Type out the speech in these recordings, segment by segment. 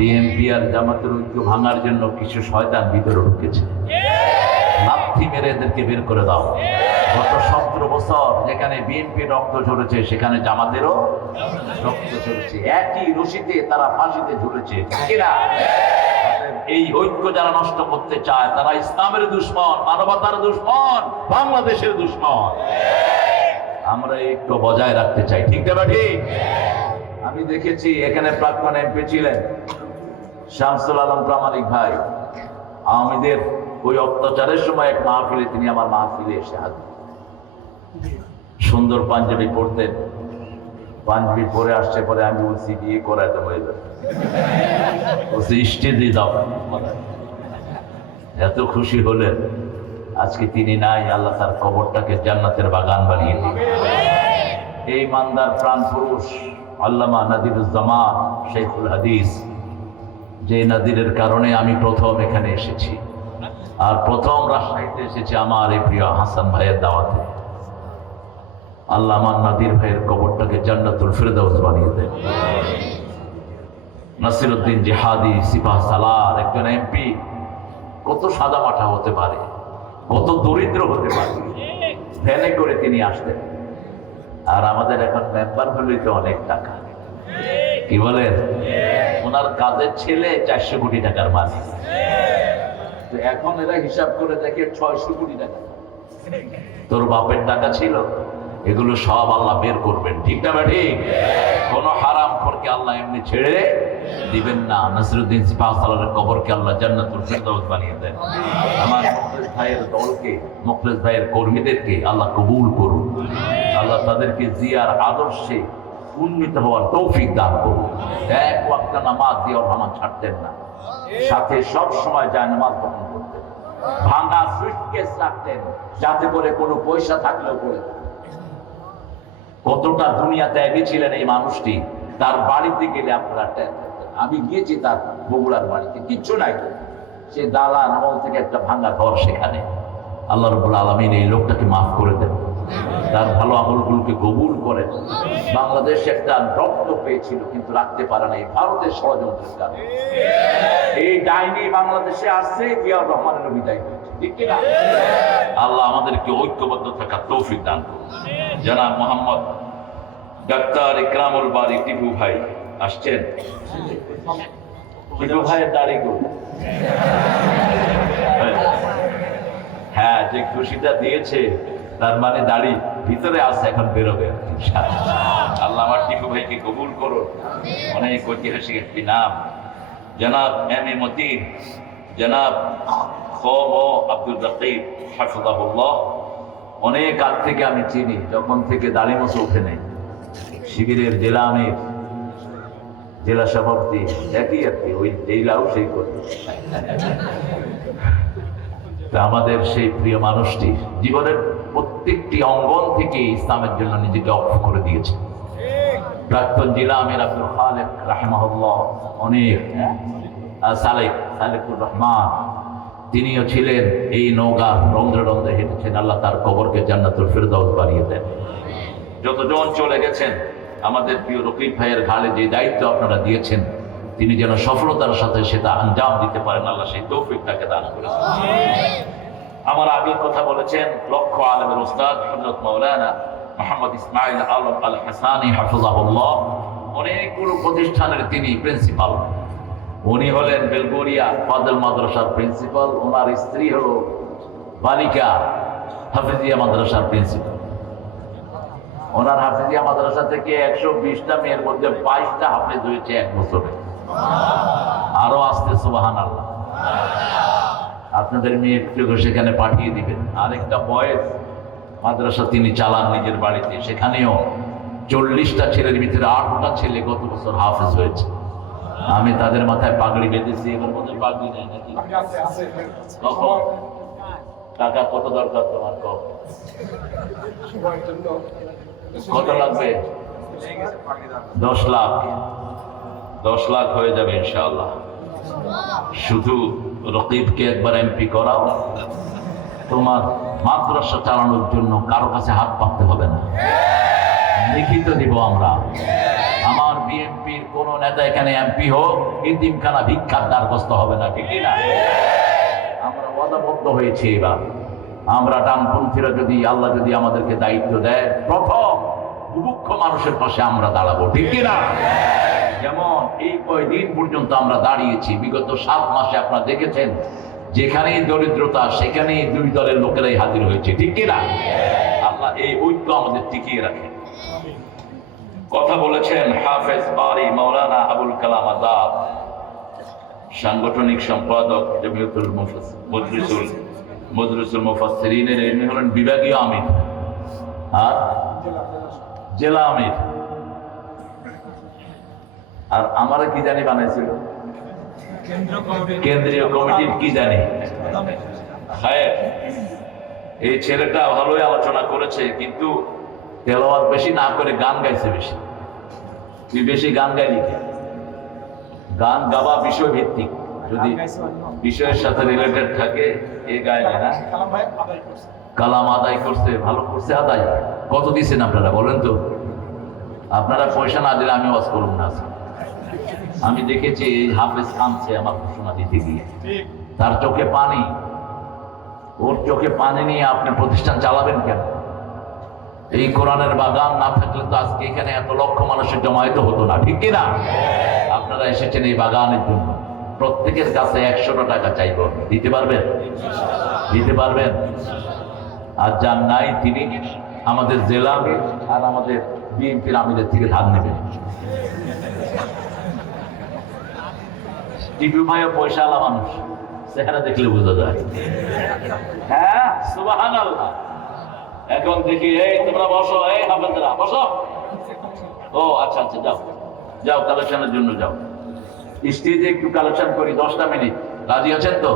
BNP আর জামাতের ঐক্য ভাঙার জন্য কিছু শয়তান ভিতরে ঢুকেছে, লাথি মেরে এদেরকে বের করে দাও। গত 17 বছর যেখানে বিএনপি রক্ত ঝরেছে সেখানে জামাতেরও রক্ত ঝরেছে, একই রশিতে তারা ফাঁসিতে ঝুলেছে, কিনা? এই ঐক্য যারা নষ্ট করতে চায় তারা ইসলামের দুশমন, মানবতার দুশমন, বাংলাদেশের দুশমন। আমরা ঐক্য বজায় রাখতে চাই, ঠিক না ঠিক? আমি দেখেছি এখানে প্রাক্তন এমপি ছিলেন শামসুল আলম প্রামাণিক ভাই, আওয়ামীদের ওই অত্যাচারের সময় এক মাহফিলে তিনি আমার মাহফিলে এসে হাজির। সুন্দর পাঞ্জাবি পরতেন, পাঞ্জাবি পরে আসছে, পরে আমি বলছি বিয়ে করাতে হয়ে যাবে, বলছি স্টেজে যাও। এত খুশি হলেন। আজকে তিনি নাই, আল্লাহ তার কবরটাকে জান্নাতের বাগান বানিয়ে দিন। এই মান্দার প্রাণ পুরুষ আল্লামা নাদিরুজ্জামান শেখুল হাদিস, যে নাদিরের কারণে আমি প্রথম এখানে এসেছি, আর প্রথম রাজশাহীতে এসেছি আমার এই প্রিয় হাসান ভাইয়ের দাওয়াতে। আল্লাহ আমার নাদির ভাইয়ের কবরটাকে জান্নাতুল ফিরদাউস বানিয়ে দেন। নাসিরউদ্দিন জিহাদি সিপাহ সালার একজন এমপি কত সাদা মাঠা হতে পারে, কত দরিদ্র হতে পারে, ভ্যানে করে তিনি আসতেন। আর আমাদের এখন মেম্বার হলেই তো অনেক টাকা, কি বলেন? ওনার কাজের ছেলে 400 কোটি টাকার মালিক। এখন এরা হিসাব করে দেখে 600 কোটি টাকা তোর বাপের টাকা ছিল, এগুলো সব আল্লাহ বের করবেন, ঠিক না ঠিক? কোন হারাম খোরকে আল্লাহ এমনি ছেড়ে দিবেন না। নাসিরউদ্দিন সিপাহ সালারের কবরকে আল্লাহ জান্নাতুল ফিরদাউস বানিয়ে দেন। আমার মুখলেস ভাইয়ের দলকে, মুখলেস ভাইয়ের কর্মীদেরকে আল্লাহ কবুল করুন। আল্লাহ তাদেরকে জিয়ার আদর্শে উন্নীত হওয়ার তৌফিক দান করুন। এক ওয়াক্ত নামাজ জিয়াউর রহমান ছাড়তেন না, সাথে সব সময় যায় নামাজ গ্রহণ করতেন। ভাঙা সুটকেস রাখতেন যাতে করে কোনো পয়সা থাকলেও পড়ে। কতটা দুনিয়া ত্যাগী ছিলেন এই মানুষটি। তার বাড়িতে গেলে আপনারা ত্যাগ করতেন। আমি গিয়েছি তার বগুড়ার বাড়িতে, কিচ্ছু নাই, সে দালান আমল থেকে একটা ভাঙা ঘর সেখানে। আল্লাহ রাব্বুল আলামিন এই লোকটাকে মাফ করে দেন, তার ভালো আমলগুলোকে কবুল করেন। বাংলাদেশ একটা রক্ত পেয়েছিল কিন্তু রাখতে পারে না, এই ভারতের ষড়যন্ত্রের কারণে। এই ডাইনি বাংলাদেশে আসছে, জিয়াউর রহমানের বিদায় হয়েছে, ঠিক কিনা? আল্লাহ আমাদেরকে ঐক্যবদ্ধ থাকার তৌফিক দান করুন। জনাব মোহাম্মদ ডাক্তার ইকরামুল বারী টিপু ভাই আসছেন। টিপু ভাইয়ের দাড়ি গো, হ্যাঁ, যে খুশিটা দিয়েছে তার মানে দাড়ি ভিতরে আছে, এখন বেরোবে। আল্লাহ আমার টিপু ভাইকে কবুল করুন। অনেক ঐতিহাসিক একটি নাম। জনাব এম এ মতিন, জনাব খ আব্দুল রকিব হাফিজাহুল্লাহ, অনেক আগ থেকে আমি চিনি, যখন থেকে দাড়ি মোছে উঠে নেই। শিবিরের জেলা আমির, জেলা সভাপতি, একই আর কি, ওই জেলাও সেই করে। আমাদের সেই প্রিয় মানুষটি জীবনের প্রত্যেকটি অঙ্গন থেকে ইসলামের জন্য নিজেকে অফ করে দিয়েছে। প্রাক্তন জেলা আমির আব্দুল খালেক রাহিমাহুল্লাহ, অনেক সালেকুর রহমান, তিনিও ছিলেন এই নওগাঁ রন্ধ্রে রন্ধ্রে হেঁটেছেন। আল্লাহ তার কবরকে জান্নাতুল ফিরদাউস বানিয়ে দেন। যতজন চলে গেছেন, আমাদের প্রিয় রকিব ভাইয়ের ঘাড়ে যে দায়িত্ব আপনারা দিয়েছেন, তিনি যেন সফলতার সাথে সেটা আঞ্জাম দিতে পারেন, আল্লাহ সেই তৌফিক তাকে দান করেছেন। আমার আগে কথা বলেছেন লক্ষ্য আলমের ওস্তাদ হযরত মাওলানা মুহাম্মদ ইসমাইল আলম আল হাসানি হাফিজাহুল্লাহ, অনেকগুলো প্রতিষ্ঠানের তিনি প্রিন্সিপাল। উনি হলেন বেলগোরিয়া ফাদল মাদ্রাসার প্রিন্সিপাল, ওনার স্ত্রী হলো বালিকা হাফিজিয়া মাদ্রাসার প্রিন্সিপাল। ওনার হাফিজিয়া মাদ্রাসা থেকে 120টা মেয়ের মধ্যে 22টা হাফেজ হয়েছে 1 বছরে। আরো আসতে সুবহানাল্লাহ। আপনাদের মেয়েকে সেখানে পাঠিয়ে দিবেন। আরেকটা বয়েজ মাদ্রাসা তিনি চালান নিজের বাড়িতে, সেখানেও 40টা ছেলের ভিতরে 8টা ছেলে গত বছর হাফেজ হয়েছে। আমি তাদের মাথায় পাগড়ি বেঁধেছি, এবার মধ্যে পাগড়ি নেই নাকি? কখন টাকা কত দরকার তোমার? কত লাগবে? 10 লাখ। 10 লাখ হয়ে যাবে ইনশাআল্লাহ। শুধু রকিবকে একবার এমপি করাও, তোমার মাদ্রাসা চালানোর জন্য কারো কাছে হাত পাততে হবে না, লিখিত দিব আমরা। আমার বিএনপির কোন নেতা এখানে এমপি হোক, এতিমখানা ভিক্ষার দ্বারগ্রস্ত হবে না, ঠিক না? আমরা ওয়াদাবদ্ধ হয়েছি এবার, আমরা ডানপন্থীরা যদি আল্লাহ যদি আমাদেরকে দায়িত্ব দেয়, প্রথম বুভুক্ষ মানুষের পাশে আমরা দাঁড়াবো, ঠিক না? যেমন এই কয়দিন পর্যন্ত আমরা দাঁড়িয়েছি, বিগত 7 মাসে আপনারা দেখেছেন, যেখানেই দরিদ্রতা সেখানেই দুই দলের লোকেরাই হাজির হয়েছে, ঠিক না? আল্লাহ এই ঐক্য আমাদের টিকিয়ে রাখে। কথা বলেছেন হাফেজ বারি মাওলানা আবুল কালাম আজাদ, সাংগঠনিক সম্পাদক জমিয়তুল মজলিসুল মুফাসসিরিনের, ইনি হলেন বিভাগীয় আমির আর জেলা আমির। আর আমারা কি জানি বানাইছিল কেন্দ্রীয় কমিটির কি জানি। হ্যাঁ, এই ছেলেটা ভালোই আলোচনা করেছে, কিন্তু তেলাওয়াত বেশি না করে গান গাইছে বেশি। তুই বেশি গান গাইলি, গান গাওয়া বিষয় ভিত্তিক, যদি বিষয়ের সাথে রিলেটেড থাকে এ গাইলে না। কালাম আদায় করছে, ভালো করছে আদায়। কত দিচ্ছেন আপনারা বলেন তো? আপনারা পয়সা না দিলে আমি ওয়াজ করুন না। আমি দেখেছি এই হাফেজ কাঁদছে আমার ঘোষণা দিতে গিয়ে, তার চোখে পানি। ওর চোখে পানি নিয়ে আপনি প্রতিষ্ঠান চালাবেন কেন? এই কোরআনের বাগান না থাকলে তো আজকে এখানে এত লক্ষ মানুষের জমায়েত হতো না, ঠিক কিনা? আপনারা এসেছেন এই বাগানের জন্য, প্রত্যেকের কাছে 100টা টাকা চাইব, দিতে পারবেন? দিতে পারবেন? আর যার নাই তিনি আমাদের জেলা আমির আর আমাদের বিএনপির আমিরের থেকে ধার নেবেন। টিপু ভাইও পয়সাওয়ালা মানুষ, চেহারা দেখলে বোঝা যায়। হ্যাঁ, সুবহানাল্লাহ। এখন দেখি, এই তোমরা বসো, এই হাফেজরা বসো। ও আচ্ছা আচ্ছা, যাও যাও, কালেকশনের জন্য যাও। স্টেজে একটু কালেকশন করি 10টা মিনিট, রাজি আছেন তো?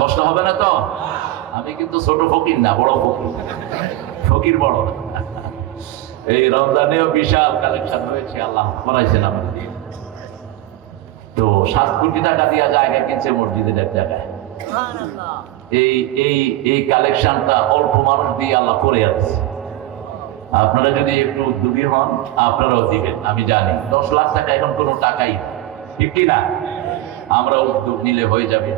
কষ্ট হবে না তো? আমি কিন্তু ছোট ফকির না, বড় ফকির, ফকির বড়। এই রমজানেও বিশাল কালেকশন হয়েছে, আল্লাহ করাইছেন আমাদের। তো 7 কোটি টাকা দিয়া জায়গা কিনছে মসজিদের এক জায়গায়। এই কালেকশনটা অল্প মানুষ দিয়ে আল্লাহ করে আছে। আপনারা যদি একটু উদ্যোগী হন, আপনারাও দিবেন। আমি জানি 10 লাখ টাকা এখন কোনো টাকাই, ঠিক কি না? আমরা উদ্যোগ নিলে হয়ে যাবে।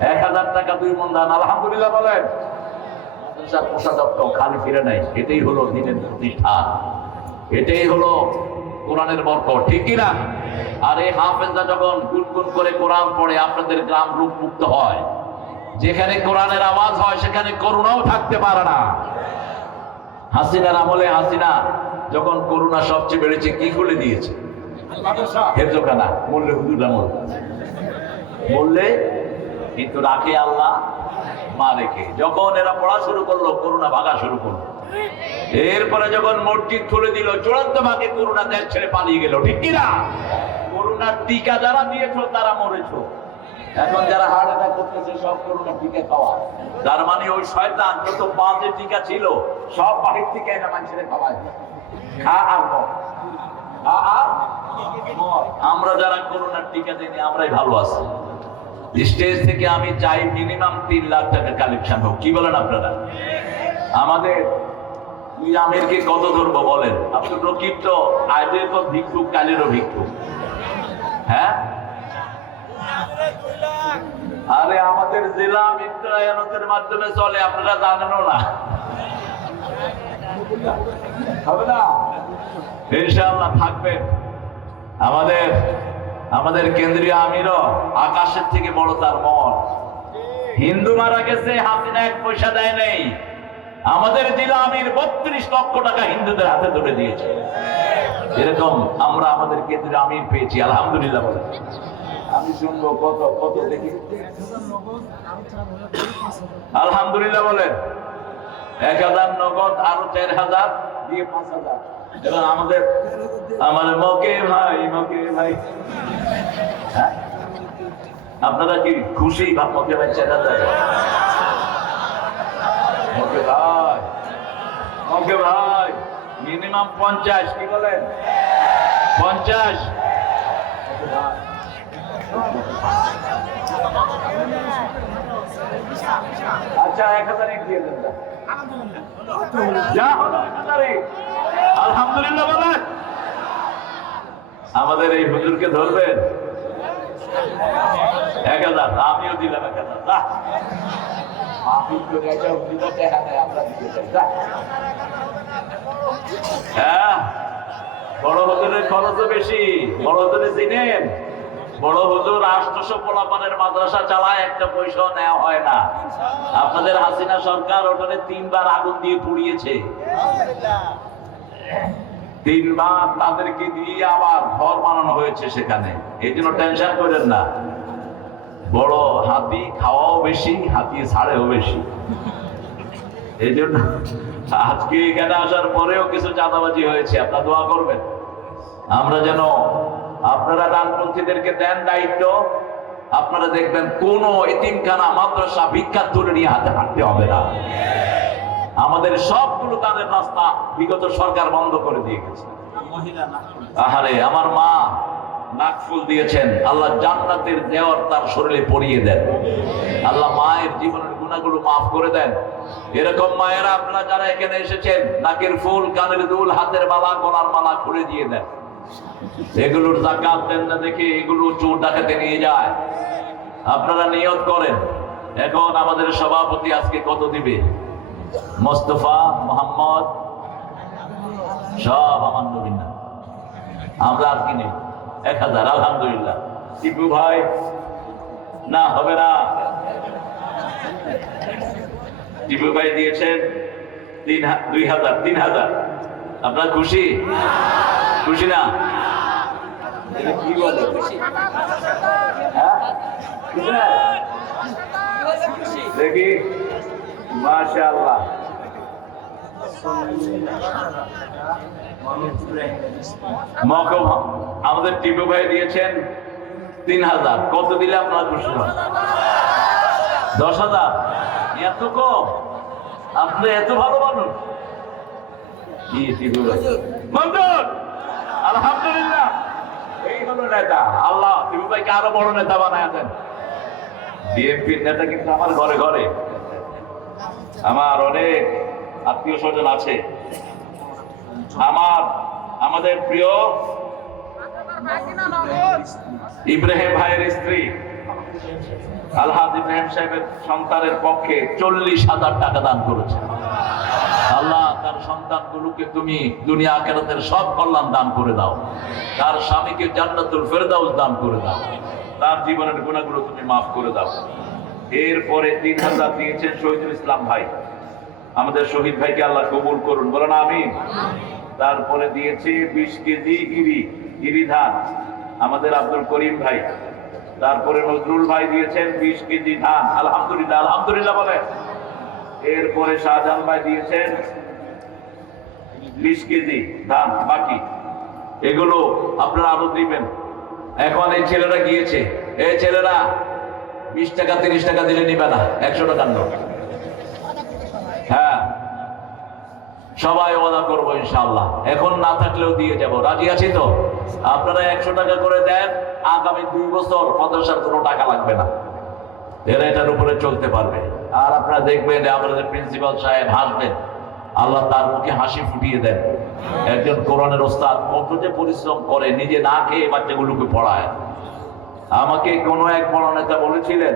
1000 টাকা 2 মণ ধান, আলহামদুলিল্লাহ বলেন। খালি ফিরে নাই, এটাই হলো দিনের প্রতিষ্ঠান, এটাই হলো কোরআনের বরকত, ঠিক কিনা? আর এই হাফেজরা যখন গুনগুন করে কোরআন পড়ে, আপনাদের গ্রাম রূপ মুক্ত হয়। যেখানে কোরআনের আওয়াজ হয় সেখানে করুণাও থাকতে পারে না। হাসিনার আমলে, হাসিনা যখন করুণা সবচেয়ে বেড়েছে, কি খুলে দিয়েছে? হেফজখানা। বললে হুজুর আমল বললে, কিন্তু রাখে আল্লাহ, মা রেখে। যখন এরা পড়া শুরু করলো, করুণা ভাগা শুরু করলো। এরপরে যখন মসজিদ খুলে দিল, চূড়ান্ত ভাগে করুণা দেশ ছেড়ে পালিয়ে গেল, ঠিক কিনা? করুণার টিকা যারা দিয়েছো তারা মরেছো। এখন যারা হার্ট অ্যাটাক করতেছে সব করুণার টিকা খাওয়া। তার মানে ওই শয়তান যত বাজে টিকা ছিল সব বাহির থেকে এনে মানুষের খাওয়ায়। খা আর মর, খা আর মর। আমরা যারা করুণার টিকা দিইনি আমরাই ভালো আছি। স্টেজ থেকে আমি চাই মিনিমাম 3 লাখ টাকা কালেকশন হোক। কি বলেন আপনারা? আমাদের আমিরকে কত ধরবো বলেন? আব্দুর রকিব তো আজের তো ভিক্ষুক, কালেরও ভিক্ষুক। হ্যাঁ, আরে আমাদের জেলা আমির মাধ্যমে চলে, আপনারা জানেনও না। হবে না? ইনশাআল্লাহ থাকবেন। আমাদের কেন্দ্রীয় আমিরও আকাশের থেকে বড় তার মন। হিন্দু মারা গেছে, হাসিনা 1 পয়সা দেয় নাই। আমাদের জেলা আমির 32 লক্ষ টাকা হিন্দুদের হাতে তুলে দিয়েছে। এরকম আমরা আমাদের কেন্দ্রীয় আমির পেয়েছি, আলহামদুলিল্লাহ। আমি শুনবো কত কত দেখি, আলহামদুলিল্লাহ বলেন। 1000 নগদ, আরো 4000 দিয়ে 5000। এবং আমাদের মকে ভাই, হ্যাঁ, আপনারা কি খুশি? মকে ভাই 4000, মকে ভাই মিনিমাম 50। কি বলেন? 50। আচ্ছা 1000 ইট দিয়ে দেন। যা হলো 1000 ইট। আলহামদুলিল্লাহ বলেন। আমাদের এই হুজুরকে ধরবেন 1000, আমিও দিলাম 1000। হ্যাঁ, বড় হুজুরের খরচও বেশি। বড় হুজুরে চিনেন? বড় হুজুর 800 পোলাপানের মাদ্রাসা চালায়, একটা পয়সা নেওয়া হয় না। আপনাদের হাসিনা সরকার ওখানে 3 বার আগুন দিয়ে পুড়িয়েছে, 3 বার তাদেরকে দিয়ে আবার ঘর বানানো হয়েছে সেখানে। এই জন্য টেনশন করেন না। বড় হাতি খাওয়াও বেশি, হাতি ছাড়েও বেশি। এই জন্য আজকে এখানে আসার পরেও কিছু চাঁদাবাজি হয়েছে, আপনারা দোয়া করবেন। আমরা যেন, আপনারা ডানপন্থীদেরকে দেন দায়িত্ব, আপনারা দেখবেন কোন এতিমখানা মাদ্রাসা ভিক্ষা তুলে নিয়ে হাতে হাঁটতে হবে না। আমাদের সবগুলো দানের রাস্তা বিগত সরকার বন্ধ করে দিয়ে গেছে। আহারে, আমার মা নাকফুল দিয়েছেন, আল্লাহ জান্নাতের দেওয়ার তার শরীরে পরিয়ে দেন। আল্লাহ মায়ের জীবনের গুনাহগুলো মাফ করে দেন। এরকম মায়েরা আপনারা যারা এখানে এসেছেন, নাকের ফুল, কানের দুল, হাতের মালা, গলার মালা খুলে দিয়ে দেন। এগুলোর যাকাত দেন না দেখে এগুলো চোর ডাকাতে নিয়ে যায়। আপনারা নিয়ত করেন। এখন আমাদের সভাপতি আজকে কত দিবে? মোস্তফা, মোহাম্মদ, সব আমার নবীন নাম। আমরা আর কি নেই? 1000। আলহামদুলিল্লাহ। টিপু ভাই, না হবে না। টিপু ভাই দিয়েছেন 3000। আপনারা খুশি? খুশি না? কি বলে? দেখি, মাশাআল্লাহ। আমাদের টিপু ভাই দিয়েছেন 3000। কত দিলে আপনারা খুশি হন? 10,000? এত কম? আপনি এত ভালো মানুষ। কি টিপু ভাই? মঞ্জুর, আলহামদুলিল্লাহ। এই হলো নেতা। আল্লাহ টিপু ভাইকে আরো বড় নেতা বানায় দেন। বিএনপির নেতা কিন্তু আমার ঘরে ঘরে। আমার অনেক আত্মীয় স্বজন আছে। আমাদের প্রিয় ইব্রাহিম ভাইয়ের স্ত্রী আলহাজ ইব্রাহিম সাহেবের সন্তানের পক্ষে 40,000 টাকা দান করেছে। আল্লাহ তার সন্তানগুলোকে তুমি দুনিয়া আখিরাতের সব কল্যাণ দান করে দাও। তার স্বামীকে জান্নাতুল ফেরদাউস দান করে দাও। তার জীবনের গুনাহগুলো তুমি মাফ করে দাও। এরপরে 3000 দিয়েছেন শহীদুল ইসলাম ভাই। আমাদের শহীদ ভাইকে আল্লাহ কবুল করুন, বলেন আমিন। তারপরে দিয়েছে 20 কেজি গিরি ধান আমাদের আব্দুল করিম ভাই। তারপরে নজরুল ভাই দিয়েছেন 20 কেজি ধান। আলহামদুলিল্লাহ, আলহামদুলিল্লাহ বলে। এরপরে শাহজাহান ভাই দিয়েছেন 20 কেজি ধান। বাকি এগুলো আপনারা আরো দিবেন। এখন এই ছেলেরা গিয়েছে, এই ছেলেরা 20 টাকা 30 টাকা দিলে নিবে না, 100 টাকা নোট। হ্যাঁ, সবাই ওয়াদা করবো ইনশাআল্লাহ। এখন না থাকলেও দিয়ে যাব, রাজি আছি তো? আপনারা 100 টাকা করে দেন, আগামী 2 বছর মাদ্রাসার কোনো টাকা লাগবে না। এরা এটার উপরে চলতে পারবে। আর আপনারা দেখবেন আমাদের প্রিন্সিপাল সাহেব হাসবেন, আল্লাহ তার মুখে হাসি ফুটিয়ে দেন। একজন কোরআনের ওস্তাদ কত যে পরিশ্রম করে, নিজে না খেয়ে বাচ্চাগুলোকে পড়ায়। আমাকে কোনো এক বড় নেতা বলেছিলেন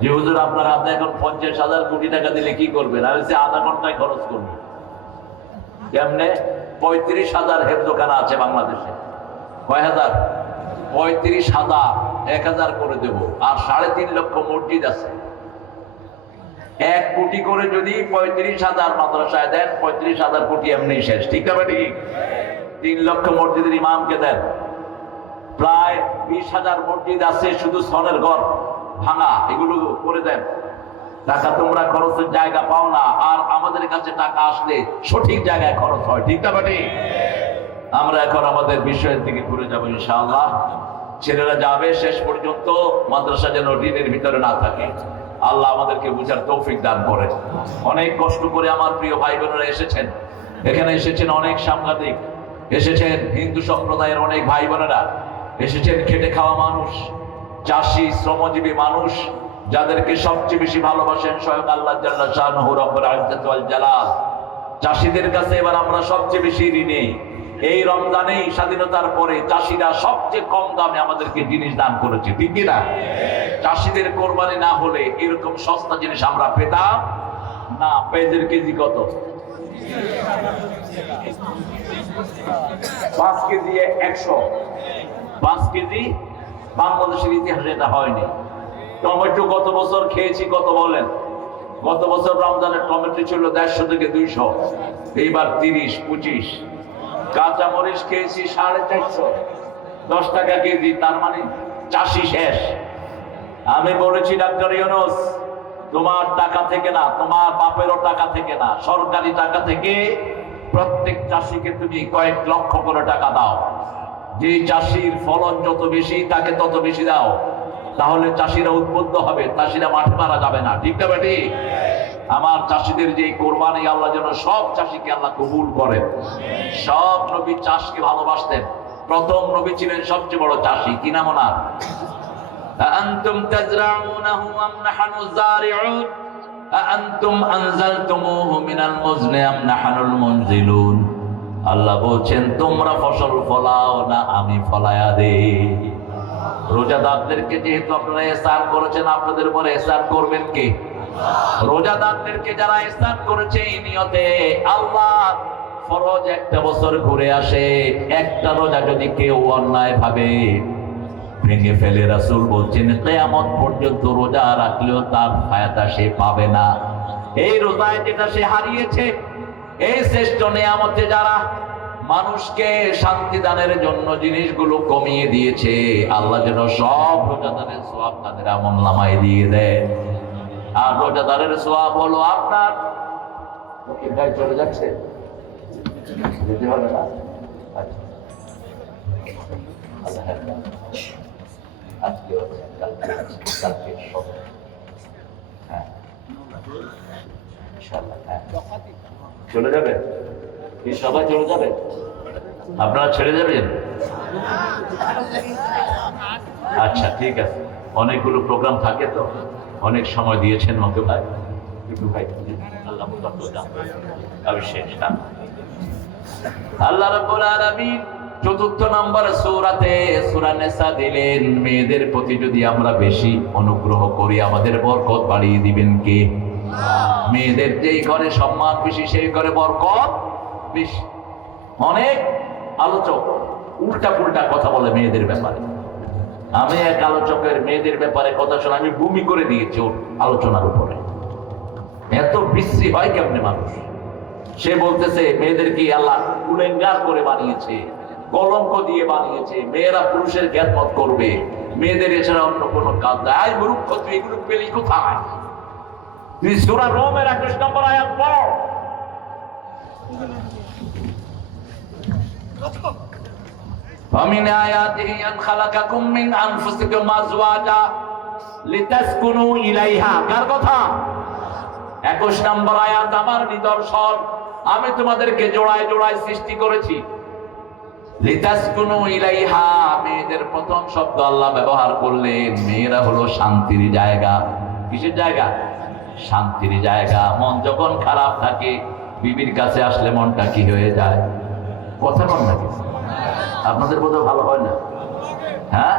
যে হুজুর আপনার হাতে এখন 50,000 কোটি টাকা দিলে কি করবেন? আমি বলছি আধা ঘন্টায় খরচ করবো। কেমনে? 35,000 হেফজখানা আছে বাংলাদেশে। কয় হাজার? 35,000। 1,000 করে দেব। আর 3.5 লক্ষ মসজিদ আছে। 1 কোটি করে যদি 35,000 মাদ্রাসায় দেন, 35,000 কোটি এমনি শেষ। ঠিক না ঠিক? 3 লক্ষ মসজিদের ইমামকে দেন। প্রায় 20,000 মসজিদ আছে শুধু সনের ঘর ভাঙা, এগুলো করে দেন। টাকা তোমরা খরচের জায়গা পাও না, আর আমাদের কাছে টাকা আসলে সঠিক জায়গায় খরচ হয়। ঠিক না ঠিক? আমরা এখন আমাদের বিষয়ের দিকে ঘুরে যাবো ইনশাআল্লাহ। ছেলেরা যাবে, শেষ পর্যন্ত মাদ্রাসা যেন ঋণের ভিতরে না থাকে। আল্লাহ আমাদেরকে বুঝার তৌফিক দান করেন। অনেক কষ্ট করে আমার প্রিয় ভাই বোনেরা এসেছেন। এখানে এসেছেন অনেক সাংবাদিক, এসেছেন হিন্দু সম্প্রদায়ের অনেক ভাই বোনেরা, এসেছেন খেটে খাওয়া মানুষ, চাষি, শ্রমজীবী মানুষ, যাদেরকে সবচেয়ে বেশি ভালোবাসেন স্বয়ং আল্লাহ জাল্লা শাআনুহু রব্বুল ইজ্জত ওয়াল জালাল। চাষীদের কাছে এবার আমরা সবচেয়ে বেশি ঋণী। এই রমজানেই স্বাধীনতার পরে চাষীরা সবচেয়ে কম দামে আমাদেরকে জিনিস দান করেছে, ঠিক কিনা? চাষীদের কোরবানি না হলে এরকম সস্তা জিনিস আমরা পেতাম না। পেঁয়াজের কেজি কত? 5 কেজি 100। 5 কেজি বাংলাদেশের ইতিহাসে এটা হয়নি। টমেটো গত বছর খেয়েছি কত বলেন? গত বছর রমজানের টমেটো ছিল 150 থেকে 200, এইবার 30-25। কাঁচা মরিচ খেয়েছি 450, 10 টাকা কেজি। তার মানে চাষি শেষ। আমি বলেছি ডাক্তার ইউনূস, তোমার টাকা থেকে না, তোমার বাপেরও টাকা থেকে না, সরকারি টাকা থেকে প্রত্যেক চাষিকে তুমি কয়েক লক্ষ করে টাকা দাও। যে চাষির ফলন যত বেশি তাকে তত বেশি দাও, তাহলে চাষিরা উদ্বুদ্ধ হবে, চাষিরা মাঠে মারা যাবে না, ঠিক না বেটি? আমার চাষিদের যে কোরবানি, আল্লাহ যেন সব চাষিকে আল্লাহ কবুল করেন। সব নবী চাষকে ভালোবাসতেন। প্রথম নবী ছিলেন সবচেয়ে বড় চাষি, কি নাম ওনার? আনতুম তাজরাউনাহু আম নাহনু যারিউন আনতুম আনজালতুমুহু মিনাল মুজনি আম নাহনুল মুনজিলুন। আল্লাহ বলছেন তোমরা ফসল ফলাও না আমি ফলায়া দেই। রোজাদারদেরকে যেহেতু আপনারা ইহসান করেছেন, আপনাদের উপরে ইহসান করবেন কে? রোজাদারদেরকে যারা ইহসান করেছে এই নিয়তে, আল্লাহ ফরজ একটা বছর ঘুরে আসে, একটা রোজা যদি কেউ অন্যায় ভাবে ভেঙে ফেলে, রাসূল বলছেন কিয়ামত পর্যন্ত রোজা রাখলেও তার ফায়দা সে পাবে না। এই রোজায় যেটা সে হারিয়েছে, এই শ্রেষ্ঠ নিয়ামতে যারা মানুষকে শান্তি দানের জন্য জিনিসগুলো কমিয়ে দিয়েছে, আল্লাহ যেন সব রোজাদারের সওয়াব তাদের আমলনামায় দিয়ে দেয়। আর রোজাদারের সওয়াব হলো আপনার গায়ে চলে যাচ্ছে, যেতে হবে না। আচ্ছা, আল্লাহ আজকে কালকে সব, হ্যাঁ ইনশাআল্লাহ, হ্যাঁ চলে যাবে, সবাই চলে যাবে, আপনারা ছেড়ে যাবেন? আচ্ছা ঠিক আছে, অনেকগুলো প্রোগ্রাম থাকে তো, অনেক সময় দিয়েছেন মতো ভাই, একটু ভাই আল্লাহ আমি শেষ। আল্লাহ রাব্বুল আলামিন ৪র্থ নম্বর সূরাতে সূরা নিসা দিলেন, মেয়েদের প্রতি যদি আমরা বেশি অনুগ্রহ করি আমাদের বরকত বাড়িয়ে দিবেন কে? মেয়েদের যেই ঘরে সম্মান বেশি সেই ঘরে বরকত বেশি। অনেক আলোচক উল্টা পুল্টা কথা বলে মেয়েদের ব্যাপারে। আমি এক আলোচকের মেয়েদের ব্যাপারে কথা শুনে আমি বমি করে দিয়েছি ওর আলোচনার উপরে। এত বিশ্রী হয় কেমনে মানুষ? সে বলতেছে মেয়েদেরকে আল্লাহ কুলেঙ্গার করে বানিয়েছে, কলঙ্ক দিয়ে বানিয়েছে, মেয়েরা পুরুষের জ্ঞাতমত করবে, মেয়েদের এছাড়া অন্য কোনো কাজ নাই। মূর্খ, তুই এগুলো পেলি কোথায়? তুই সূরা রোমের 21 নম্বর আয়াত পড়। ومن آياته أن خلقكم من أنفسكم أزواجا لتسكنوا إليها। কার কথা? 21 নম্বর আয়াত, আমার নিদর্শন, আমি তোমাদেরকে জোড়ায় জোড়ায় সৃষ্টি করেছি। লিতাসকুনু ইলাইহা, মেয়েদের প্রথম শব্দ আল্লাহ ব্যবহার করলেন। মেয়েরা হলো শান্তির জায়গা। কিসের জায়গা? শান্তির জায়গা। মন যখন খারাপ থাকে বিবির কাছে আসলে মনটা কি হয়ে যায়? কথা বল নাকি? আপনাদের বোধহয় ভালো হয় না? হ্যাঁ,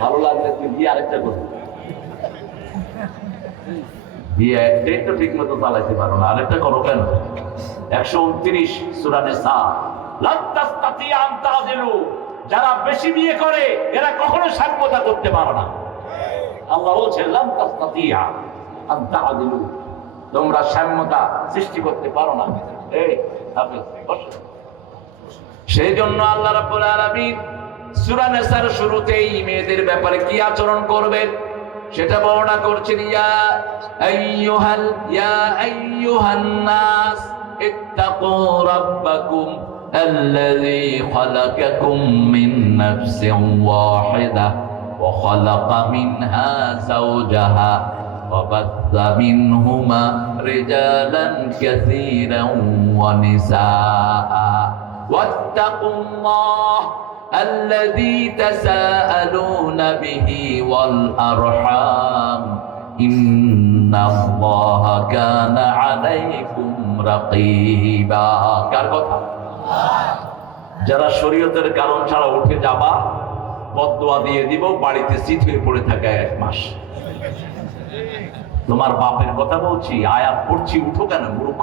ভালো লাগলে তুই বিয়ে আরেকটা করবি। বিয়ে একটাই তো ঠিক মতো চালাইতে পারো না, আরেকটা করো কেন? 129 সূরা নিসা, লান তাসতাতিয়া আন তাজিলু, যারা বেশি বিয়ে করে এরা কখনো সাম্যতা করতে পারে না। আল্লাহ বলছেন লান তাসতাতিয়া আন তাজিলু, তোমরা সাম্যতা সৃষ্টি করতে পারো না। এই আপনি বসুন। সেই জন্য আল্লাহ রাব্বুল আলামিন সূরা নিসার শুরুতেই মেয়েদের ব্যাপারে কি আচরণ করবেন সেটা বর্ণনা করছেন। ইয়া আইয়ুহান নাস ইত্তাকু রাব্বাকুম আল্লাযী খালাকাকুম মিন নাফসিন ওয়াহিদা ওয়া খালাকা মিনহা যাওজাহা ওয়া বাথা মিনহুমা রিজালান কাসীরান ওয়া নিসাআ ওয়াত্তাকুল্লাহ الذي تساءلون به والأرحام إن الله كان عليكم رقيبا কার কথা? যারা শরীয়তের কারণ ছাড়া উঠে যাবা, বদদোয়া দিয়ে দিব, বাড়িতে চিত হয়ে পড়ে থাকা 1 মাস। তোমার বাপের কথা বলছি, আয়াত পড়ছি, উঠো কেন মূর্খ?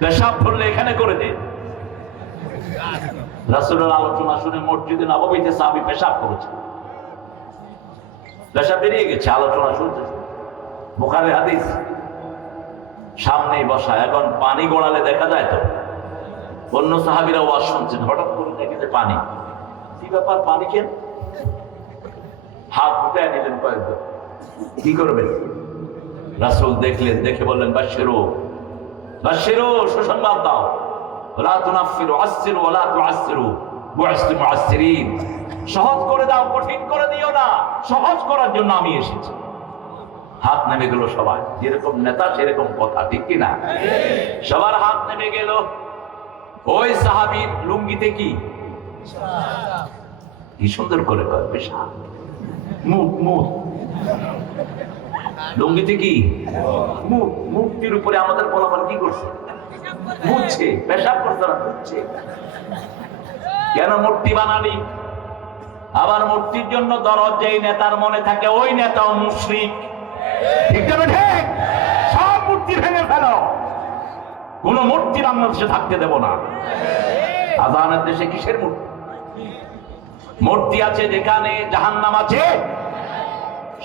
পেশাব ধরলে এখানে করে দে। রাসূলের আলোচনা শুনে মসজিদে নববীতে সাহাবী পেশাব করেছে, পেশাব বেরিয়ে গেছে, আলোচনা শুনতে। বুখারীর হাদিস, সামনেই বসা, এখন পানি গড়ালে দেখা যায় তো। অন্য সাহাবীরা ওয়াজ শুনছেন, হঠাৎ করে দেখে যে পানি। কি ব্যাপার, পানি কেন? হাত উঠায় নিলেন কয়েকজন, কি করবেন? রাসূল দেখলেন, দেখে বললেন বাশশিরু বাশশিরু, সুসংবাদ দাও। ওয়ালা তুনাফফিরু আসসিরু ওয়ালা তুআসসিরু বু'ইসতু মুআসসিরিন, সহজ করে দাও, কঠিন করে দিও না, সহজ করার জন্য আমি এসেছি। হাত নেমে গেল সবাই, যেরকম নেতা সেরকম কথা, ঠিক কি না? সবার হাত নেমে গেল। ওই সাহাবীর লুঙ্গিতে কি কি সুন্দর করে কয় পেশাব, মুখ মুখ, লুঙ্গিতে কি মুখ, মুক্তির উপরে আমাদের ফলাফল কি করছে? মুছছে, পেশাব করছে না, মুছছে। কেন মূর্তি বানালি? আবার মূর্তির জন্য দরদ যেই নেতার মনে থাকে, ওই নেতাও মুশরিক, ঠিক না? ঠিক। সব মূর্তি ভেঙে ফেলো, কোন মূর্তি বাংলাদেশে থাকতে দেব না। আজানের দেশে কিসের মূর্তি? মূর্তি আছে যেখানে জাহান্নাম আছে।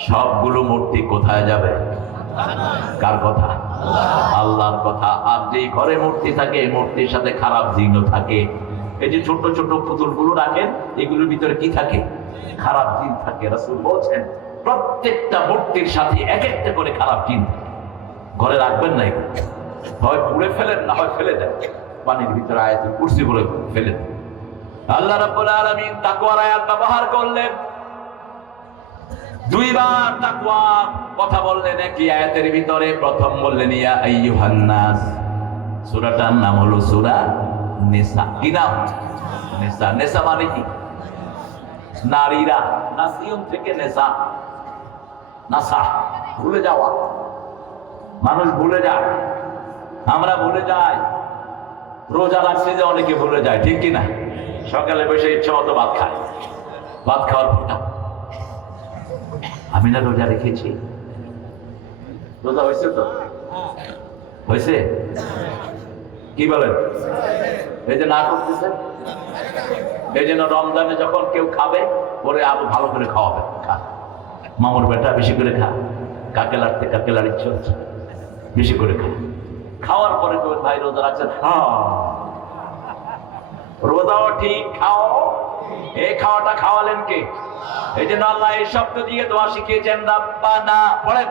সবগুলো মূর্তি কোথায় যাবে? কার কথা? আল্লাহর কথা। আর যেই ঘরে মূর্তি থাকে, মূর্তির সাথে খারাপ জিনও থাকে। এই যে ছোট ছোট পুতুলগুলো রাখেন, এগুলোর ভিতরে কি থাকে? খারাপ জিন থাকে। রাসূল বলছেন প্রত্যেকটা মূর্তির সাথে এক একটা করে খারাপ জিন থাকে। ঘরে রাখবেন না, হয় পুড়ে ফেলেন, না হয় ফেলে দেন পানির ভিতরে, আয়াতুল কুরসি বলে ফেলে দেন। আল্লাহ রাব্বুল আলামিন তাকওয়ার আয়াত ব্যবহার করলেন, 2 বার তাকওয়ার কথা বললেন একই আয়াতের ভিতরে। প্রথম বললেন ইয়া আইয়ুহান নাস, সূরাটার নাম হলো সূরা নিসা। কি নাম? নিসা। নিসা মানে কি? নারীরা। নাসিয়ম থেকে নেসা, নাসা, ভুলে যাওয়া। মানুষ ভুলে যায়, আমরা ভুলে যাই। রোজা রাখছে যে অনেকে ভুলে যায়, ঠিক কিনা? সকালে বসে ইচ্ছা মতো ভাত খায়, ভাত খাওয়ার পর আমি না রোজা রেখেছি। রোজা হয়েছে তো? হয়েছে? কি বলেন? এই যে না করতেছে, এই জন্য রমজানে যখন কেউ খাবে, পরে আরো ভালো করে খাওয়াবে। খা মামুর বেটা, বেশি করে খা, কাকে লাড়তে কাকে লাড়ির চলছে, বেশি করে খা। খাওয়ার পরে কেউ ভাই রোজা রাখছেন, রোজাও ঠিক, খাও। এই খাওয়াটা খাওয়ালেন কে? এই জন্য আল্লাহ এই শব্দ দিয়ে দোয়া শিখিয়েছেন, রাব্বানা। বলেন,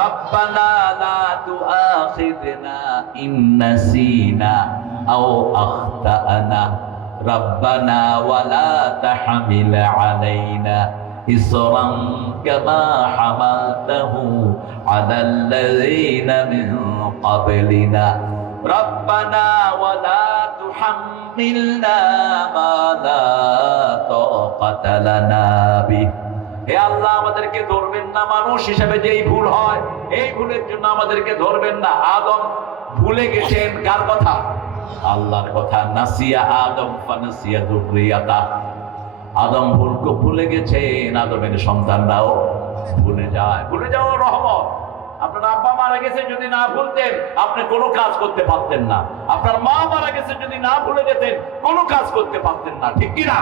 রাব্বানা লা তুআখিযনা ইন নাসিনা আও আখতানা, রাব্বানা ওয়া লা তাহমিল আলাইনা ইসরান কামা হামালতাহু আলাল্লাযীনা মিন ক্বাবলিনা, রাব্বানা ওয়া লা তুহাম্মিলনা মা লা তাকাতা লানা বিহি। হে আল্লাহ, আমাদেরকে ধরবেন না। মানুষ হিসেবে যেই ভুল হয়, এই ভুলের জন্য আমাদেরকে ধরবেন না। আদম ভুলে গেছেন, কার কথা? আল্লাহর কথা। নাসিয়া আদম ফানাসিয়া যুররিয়াতা, আদম ভুলে গেছেন, আদমের সন্তানরাও ভুলে যায়। ভুলে যাওয়া রহমত। আপনার আব্বা মারা গেছে, যদি না ভুলতেন আপনি কোনো কাজ করতে পারতেন না। আপনার মা মারা গেছে, যদি না ভুলে যেতেন কোনো কাজ করতে পারতেন না, ঠিক কিনা?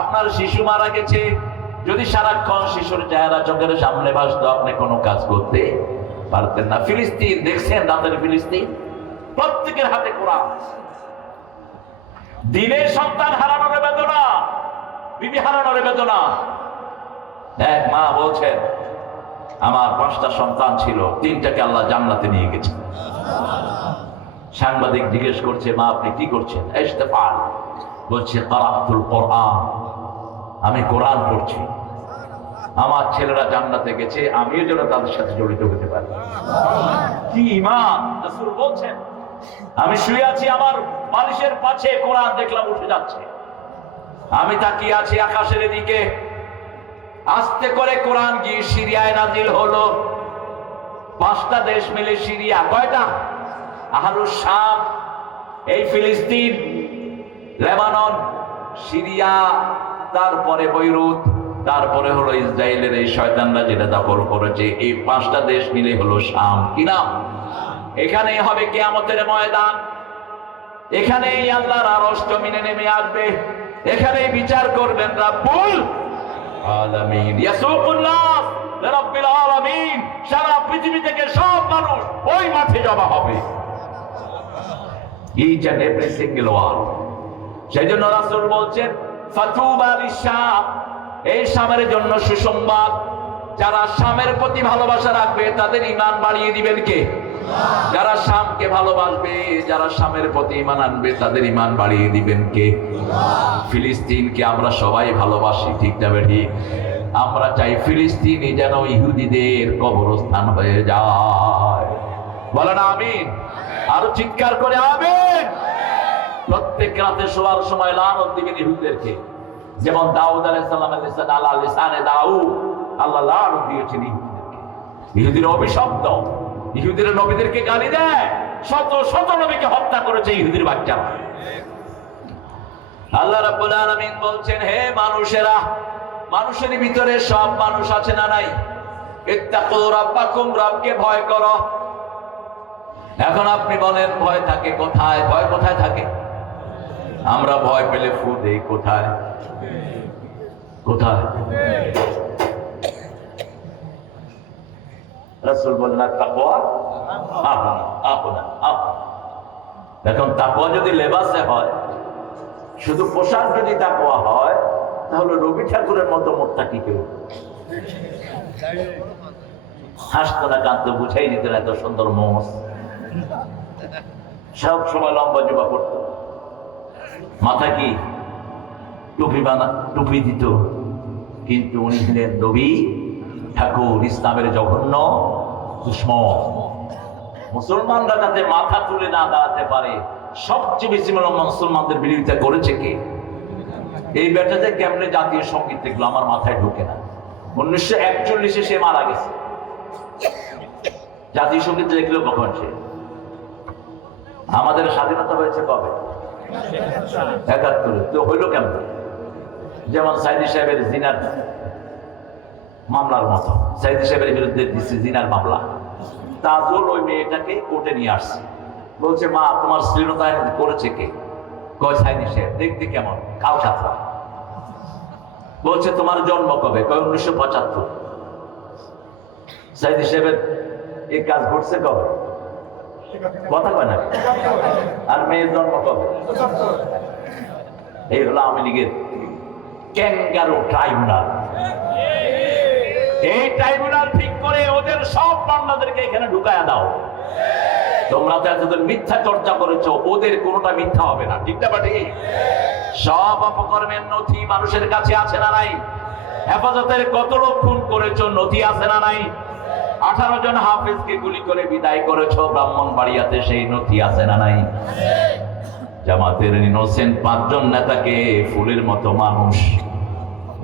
আপনার শিশু মারা গেছে, যদি সারাক্ষণ শিশুর চেহারা চোখের সামনে ভাসতো, আপনি কোনো কাজ করতে পারতেন না। ফিলিস্তিন দেখছেন, রাতের ফিলিস্তিন, প্রত্যেকের হাতে কোরআন। দিনের সন্তান হারানোর বেদনা, বিবি হারানোর বেদনা। এক মা বলছেন, আমার 5টা সন্তান ছিল, 3টাকে আল্লাহ জান্নাতে নিয়ে গেছে। সাংবাদিক জিজ্ঞেস করছে, মা আপনি কি করছেন? ইস্তেফাল। বলছে, কারাতুল কোরআন, আমি কোরআন পড়ছি। আমার ছেলেরা জান্নাতে গেছে, আমিও যেন তাদের সাথে জড়িত হতে পারি। কি ঈমান! রাসূল বলছেন, আমি শুয়ে আছি, আমার বালিশের পাশে কোরআন দেখলাম উঠে যাচ্ছে। আমি তাকিয়ে আছি আকাশের দিকে, আস্তে করে কোরআন গিয়ে সিরিয়ায় নাজিল হলো। 5টা দেশ মিলে সিরিয়া, কয়টা? আহলুস শাম, এই ফিলিস্তিন, লেবানন, সিরিয়া, তারপরে বৈরুত, তারপরে হলো ইসরায়েলের এই শয়তানরা যেটা দখল করেছে। এই 5টা দেশ মিলে হলো শাম। কি নাম? এখানেই হবে কিয়ামতের ময়দান, এখানেই আল্লাহর আরশ জমিনে নেমে আসবে, এখানেই বিচার করবেন রব্বুল আলামিন। ইয়াসুকুন নাস লিরাব্বিল আলামিন। সারা পৃথিবী থেকে সব মানুষ ওই মাঠে জমা হবে, each and every single one. সেজন্য রাসূল বলছেন ফাতুবা লিশাম, এই শামের জন্য সুসংবাদ। যারা শামের প্রতি ভালোবাসা রাখবে তাদের ঈমান বাড়িয়ে দিবেন কে? যারা শামকে ভালোবাসবে, যারা শামের প্রতি ঈমান আনবে তাদের ঈমান বাড়িয়ে দিবেন কে? ফিলিস্তিনকে আমরা সবাই ভালোবাসি, ঠিক না ঠিক? আমরা চাই ফিলিস্তিনই যেন ইহুদিদের কবরস্থান হয়ে যায়। বলেন আমিন। আরো চিৎকার করে আমিন। প্রত্যেক রাতে শোয়ার সময় লানত দিবেন ইহুদিদেরকে, যেমন দাউদ আলাইহিস সালামের লিসানে দাউদ আল্লাহ লানত দিয়েছেন ইহুদিদেরকে। ইহুদিরা অভিশপ্ত, ইহুদিরা নবীদেরকে গালি দেয়, শত শত নবীকে হত্যা করেছে ইহুদির বাচ্চারা। আল্লাহ রাব্বুল আলামিন বলছেন, হে মানুষেরা, মানুষের ভিতরে সব মানুষ আছে না নাই? ইত্তাকু রাব্বাকুম, রবকে ভয় করো। এখন আপনি বলেন ভয় থাকে কোথায়? ভয় কোথায় থাকে? আমরা ভয় পেলে ফু দেই কোথায়? কোথায়? রাসূল বলেন তাকওয়া আপনা। এখন তাকওয়া যদি লেবাসে হয়, শুধু পোশাক যদি তাকওয়া হয়, তাহলে রবি ঠাকুরের মতো মুত্তাকি কেউ হাসতো না, কাঁদতো, বুঝাই দিত না এত সুন্দর মোষ। সব সময় লম্বা জুবা পড়তো, মাথা কি টুপি দিত, কিন্তু উনি ছিলেন রবি ঠাকুর, ইসলামের জঘন্য দুশমন। মুসলমানরা যাতে মাথা তুলে না দাঁড়াতে পারে, সবচেয়ে বেশি মুসলমানদের বিরোধিতা করেছে কে? এই বেটাতে কেমনে জাতীয় সঙ্গীত দেখলো আমার মাথায় ঢুকে না। 1941 সে মারা গেছে, জাতীয় সঙ্গীত দেখলো কখন? সে আমাদের স্বাধীনতা হয়েছে কবে? 71। তো হইল কেমন? যেমন সাইদি সাহেবের জিনার মামলার মতো, সাইদি সাহেবের বিরুদ্ধে দিচ্ছে জিনার মামলা। তাজুল ওই মেয়েটাকে কোর্টে নিয়ে আসছে, বলছে মা তোমার শ্লীলতায় করেছে কে? কয় সাইদি সাহেব। দেখতে কেমন? কাল ছাত্রা। বলছে তোমার জন্ম কবে? কয় 1975। সাইদি সাহেবের এই কাজ ঘটছে কবে? কথা কয় না। আর মেয়ের জন্ম কবে? এই হলো আওয়ামী লীগের ক্যাঙ্গারু ট্রাইব্যুনাল। এই ট্রাইব্যুনাল ঠিক করে ওদের সব মামলাদেরকে এখানে ঢুকায়া দাও। তোমরা তো এতদিন মিথ্যা চর্চা করেছো, ওদের কোনোটা মিথ্যা হবে না, ঠিক না? বাটি সব অপকর্মের নথি মানুষের কাছে আছে না নাই? হেফাজতের কত লোক খুন করেছো, নথি আছে না নাই? 18 জন হাফেজকে গুলি করে বিদায় করেছো ব্রাহ্মণবাড়িয়াতে, সেই নথি আছে না নাই? জামাতের ইনোসেন্ট 5 জন নেতাকে ফুলের মতো মানুষ,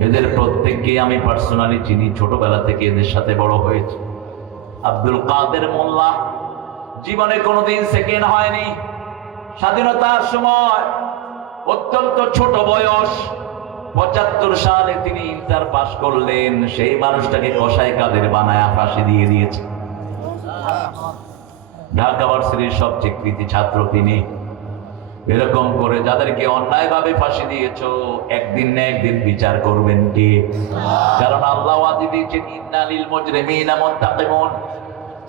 এদের প্রত্যেককে আমি পার্সোনালি চিনি, ছোটবেলা থেকে এদের সাথে বড় হয়েছে। আব্দুল কাদের মোল্লা জীবনে কোনোদিন সেকেন্ড হয়নি। স্বাধীনতার সময় অত্যন্ত ছোট বয়স, 75 সালে তিনি ইন্টার পাস করলেন। সেই মানুষটাকে কসাই কাদের বানায় ফাঁসি দিয়ে দিয়েছে। ঢাকা ভার্সিটির সবচেয়ে কৃতি ছাত্র তিনি। এরকম করে যাদেরকে অন্যায়ভাবে ফাঁসি দিয়েছো, একদিন না একদিন বিচার করবেন কে? কারণ আল্লাহ ওয়াদা দিয়েছেন ইন্না লিল মুজরিমিনা মুনতাকিমুন।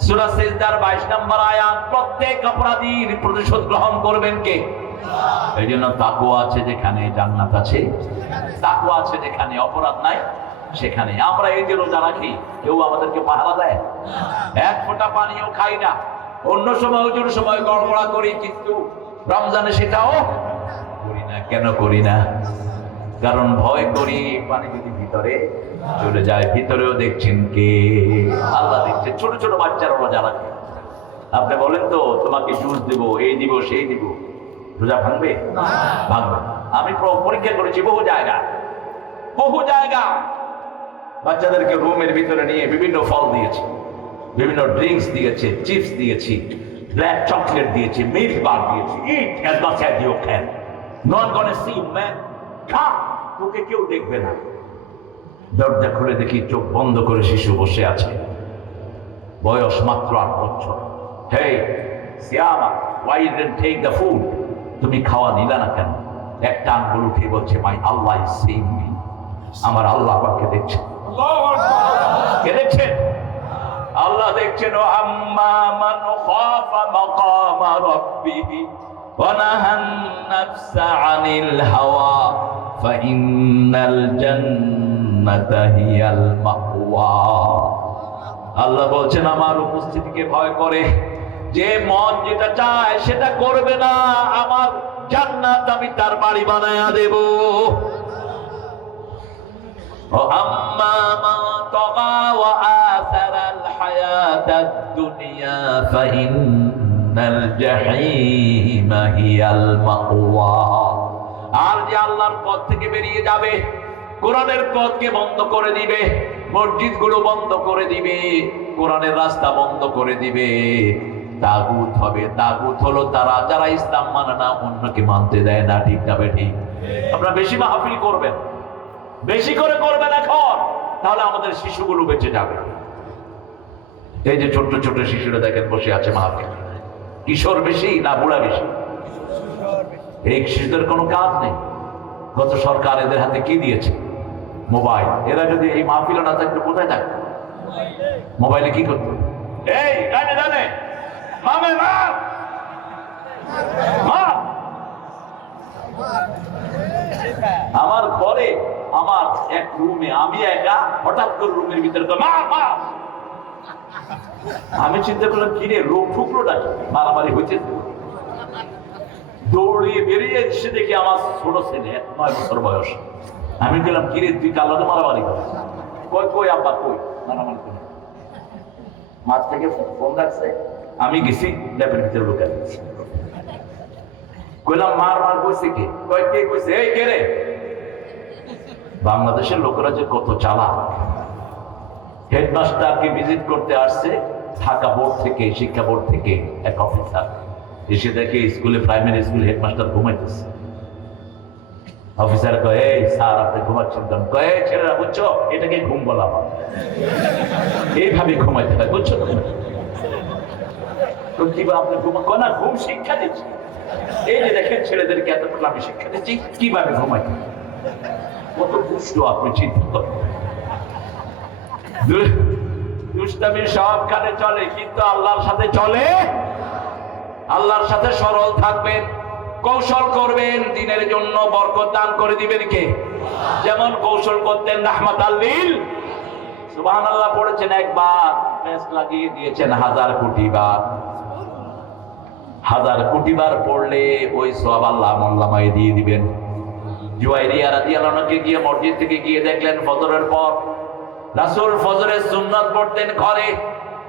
সূরা সিজদার 22 নম্বর আয়াত। প্রত্যেক অপরাধীর প্রতিশোধ গ্রহণ করবেন কে? এই জন্য তাকওয়া আছে যেখানে জান্নাত আছে, তাকওয়া আছে যেখানে অপরাধ নাই সেখানে। আমরা এই যে রোজা রাখি, কেউ আমাদেরকে পাহারা দেয়? এক ফোঁটা পানিও খাই না। অন্য সময় ওজোর সময় গড়গড়া করি, কিন্তু রমজানে সেটাও করি না। কেন করি না? কারণ ভয় করি পানি যদি ভিতরে চলে যায়। ভিতরেও দেখছেন কে? আল্লাহ দেখছেন। ছোট ছোট বাচ্চারা রোজা রাখে, আপনি বলেন তো তোমাকে জুস দিব, এই দিব, সেই দিব, রোজা ভাঙবে? ভাঙবে। আমি পরীক্ষা করেছি বহু জায়গা, বাচ্চাদেরকে রুমের ভিতরে নিয়ে বিভিন্ন ফল দিয়েছি, বিভিন্ন ড্রিঙ্কস দিয়েছে, চিপস দিয়েছি, ব্ল্যাক চকলেট দিয়েছি, মিল্ক বার দিয়েছি। ইট as much as you can. No one gonna see you, man. খা, তোকে কেউ দেখবে না। দরজা খুলে দেখি চোখ বন্ধ করে শিশু বসে আছে, বয়স মাত্র 8 বছর। Hey, Siama, why you didn't take the food? তুমি খাওয়া নিলা না কেন? একটা আঙ্গুল উঠে বলছে, my Allah is seeing me. আমার আল্লাহ আমাকে দেখছে। কে দেখছেন? আল্লাহ দেখছেন। ও আম্মা মান খাফা মাকামা রাব্বিহি ওয়া নাহান নাফসা আনিল হাওয়া ফাইন্নাল জান্নাতা হিয়াল মাওয়া। আল্লাহ বলছেন আমার উপস্থিতিকে ভয় করে, যে মন যেটা চায় সেটা করবে না, আমার জান্নাত আমি তার বাড়ি বানায়া দেব। وأما من طغى وآثر الحياة الدنيا فإن الجحيم هي المأوى। আর যে আল্লাহর পথ থেকে বেরিয়ে যাবে, কোরআনের পথকে বন্ধ করে দিবে, মসজিদগুলো বন্ধ করে দিবে, কোরআনের রাস্তা বন্ধ করে দিবে, তাগুত হবে। তাগুত হলো তারা যারা ইসলাম মানে না, অন্যকে মানতে দেয় না। ঠিক না বেঠিক? আপনারা বেশি মাহফিল করবেন, বেশি করে করবেন এখন, তাহলে আমাদের শিশুগুলো বেঁচে যাবে। এই যে ছোট্ট ছোট্ট শিশুরা দেখেন বসে আছে মাহফিল, কিশোর বেশি না বুড়া বেশি? এই শিশুদের কোনো কাজ নেই। গত সরকার এদের হাতে কি দিয়েছে? মোবাইল। এরা যদি এই মাহফিল না থাকতো কোথায় থাকতো? মোবাইলে কি করতো? এই গানে গানে মামে মা মা। আমার ঘরে আমার এক রুমে আমি একা, হঠাৎ করে রুমের ভিতরে মা মা। আমি চিন্তা করলাম কিরে রোগ ঠুকরোটা মারামারি হয়েছে। দৌড়িয়ে বেরিয়ে এসে দেখি আমার ছোট ছেলে 9 বছর বয়স। আমি গেলাম কিরে তুই কার লগে মারামারি করিস? কই কই আব্বা কই মারামারি করি। মাঠ থেকে ফোন রাখছে, আমি গেছি ল্যাপের ভিতরে ঢুকে দিচ্ছি। কইলাম মার মার কইছে কে? কই কে কইছে? এই কে রে? বাংলাদেশের লোকেরা যে কত চালাক। হেডমাস্টারকে ভিজিট করতে আসছে ঢাকা বোর্ড থেকে, শিক্ষা বোর্ড থেকে এক অফিসার। এসে দেখে স্কুলে, প্রাইমারি স্কুলে হেডমাস্টার ঘুমাইতেছে। অফিসার কয়, এই স্যার আপনি ঘুমাচ্ছেন কেন? কয়, এই ছেলেরা বুঝছো এটাকে ঘুম বলা হয়, এইভাবে ঘুমাইতে হয়, বুঝছো তো? কিভাবে আপনি ঘুমা? কয় না, ঘুম শিক্ষা দিচ্ছি। এই যে দেখেন ছেলেদেরকে এতটুকু আমি শিক্ষা দিচ্ছি কিভাবে ঘুমাইতে। কত দুষ্ট আপনি চিন্তা করেন। দুষ্টামি সবখানে চলে, কিন্তু আল্লাহর সাথে চলে। আল্লাহর সাথে সরল থাকবেন, কৌশল করবেন, দিনের জন্য বরকত দান করে দিবেন কে? যেমন কৌশল করতেন রাহমাতাল লিল। সুবহানাল্লাহ পড়েছেন একবার, পেস লাগিয়ে দিয়েছেন 1000 কোটি বার। 1000 কোটি বার পড়লে ওই সওয়াব আল্লাহ মোল্লামায় দিয়ে দিবেন। জুয়াইরিয়া রাদিয়াল্লাহু আনহা গিয়ে মসজিদ থেকে গিয়ে দেখলেন ফজরের পর রাসূল ফজরের সুন্নাত পড়তেন ঘরে,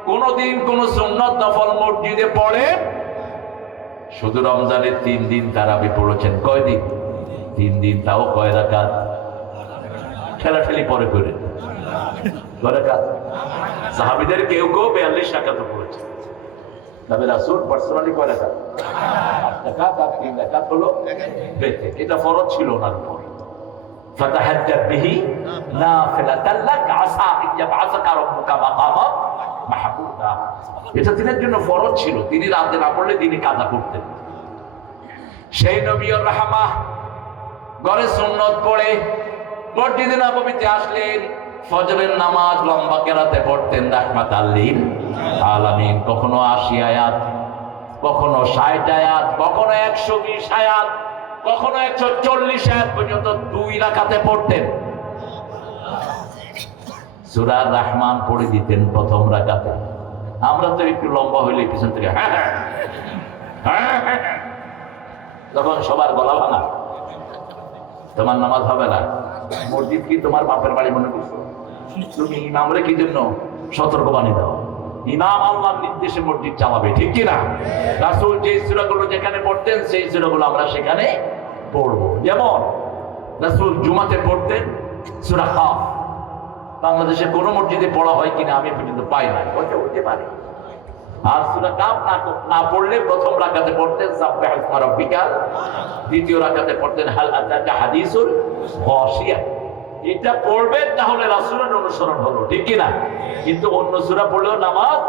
কোনদিন কোন সুন্নাত নফল মসজিদে পড়ে। শুধু রমজানের 3 দিন তারাবি পড়েছেন। কয়দিন? 3 দিন। তাও কয় রাকাত? ঠেলাঠেলি পরে করে কয় রাকাত? সাহাবীদের কেউ কেউ 42 রাকাত পড়েছে। তবে রাসূল পার্সোনালি কয় রাকাত? 8 রাকাত আর 3 রাকাত হলো বেতে। এটা ফরজ ছিল ওনার উপর। ফাতাহাজ্জাত বিহি নাফিলাতান লাক আসা ইয়াবআসাকা রাব্বুকা মাকামা মাহমুদা। এটা তিনের জন্য ফরজ ছিল, তিনি রাতে না পড়লে তিনি কাজা করতেন। সেই নবীর রাহমাহ ঘরে সুন্নত পড়ে মসজিদে নববীতে আসলেন, ফজরের নামাজ লম্বা কেরাতে পড়তেন রাহমাতাল লিল আলামিন। কখনো 80 আয়াত, কখনো 60 আয়াত, কখনো 120 আয়াত, কখনো 140 আয়াত পর্যন্ত 2 রাকাতে পড়তেন। সূরা রহমান পড়ে দিতেন প্রথম রাকাতে। আমরা তো একটু লম্বা হইলে পিছন থেকে হ্যাঁ হ্যাঁ হ্যাঁ হ্যাঁ, তখন সবার গলা ভাঙা, তোমার নামাজ হবে না। মসজিদ কি তোমার বাপের বাড়ি মনে করছো? তুমি ইমামরে কি জন্য সতর্কবাণী দাও? ইমাম আল্লাহর নির্দেশে মসজিদ চালাবে, ঠিক কিনা? রাসূল যে সূরাগুলো যেখানে পড়তেন সেই সূরাগুলো আমরা সেখানে পড়বো। যেমন রাসূল জুমাতে পড়তেন সূরা কাফ। বাংলাদেশে কোনো মসজিদে পড়া হয় কিনা আমি পর্যন্ত পাই না, হয়তো হতে পারে। আর সূরা কাফ না পড়লে প্রথম রাকাতে পড়তেন সাব্বিহ ইসমা রাব্বিকাল, দ্বিতীয় রাকাতে পড়তেন হাল আতাকা হাদিসুল গাশিয়া। এটা পড়বেন তাহলে রাসূলের অনুসরণ হলো, ঠিক কি না? কিন্তু অন্য সূরা পড়লেও নামাজ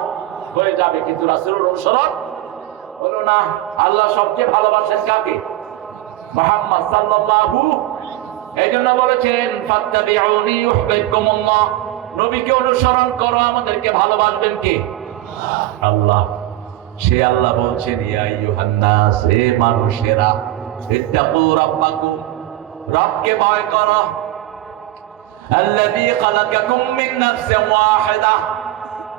হয়ে যাবে, কিন্তু রাসূলের অনুসরণ হলো না। আল্লাহ সবচেয়ে ভালোবাসেন কাকে? মুহাম্মদ সাল্লাল্লাহু। এইজন্য বলেছেন ফাত্তাবিউনি ইউহিব্বুকুমুল্লাহ, নবীকে অনুসরণ করো, আমাদেরকে ভালোবাসবেন কে? আল্লাহ। সে আল্লাহ বলছেন ইয়া আইয়ুহান নাস, হে মানুষেরা, ইত্তাকু রাব্বাকুম, রবকে ভয় করো, আল্লাযী খালাকাকুম মিন নাফসিন ওয়াহিদা,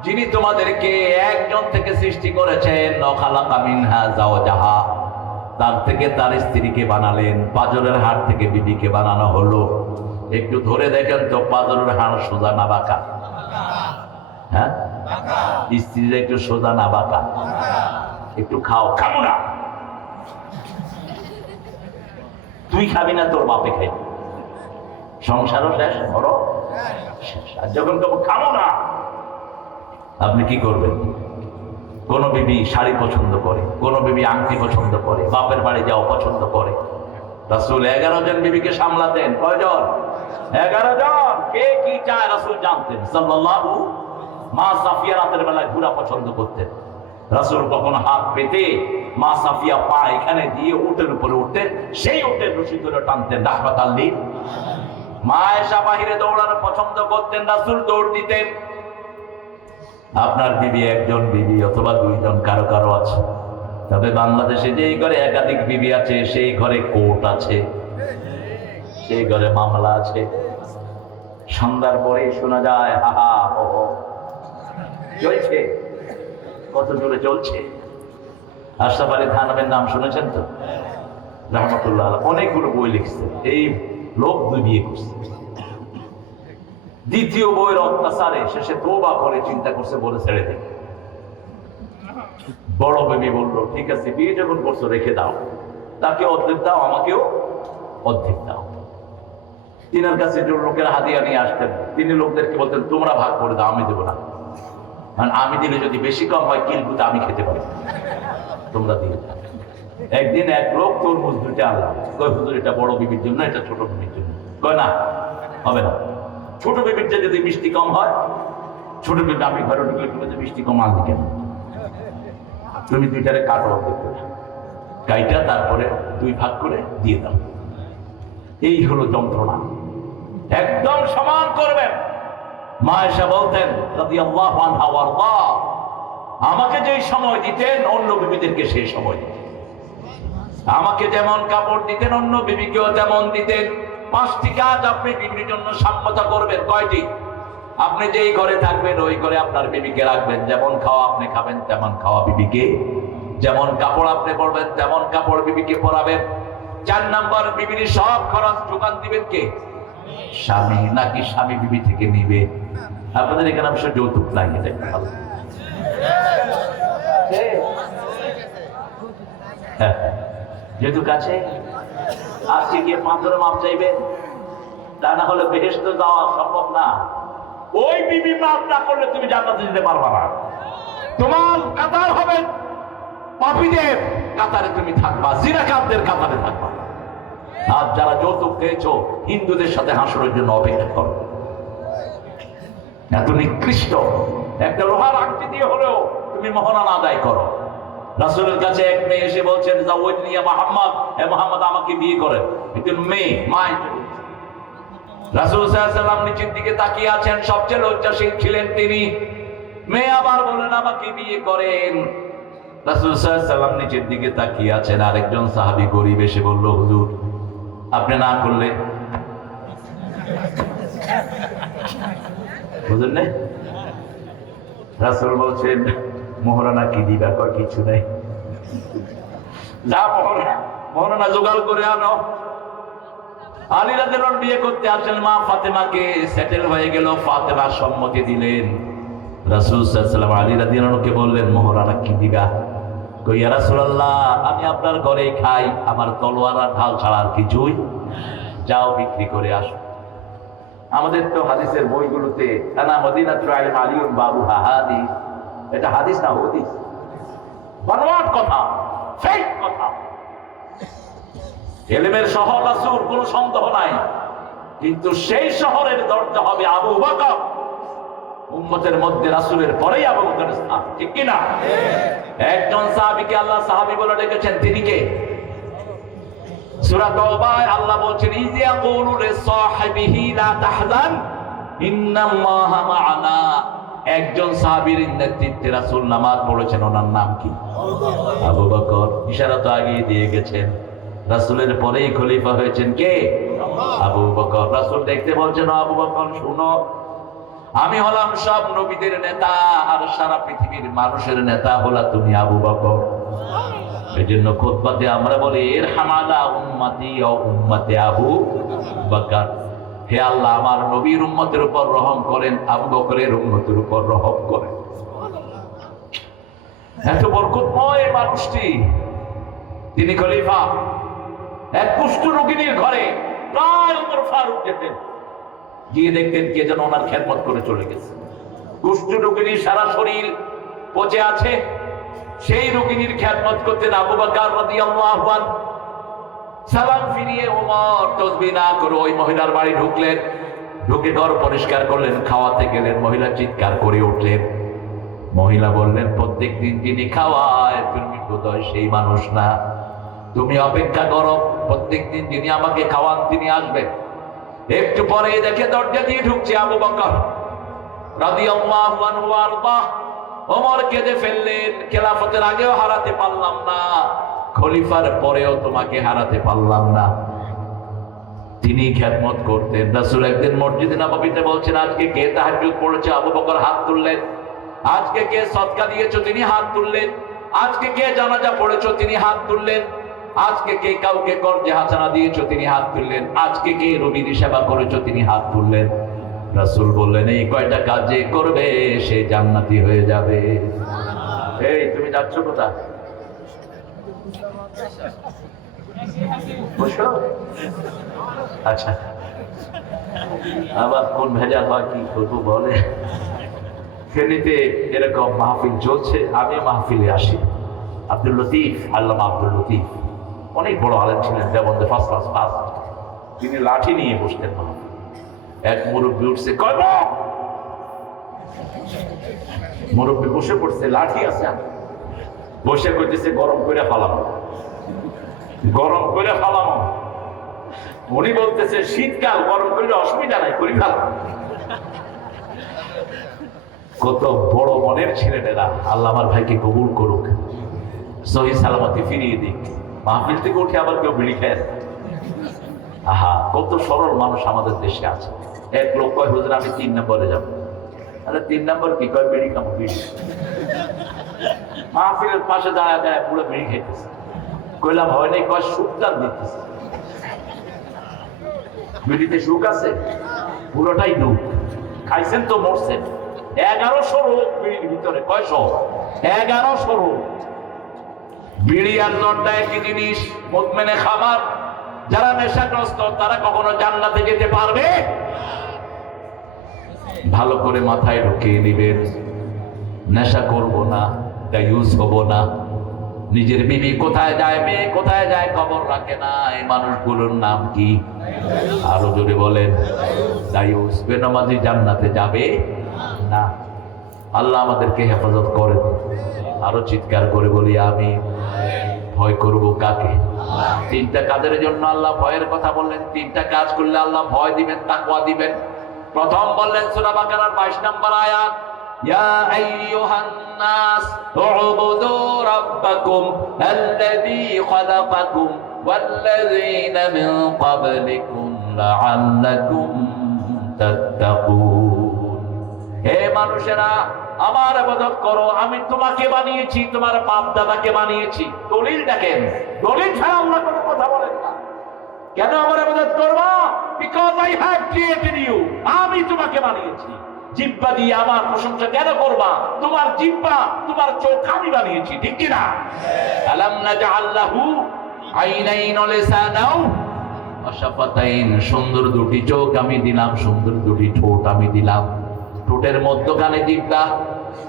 যিনি তোমাদেরকে একজন থেকে সৃষ্টি করেছেন, ওয়া খালাকা মিনহা যাওজাহা, তার থেকে তার স্ত্রীকে বানালেন, পাঁজরের হাড় থেকে বিবিকে বানানো হলো। একটু ধরে দেখেন তো পাঁজরের হাড় সোজা না বাঁকা? হ্যাঁ, স্ত্রীর একটু সোজা না বাঁকা? একটু খাও, খাবো না, তুই খাবি না, তোর বাপে খাইবি, সংসারও শেষ, বড় শেষ। আর যখন তখন খাবো না, আপনি কি করবেন? কোন বিবি শাড়ি পছন্দ করে, কোন বিবি আংটি পছন্দ করে, বাপের বাড়ি যাওয়া পছন্দ করে। রাসূল 11 জন বিবিকে সামলাতেন। কয়জন? 11 জন। কে কি চায় রাসূল জানতেন সাল্লাল্লাহু। মা সাফিয়া রাতের বেলায় ঘোরা পছন্দ করতেন। রাসূল কখন হাত পেতে মা সাফিয়া পা এখানে দিয়ে উটের উপরে উঠতেন, সেই উটের রশি ধরে টানতেন, রাহমাতাল লিল। মা আয়েশা বাহিরে দৌড়ানো পছন্দ করতেন, রাসূল দৌড় দিতেন। আপনার বিবি একজন বিবি অথবা দুইজন, কারো কারো আছে। তবে বাংলাদেশে যেই ঘরে একাধিক বিবি আছে সেই ঘরে কোর্ট আছে, সেই ঘরে মামলা আছে। সন্ধ্যার পরে শোনা যায় হাহা হো হো চলছে, কত জোরে চলছে। আশরাফ আলী থানভীর নাম শুনেছেন তো, রাহমাতুল্লাহ আলাইহি, অনেকগুলো বই লিখছে। এই লোক 2 বিয়ে করছে, দ্বিতীয় বইয়ের অত্যাচারে শেষে তওবা করে চিন্তা করছে বলে ছেড়ে দেবে। বড় বেবি বললো ঠিক আছে, বিয়ে যখন করছো রেখে দাও, তাকে অর্ধেক দাও, আমাকেও অর্ধেক দাও। তিনার কাছে যে লোকের হাদিয়া নিয়ে আসতেন, তিনি লোকদেরকে বলতেন তোমরা ভাগ করে দাও, আমি দেবো না, কারণ আমি দিলে যদি বেশি কম হয় কিলকুতে আমি খেতে পারি, তোমরা দিয়ে দাও। একদিন এক লোক তরমুজ 2টা আনলাম, কয় হুজুর এটা বড় বিবির জন্য, এটা ছোট বিবির জন্য। কয় না, হবে না, ছোট বেবির যদি মিষ্টি কম হয়, ছোট বেবি আমি ঘরে ঢুকলে তুমি মিষ্টি কম আনলি কেন? তুমি 2টারে কাটো, কাইটা তারপরে 2 ভাগ করে দিয়ে দাও। এই হলো যন্ত্রণা, একদম সমান করবেন। মা আয়েশা বলতেন রাদিয়াল্লাহু আনহা ওয়ারদা, আমাকে যেই সময় দিতেন অন্য বিবিদেরকে সেই সময় দিতেন। আমাকে যেমন কাপড় দিতেন অন্য বিবিকেও তেমন দিতেন। 5টি কাজ আপনি বিবির জন্য সাম্যতা করবেন। কয়টি? আপনি যেই ঘরে থাকবেন ওই ঘরে আপনার বিবিকে রাখবেন, যেমন খাওয়া আপনি খাবেন তেমন খাওয়া বিবিকে, যেমন কাপড় আপনি পরবেন তেমন কাপড় বিবিকে পরাবেন। 4 নাম্বার, বিবির সব খরচ যোগান দিবেন কে? স্বামী, নাকি স্বামী বিবি থেকে নিবে? আপনাদের এখানে অবশ্য যৌতুক নাই, এটা ভালো। যৌতুক আছে, আজকে গিয়ে 5 ধরে মাপ চাইবেন, তা না হলে বেহেশতে যাওয়া সম্ভব না। ওই বিবি মাপ না করলে তুমি জান্নাতে যেতে পারবা না। তোমার কাতার হবে পাপীদের কাতারে, তুমি থাকবা, জিনাকারদের কাতারে থাকবা। আর যারা যৌতুক খেয়েছো হিন্দুদের সাথে হাসরের জন্য অপেক্ষা করো। এত নিকৃষ্ট একটা লোহার আংটি দিয়ে হলেও তুমি মহরানা আদায় করো। রাসূলের কাছে এক মেয়ে এসে বলছেন জাওয়াজনি ইয়া মুহাম্মদ, হে মুহাম্মদ আমাকে বিয়ে করেন। একজন মেয়ে, মা। রাসূল সাল্লাল্লাহু আলাইহি ওয়াসাল্লাম নিচের দিকে তাকিয়ে আছেন, সবচেয়ে লজ্জাশীল ছিলেন তিনি। মেয়ে আবার বলেন আমাকে বিয়ে করেন। রাসূল সাল্লাল্লাহু আলাইহি ওয়াসাল্লাম নিচের দিকে তাকিয়ে আছেন। আরেকজন সাহাবী গরীব এসে বলল হুজুর আপনি না করলে হুজুর নেই। রাসূল বলছেন মোহরানা কি দিবা? কয় কিছু নাই, যা মোহরানা জোগাড় করে আনো। আলী রাদিয়াল্লাহু আনহু বিয়ে করতে আসেন, মা ফাতেমাকে সেটেল হয়ে গেল, ফাতেমা সম্মতি দিলেন। রাসূল সাল্লাল্লাহু আলাইহি ওয়াসাল্লাম আলী রাদিয়াল্লাহু আনহুকে বললেন মোহরানা কি দিবা? কই ইয়া রাসূলুল্লাহ, আমি আপনার ঘরে খাই, আমার তলোয়ার আর ঢাল ছাড়া আর কিছুই, যাও বিক্রি করে আসো। আমাদের তো হাদিসের বইগুলোতে আনা মদিনাতুল ইলম আলিউন বাবুহা হাদিস, এটা হাদিস না হাদিস, বানোয়াট কথা, ফেক কথা। ইলমের শহর রাসূল, কোনো সন্দেহ নাই, কিন্তু সেই শহরের দরজা হবে আবু বকর। উম্মতের মধ্যে রাসূলের পরেই আবু বকরের স্থান, ঠিক কি না? একজন সাহাবীকে আল্লাহ সাহাবী বলে ডেকেছেন, তিনি কে? সূরা তাওবায় আল্লাহ বলছেন, ইয ইয়াকুলু লিসাহিবিহি লা তাহজান ইন্নাল্লাহা মা'ানা। একজন সাহাবীর নেতৃত্বে রাসূল নামাজ পড়েছেন, ওনার নাম কি? আবু বকর। ইশারা তো আগেই দিয়ে গেছেন, রাসূলের পরেই খলিফা হয়েছেন কে? আবু বকর। রাসূল দেখতে বলছেন, আবু বকর শুনো, আমি হলাম সব নবীদের নেতা, আর সারা পৃথিবীর মানুষের নেতা হলা তুমি আবু বকর। এই জন্য খুতবাতে আমরা বলি, ইরহাম আলা উম্মতি ও উম্মতে আবু বকর। হে আল্লাহ, আমার নবীর উম্মতের উপর রহম করেন, আবু বকরের উম্মতের উপর রহম করেন। এত বরকতময় মানুষটি, তিনি খলিফা। এক কুষ্ঠ রোগিনীর ঘরে প্রায় ওমর ফারুক যেতেন, গিয়ে দেখতেন কে যেন ওনার খেদমত করে চলে গেছে। কুষ্ঠ রোগিনী সারা শরীর পচে আছে, সেই রোগিনীর খেদমত করতেন আবু বকর রাদিয়াল্লাহু আনহু। সালাম ফিরিয়ে ওমর তাসবিহ না করে ওই মহিলার বাড়ি ঢুকলেন, ঢুকে ঘর পরিষ্কার করলেন, খাওয়াতে গেলেন, মহিলা চিৎকার করে উঠলেন। মহিলা বললেন, প্রত্যেকদিন যিনি খাওয়ায় তুমি বোধহয় সেই মানুষ না, তুমি অপেক্ষা করো, প্রত্যেকদিন যিনি আমাকে খাওয়ান তিনি আসবেন। একটু পরে দেখে দরজা দিয়ে ঢুকছে আবু বকর রাদিয়াল্লাহু আনহু আরদা। ওমর কেঁদে ফেললেন, খেলাফতের আগেও হারাতে পারলাম না, খলিফার পরেও তোমাকে হারাতে পারলাম না। তিনি খেদমত করতেন। রাসূল একদিন মসজিদে নববীতে বলছেন, আজকে কে তাহাজ্জুদ পড়েছে? আবু বকর হাত তুললেন। আজকে কে সদকা দিয়েছো? তিনি হাত তুললেন। আজকে কে জানাজা পড়েছো? তিনি হাত তুললেন। আজকে কে কাউকে কর্জে হাসানা দিয়েছো? তিনি হাত তুললেন। আজকে কে রোগীর সেবা করেছো? তিনি হাত তুললেন। রাসূল বললেন, এই কয়টা কাজ যে করবে সে জান্নাতি হয়ে যাবে। এই তুমি যাচ্ছ কোথায়? আচ্ছা, আবার কোন ভেজাল হয় কি করবো বলে। ফেনীতে এরকম মাহফিল চলছে, আমি মাহফিলে আসি। আব্দুল লতিফ, আল্লামা আব্দুল লতিফ অনেক বড় আলেম ছিলেন, দেবন্দে ফার্স্ট ক্লাস পাস। তিনি লাঠি নিয়ে বসতেন মাহফিল। এক মুরব্বী উঠছে, কয় মুরব্বী বসে পড়ছে, লাঠি আছে, বসে করতেছে গরম করে ফালাবো, গরম করে ফালাবো। উনি বলতেছে শীতকাল, গরম করলে অসুবিধা নাই, করি ফেলা। কত বড় মনের ছিলেন এরা। আল্লাহ আমার ভাইকে কবুল করুক, সহি সালামতি ফিরিয়ে দিক। মাহফিল থেকে উঠে আবার কেউ বিড়ি খায়। আহা, কত সরল মানুষ আমাদের দেশে আছে। এক লোক কয়, হুজুর আমি 3 নম্বরে যাবো। আরে 3 নম্বর কি? কয় বিড়ি খাবো, বিড়ি। মাহফিলের পাশে দাঁড়ায় দাঁড়ায় পুরো বিড়ি খেতেছে। কইলাম হয় নাই, কয় সুখদান দিতেছে। বিড়িতে সুখ আছে? পুরোটাই দুঃখ। খাইছেন তো মরছেন। 1100 রোগ বিড়ির ভিতরে। কয়শো? 1100 রোগ। বিড়ি আর জর্দা একই জিনিস, মুদমেনে খাবার। যারা নেশাগ্রস্ত তারা কখনো জান্নাতে যেতে পারবে? ভালো করে মাথায় ঢুকিয়ে নিবেন, নেশা করব না, দায়ুস হব না। নিজের বিবি কোথায় যায়, মেয়ে কোথায় যায় খবর রাখে না, এই মানুষগুলোর নাম কি? আরো জোরে বলেন, দায়ুস। বেনামাজি জান্নাতে যাবে না। আল্লাহ আমাদেরকে হেফাজত করেন। আরো চিৎকার করে বলি আমি। ভয় করব কাকে? 3টা কাজের জন্য আল্লাহ ভয়ের কথা বললেন। 3টা কাজ করলে আল্লাহ ভয় দিবেন, তাকওয়া দিবেন। প্রথম বললেন সূরা বাকারার 22 নম্বর আয়াত, ইয়া আইয়ুহান নাস উবুদু রাব্বাকুম আল্লাযী খালাকাকুম ওয়াল্লাযীনা মিন ক্বাবলিকুম লাআল্লাকুম তাত্তাকুন। হে মানুষেরা, আমার ইবাদত করো, আমি তোমাকে বানিয়েছি, তোমার বাপ দাদাকে বানিয়েছি। দলিল দেখেন, দলিল ছাড়া আল্লাহ কোনো কথা বলেন না। কেন আমার ইবাদত করবা? Because I have created you. আমি তোমাকে বানিয়েছি। জিহ্বা দিয়ে আমার প্রশংসা কেন করবা? তোমার জিহ্বা, তোমার চোখ আমি বানিয়েছি, ঠিক কি না? আলাম নাজআল লাহু আইনাইন ওয়া লিসানাও ওয়া শাফাতাইন, সুন্দর দুটি চোখ আমি দিলাম, সুন্দর দুটি ঠোঁট আমি দিলাম। ঠোঁটের মধ্যখানে জিহ্বা,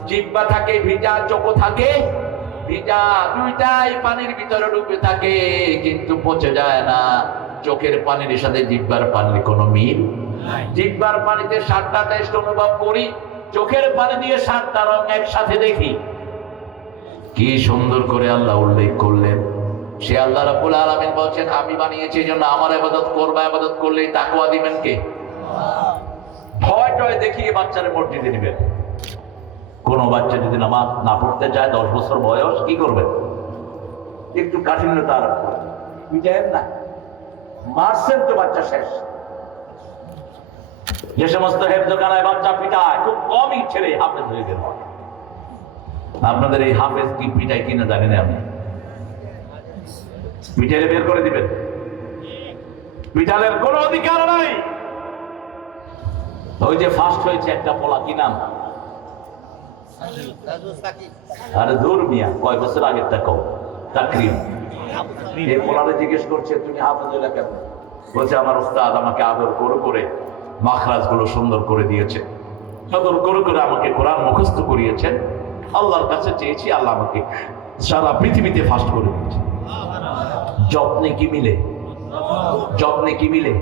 জিহ্বা থাকে ভিজা, চোখ থাকে ভিজা, দুইটাই পানির ভিতরে ডুবে থাকে কিন্তু পচে যায় না। চোখের পানির সাথে জিহ্বার পানির কোনো মিল নাই। জিহ্বার পানিতে 7টা টেস্ট অনুভব করি, চোখের পানি দিয়ে 7টা রং একসাথে দেখি। কি সুন্দর করে আল্লাহ উল্লেখ করলেন। সে আল্লাহ রাব্বুল আলামিন বলছেন আমি বানিয়েছি এই জন্য আমার ইবাদত করবা, ইবাদত করলেই তাকওয়া দিবেন কে? ভয় টয় দেখিয়ে বাচ্চারে মসজিদে দিবেন। কোন বাচ্চা যদি নামাজ না পড়তে চায়, 10 বছর বয়স, কি করবেন? একটু কাঠিন্যতা আরোপ করবেন, বুঝেন না? মারছেন তো বাচ্চা শেষ। যে সমস্ত হেফজখানায় বাচ্চা পিটায়, খুব কমই ছেলে হাফেজ হয়ে গেল। আপনাদের এই হাফেজ কি পিটায় কিনা জানি না আমি। পিটাইলে বের করে দিবেন, পিটালের কোনো অধিকার নাই। ওই যে ফার্স্ট হয়েছে একটা পোলা, কি নাম? আরে দূর মিয়া, কয় বছর আগের টা কও। তাকরিম। এই পোলারে জিজ্ঞেস করছে তুমি হাফেজ হইলা কেন? বলছে আমার উস্তাদ আমাকে আদর করে মাখরাজ গুলো সুন্দর করে দিয়েছে, আদর করে আমাকে কোরআন মুখস্থ করিয়েছেন। আল্লাহর কাছে চেয়েছি, আল্লাহ আমাকে সারা পৃথিবীতে ফার্স্ট করে দিয়েছে। যত্নে কি মিলে? যত্নে কি মিলে?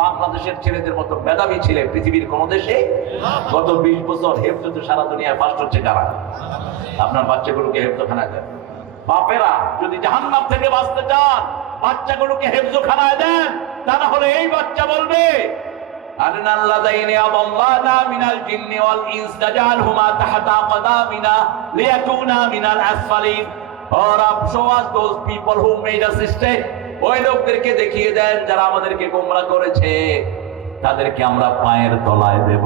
বাংলাদেশের ছেলেদের মতো মেধাবী ছেলে পৃথিবীর কোন দেশে গত 20 বছর হেফজতে সারা দুনিয়ায় ফার্স্ট হচ্ছে কারা? আপনার বাচ্চাগুলোকে হেফজখানায় দেন। বাপেরা যদি জাহান্নাম থেকে বাঁচতে চান, বাচ্চাগুলোকে হেফজখানায় দেন, তা না হলে এই বাচ্চা বলবে আল্লাযাইনি আদাল্লানা মিনাল জিন্নি ওয়াল ইনস নাজআলহুমা তাহতা আকদামিনা লিয়াকুনা মিনাল আসফালিন। Or show us those people who made us stay. ওই লোকদেরকে দেখিয়ে দেন যারা আমাদেরকে গোমরা করেছে, তাদেরকে আমরা পায়ের তলায় দেব।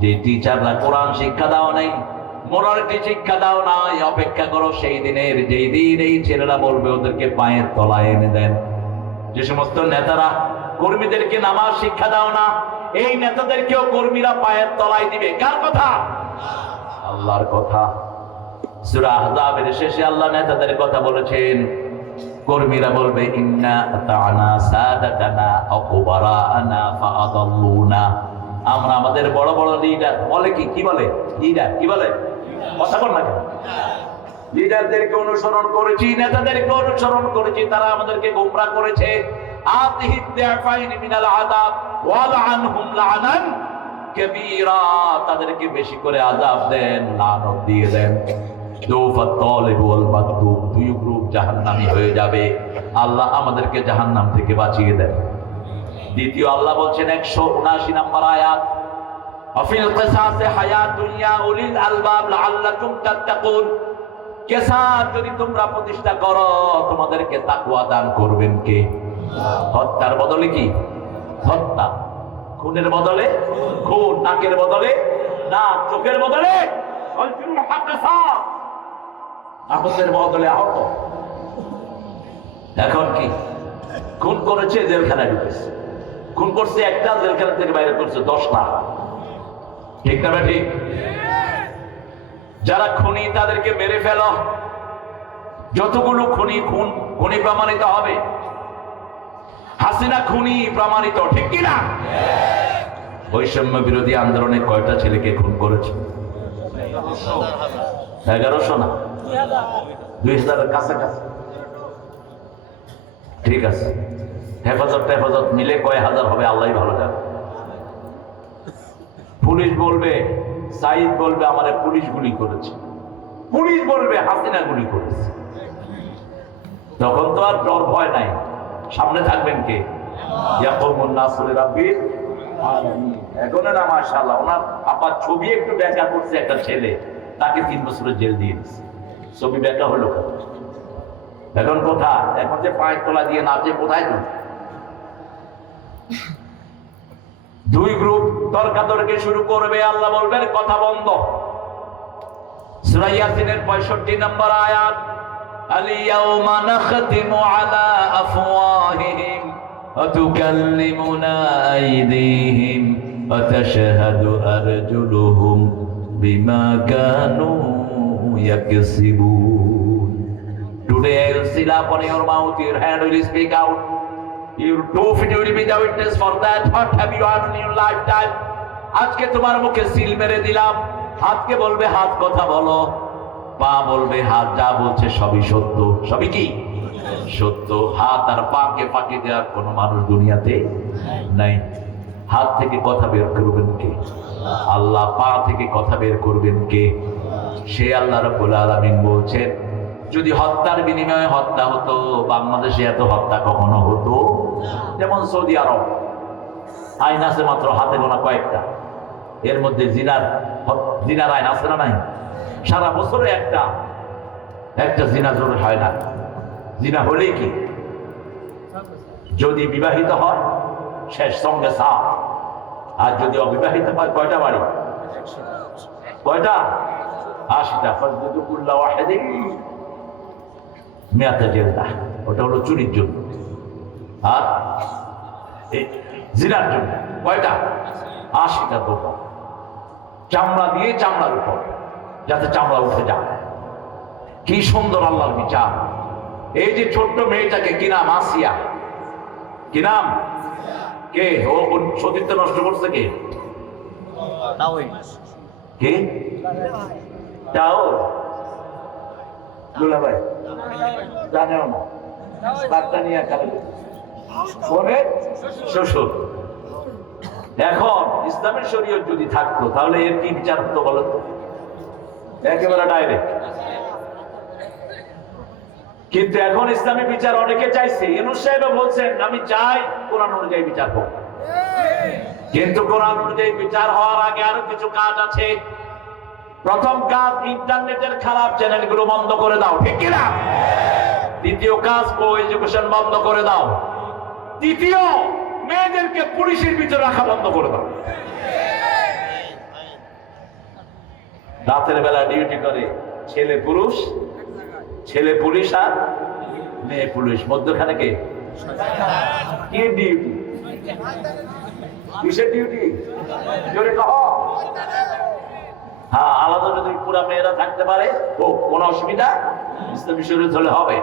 যে টিচাররা কোরআন শিক্ষা দাও নাই, মোরালিটি শিক্ষা দাও নাই, অপেক্ষা করো সেই দিনের, যেই দিন এই ছেলেরা বলবে ওদেরকে পায়ের তলায় এনে দেন। যে সমস্ত নেতারা কর্মীদেরকে নামাজ শিক্ষা দাও না, এই নেতাদেরকেও কর্মীরা পায়ের তলায় দিবে। কার কথা? আল্লাহর কথা। সূরা আহজাবের শেষে আল্লাহ নেতাদের কথা বলেছেন। কর্মীরা বলবে ইন্না আতানা সাদাতানা ওয়া কুবারানা ফাআদাল্লুনা, আমরা আমাদের বড় বড় লিডার, বলে কি বলে লিডার, কি বলে কথা বল না, লিডারদেরকে অনুসরণ করেছি, নেতাদেরকে অনুসরণ করেছি, তারা আমাদেরকে গোমরা করেছে। আতিহিদ দিআফাইন মিনাল আযাব ওয়া লাআনহুম লাআনান কাবীরা, তাদেরকে বেশি করে আযাব দেন, লানত দিয়ে দেন। দুফাত তালিব ওয়াল মাতলুব, দুই গ্রুপ জাহান্নামী হয়ে যাবে। আল্লাহ আমাদেরকে জাহান্নাম থেকে বাঁচিয়ে দেন। দ্বিতীয় আল্লাহ বলছেন 179 নম্বর আয়াত, আফিল কিসাসে হায়াতুন ইয়া উলিল আলবাব লাআল্লাকুম তাত্তাকুন, কিসাস যদি তোমরা প্রতিষ্ঠা করো তোমাদেরকে তাকওয়া দান করবেন কে? হত্যার বদলে কি হত্যা, খুনের বদলে খুন, নাকের বদলে নাক, চোখের বদলে আহতের বদলে আহত। এখন কি খুন করেছে জেলখানায় ঢুকেছে, খুন করছে একটা, জেলখানা থেকে বাইরে করছে 10টা, ঠিক না ঠিক? যারা খুনি তাদেরকে মেরে ফেল, যতগুলো খুনি খুনি প্রমাণিত হবে। হাসিনা খুনি প্রমাণিত, ঠিক কিনা? বৈষম্য বিরোধী আন্দোলনে কয়টা ছেলেকে খুন করেছে? 1100 না 2000-এর কাছাকাছি। ঠিক আছে, হেফাজত মিলে কয় হাজার হবে আল্লাহ ভালো জানে। পুলিশ বলবে, সাইদ বলবে আমারে পুলিশ গুলি করেছে, পুলিশ বলবে হাসিনা গুলি করেছে। তখন তো আর ডর ভয় নাই, সামনে থাকবেন কে? ইয়াকুমুন নাসু লিরাব্বিল আলামিন। এখন না মাশাআল্লাহ, ওনার আপার ছবি একটু ব্যাখ্যা করছে একটা ছেলে, তাকে 3 বছরের জেল দিয়ে দিচ্ছে। ছবি ব্যাখ্যা হলো, এখন কোথায়? এখন যে পায়ের তলা দিয়ে নাচে কোথায়? তো দুই গ্রুপ তর্কাতর্কি শুরু করবে, আল্লাহ বলবেন কথা বন্ধ। সূরা ইয়াসিনের 65 নম্বর আয়াত, আল-ইয়াওমা নাখতিমু আলা আফওয়াহিহিম ওয়া তুকাল্লিমুনা আইদিহিম وتشهد أرجلهم بما كانوا يكسبون. Today I will seal upon your mouth, your hand will speak out, your two feet will be the witness for that. What have you done in your lifetime? আজকে তোমার মুখে সিল মেরে দিলাম। হাতকে বলবে হাত কথা বলো, পা বলবে হাত যা বলছে সবই সত্য। সবই কি সত্য? হাত আর পাকে ফাঁকি দেওয়ার কোন মানুষ দুনিয়াতে নাই। হাত থেকে কথা বের করবেন কে? আল্লাহ। পা থেকে কথা বের করবেন কে? সে আল্লাহ রাব্বুল আলামিন বলছেন, যদি হত্যার বিনিময়ে হত্যা হতো, বাংলাদেশে এত হত্যা কখনো হতো? যেমন সৌদি আরব আইন আছে মাত্র হাতে গোনা কয়েকটা, এর মধ্যে জিনার আইন আছে না নাই? সারা বছরে একটা জিনা জোর হয় না। জিনা হলেই কি, যদি বিবাহিত হয় শেষ, সঙ্গে সাপ। আর যদি অবিবাহিত হয় কয়টা বাড়ি? কয়টা? 80টা। ফজলুল্লাহ ওয়াহিদি মেয়াতে জেলদা, ওটা হলো চুরির জন্য। আর জিনার জন্য কয়টা? 80টা দোকা। চামড়া দিয়ে চামড়ার উপর, যাতে চামড়া উঠে যায়। কি সুন্দর আল্লাহর বিচার! এই যে ছোট্ট মেয়েটাকে, কি নাম? আসিয়া। কি নাম? কে ও? সতীত্ব নষ্ট করছে কে? কে? তাও দুলাভাই জানেও না, বার্তা নিয়ে শ্বশুর। এখন ইসলামের শরীয়ত যদি থাকতো তাহলে এর কি বিচার হতো বলো তো? একেবারে ডাইরেক্ট। কিন্তু এখন ইসলামী বিচার অনেকে চাইছে। ইউনূস সাহেব বলছেন, আমি চাই কোরআন অনুযায়ী বিচার হোক, কিন্তু কোরআন অনুযায়ী বিচার হওয়ার আগে আরো কিছু কাজ আছে। প্রথম কাজ, ইন্টারনেটের খারাপ চ্যানেলগুলো বন্ধ করে দাও, ঠিক কিনা? দ্বিতীয় কাজ, কো এডুকেশন বন্ধ করে দাও। তৃতীয়, মেয়েদেরকে পুলিশের ভিতরে রাখা বন্ধ করে দাও। রাতের বেলা ডিউটি করে ছেলে পুরুষ, ছেলে পুলিশ আর মেয়ে পুলিশ, মধ্যখানে কে? কি ডিউটি? কিসের ডিউটি? জোরে কহ। হ্যাঁ, আলাদা যদি পুরা মেয়েরা থাকতে পারে ও কোনো অসুবিধা ইসলামী শরীয়ত হলে হবে।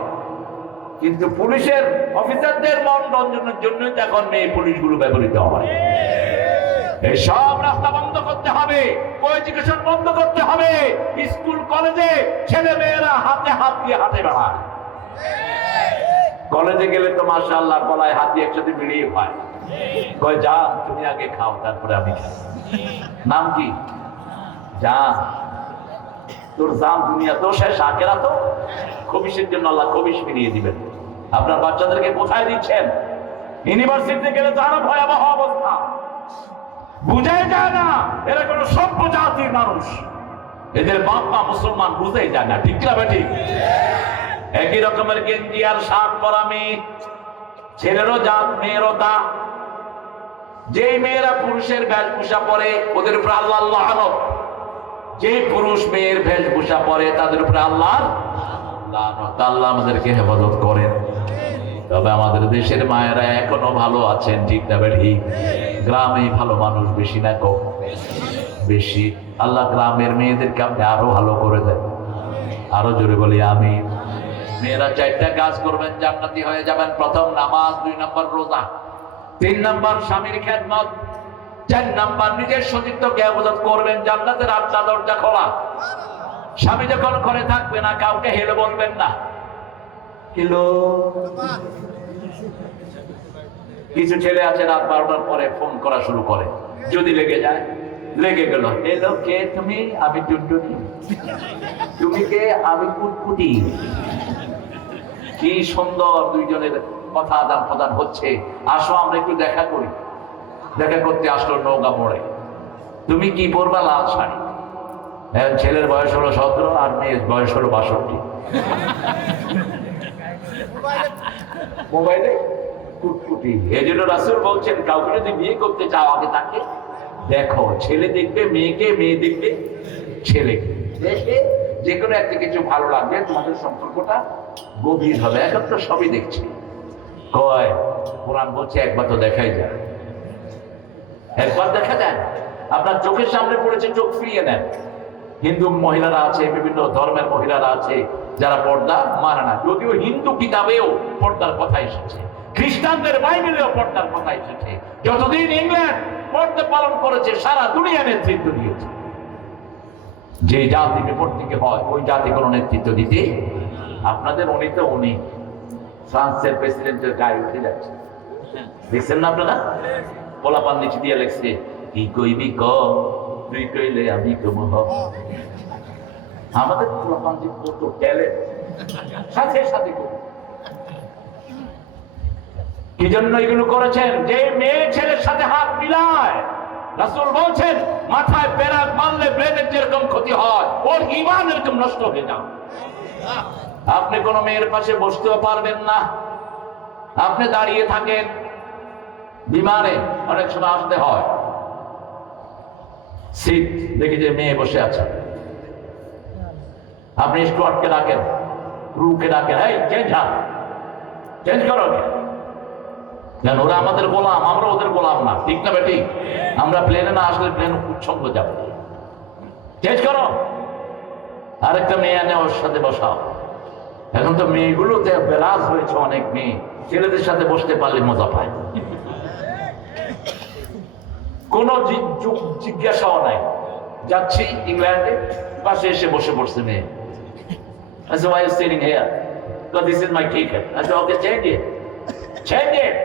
কিন্তু পুলিশের অফিসারদের মন রঞ্জনের জন্যই তো এখন মেয়ে পুলিশগুলো ব্যবহৃত হয়। এই সব রাস্তা বন্ধ করতে হবে, এডুকেশন বন্ধ করতে হবে। স্কুল কলেজে ছেলে মেয়েরা হাতে হাত দিয়ে হাতে বেড়ায়। কলেজে গেলে তো মাশাআল্লাহ গলায় হাত দিয়ে একসাথে মিলিয়ে পায়। কয় জান তুমি আগে খাও, তারপরে আমি খাই। নাম কি? জান। তোর জান দুনিয়া তো শেষ, আখেরা তো। খবিশের জন্য আল্লাহ খবিশ ফিরিয়ে দিবেন। আপনার বাচ্চাদেরকে কোথায় দিচ্ছেন? ইউনিভার্সিটিতে গেলে তো আরো ভয়াবহ অবস্থা। বুঝাই যায় না এরা কোন সভ্য জাতির মানুষ। এদের বাপ মা মুসলমান, বুঝাই যায় না, ঠিক না বেঠিক? একই রকমের গেঞ্জি আর শার্ট পরা মেয়ে, ছেলেরও জাত মেয়েরও তা। যেই মেয়েরা পুরুষের বেশভূষা পরে ওদের উপরে আল্লাহ লানত, যে পুরুষ মেয়ের বেশভূষা পরে তাদের উপরে আল্লাহ লানত। আল্লাহ আমাদেরকে হেফাজত করেন। তবে আমাদের দেশের মায়েরা এখনো ভালো আছেন, ঠিক না বেঠিক? গ্রামে ভালো মানুষ বেশি না কম? বেশি। আল্লাহ গ্রামের মেয়েদেরকে আপনি আরো ভালো করে দেন। আরো জোরে বলি আমি। মেয়েরা 4টা কাজ করবেন, জান্নাতি হয়ে যাবেন। প্রথম, নামাজ। 2 নম্বর, রোজা। 3 নম্বর, স্বামীর খেদমত। 4 নম্বর, নিজের সতীত্বকে হেফাজত করবেন। জান্নাতের 8টা দরজা খোলা। স্বামী যখন ঘরে থাকবে না, কাউকে হেলে বলবেন না। হ্যালো। কিছু ছেলে আছে রাত 12টার পরে ফোন করা শুরু করে, যদি লেগে যায়, লেগে গেল। হ্যালো, কে তুমি? আমি টুনটুনি। তুমি কে? আমি কুটকুটি। কি সুন্দর দুইজনের কথা আদান প্রদান হচ্ছে। আসো আমরা একটু দেখা করি। দেখা করতে আসলো নৌকা মোড়ে। তুমি কি পরবা? লাল শাড়ি। ছেলের বয়স হলো 17 আর মেয়ের বয়স হলো 62। মোবাইলে কুটকুটি। এই জন্য রাসূল বলছেন, কাউকে যদি বিয়ে করতে চাও আগে তাকে দেখো। ছেলে দেখবে মেয়েকে, মেয়ে দেখবে ছেলেকে। দেখে যে কোনো একটা কিছু ভালো লাগবে, তোমাদের সম্পর্কটা গভীর হবে। এখন তো সবই দেখছি। কয় কোরআন বলছে একবার তো দেখাই যায়। একবার দেখা যায়, আপনার চোখের সামনে পড়েছে, চোখ ফিরিয়ে নেন। হিন্দু মহিলারা আছে, বিভিন্ন ধর্মের মহিলারা আছে যারা পর্দা মানে না, যদিও হিন্দু কিতাবেও পর্দার কথা এসেছে, খ্রিস্টানদের বাইবেলেও পর্দার কথা এসেছে। যতদিন ইংল্যান্ড পর্দা পালন করেছে, সারা দুনিয়া নেতৃত্ব দিয়েছে। যে জাতি বিপত্তিকে হয়, ওই জাতি কোনো নেতৃত্ব দিতে, আপনাদের উনি ফ্রান্সের প্রেসিডেন্টের গায়ে উঠে যাচ্ছে, দেখছেন না আপনারা? পোলাপান নিচে দিয়ে লেখছে, কি কইবি ক, তুই কইলে আমি কম হব। আমাদের পোলাপান যে কত ট্যালেন্ট, সাথে সাথে কি জন্য এগুলো করেছেন? যে মেয়ে ছেলের সাথে হাত মিলায়, রাসূল বলছেন মাথায় পেরাক মারলে ব্রেনের যেরকম ক্ষতি হয়, ওর ঈমান এরকম নষ্ট হয়ে যায়। আপনি কোন মেয়ের পাশে বসতেও পারবেন না। আপনি দাঁড়িয়ে থাকেন, বিমানে অনেক সময় আসতে হয়, সিট দেখে যে মেয়ে বসে আছে, আপনি স্টুয়ার্ডকে ডাকেন, ক্রুকে ডাকেন, এই চেঞ্জ করো। কেন? ওরা আমাদের গোলাম, আমরা ওদের গোলাম না, ঠিক না বেটি? আমরা প্লেনে না আসলে প্লেন উৎসঙ্গ যাবে, চেঞ্জ করো, আরেকটা মেয়ে এনে ওর সাথে বসাও। এখন তো মেয়েগুলোতে বেরাজ হয়েছে, অনেক মেয়ে ছেলেদের সাথে বসতে পারলে মজা পায়, কোন জিজ্ঞাসাও নাই। যাচ্ছি ইংল্যান্ডে, পাশে এসে বসে পড়ছে মেয়ে। I said, why are you sitting here? Because this is my ticket. I said, okay, change it. Change it.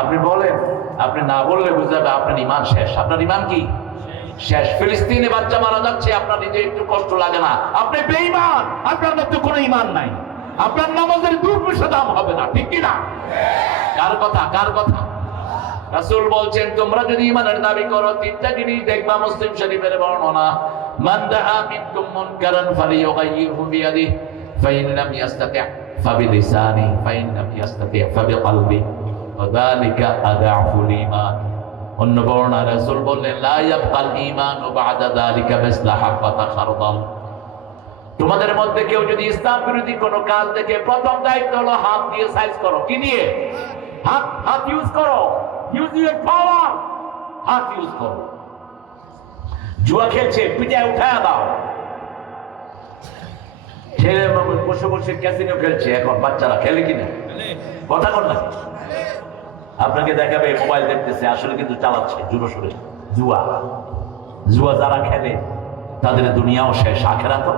আপনি বলেন, আপনি না বললে বুঝতে হবে আপনার ঈমান শেষ। আপনার ঈমান কি শেষ? ফিলিস্তিনে বাচ্চা মারা যাচ্ছে, আপনার নিজে একটু কষ্ট লাগে না? আপনি বেঈমান, আপনার মধ্যে কোনো ঈমান নাই, আপনার নামাজের 2 পয়সা দাম হবে না, ঠিক কি না? কার কথা? রাসূল বলছেন, তোমরা যদি ঈমানের দাবি করো, 3টা জিনিস দেখবা। মুসলিম শরীফের বর্ণনা, মান দাআ মিনকুম মুনকারান ফালিয়ুগাইয়িরহু বিয়াদিহি ফাইন লাম ইস্তাতি' ফাবিলিসানিহি ফাইন লাম ইস্তাতি' ফাবিকলবিহি ওয়া যালিকা আদআফুল ঈমান। অন্য বর্ণনা রাসূল বললেন, লা ইয়াবকাল ঈমানু বা'দা যালিকা মিসলা হাব্বাতা খারদাল। তোমাদের মধ্যে কেউ যদি ইসলাম বিরোধী কোনো কাজ দেখে, প্রথম দায়িত্ব হলো হাত দিয়ে সাইজ করো। কি দিয়ে? হাত ইউজ করো, ইউজ ইউর পাওয়ার, হাত ইউজ করো। জুয়া খেলছে, পিটায় উঠায় দাও। ছেলে বসে বসে ক্যাসিনো খেলছে, এখন বাচ্চারা খেলে কিনা? কথা কর না, আপনাকে দেখাবে মোবাইল দেখতেছে, আসলে কিন্তু চালাচ্ছে জোরে সোরে জুয়া যারা খেলে তাদের দুনিয়াও শেষ, আখিরাতও।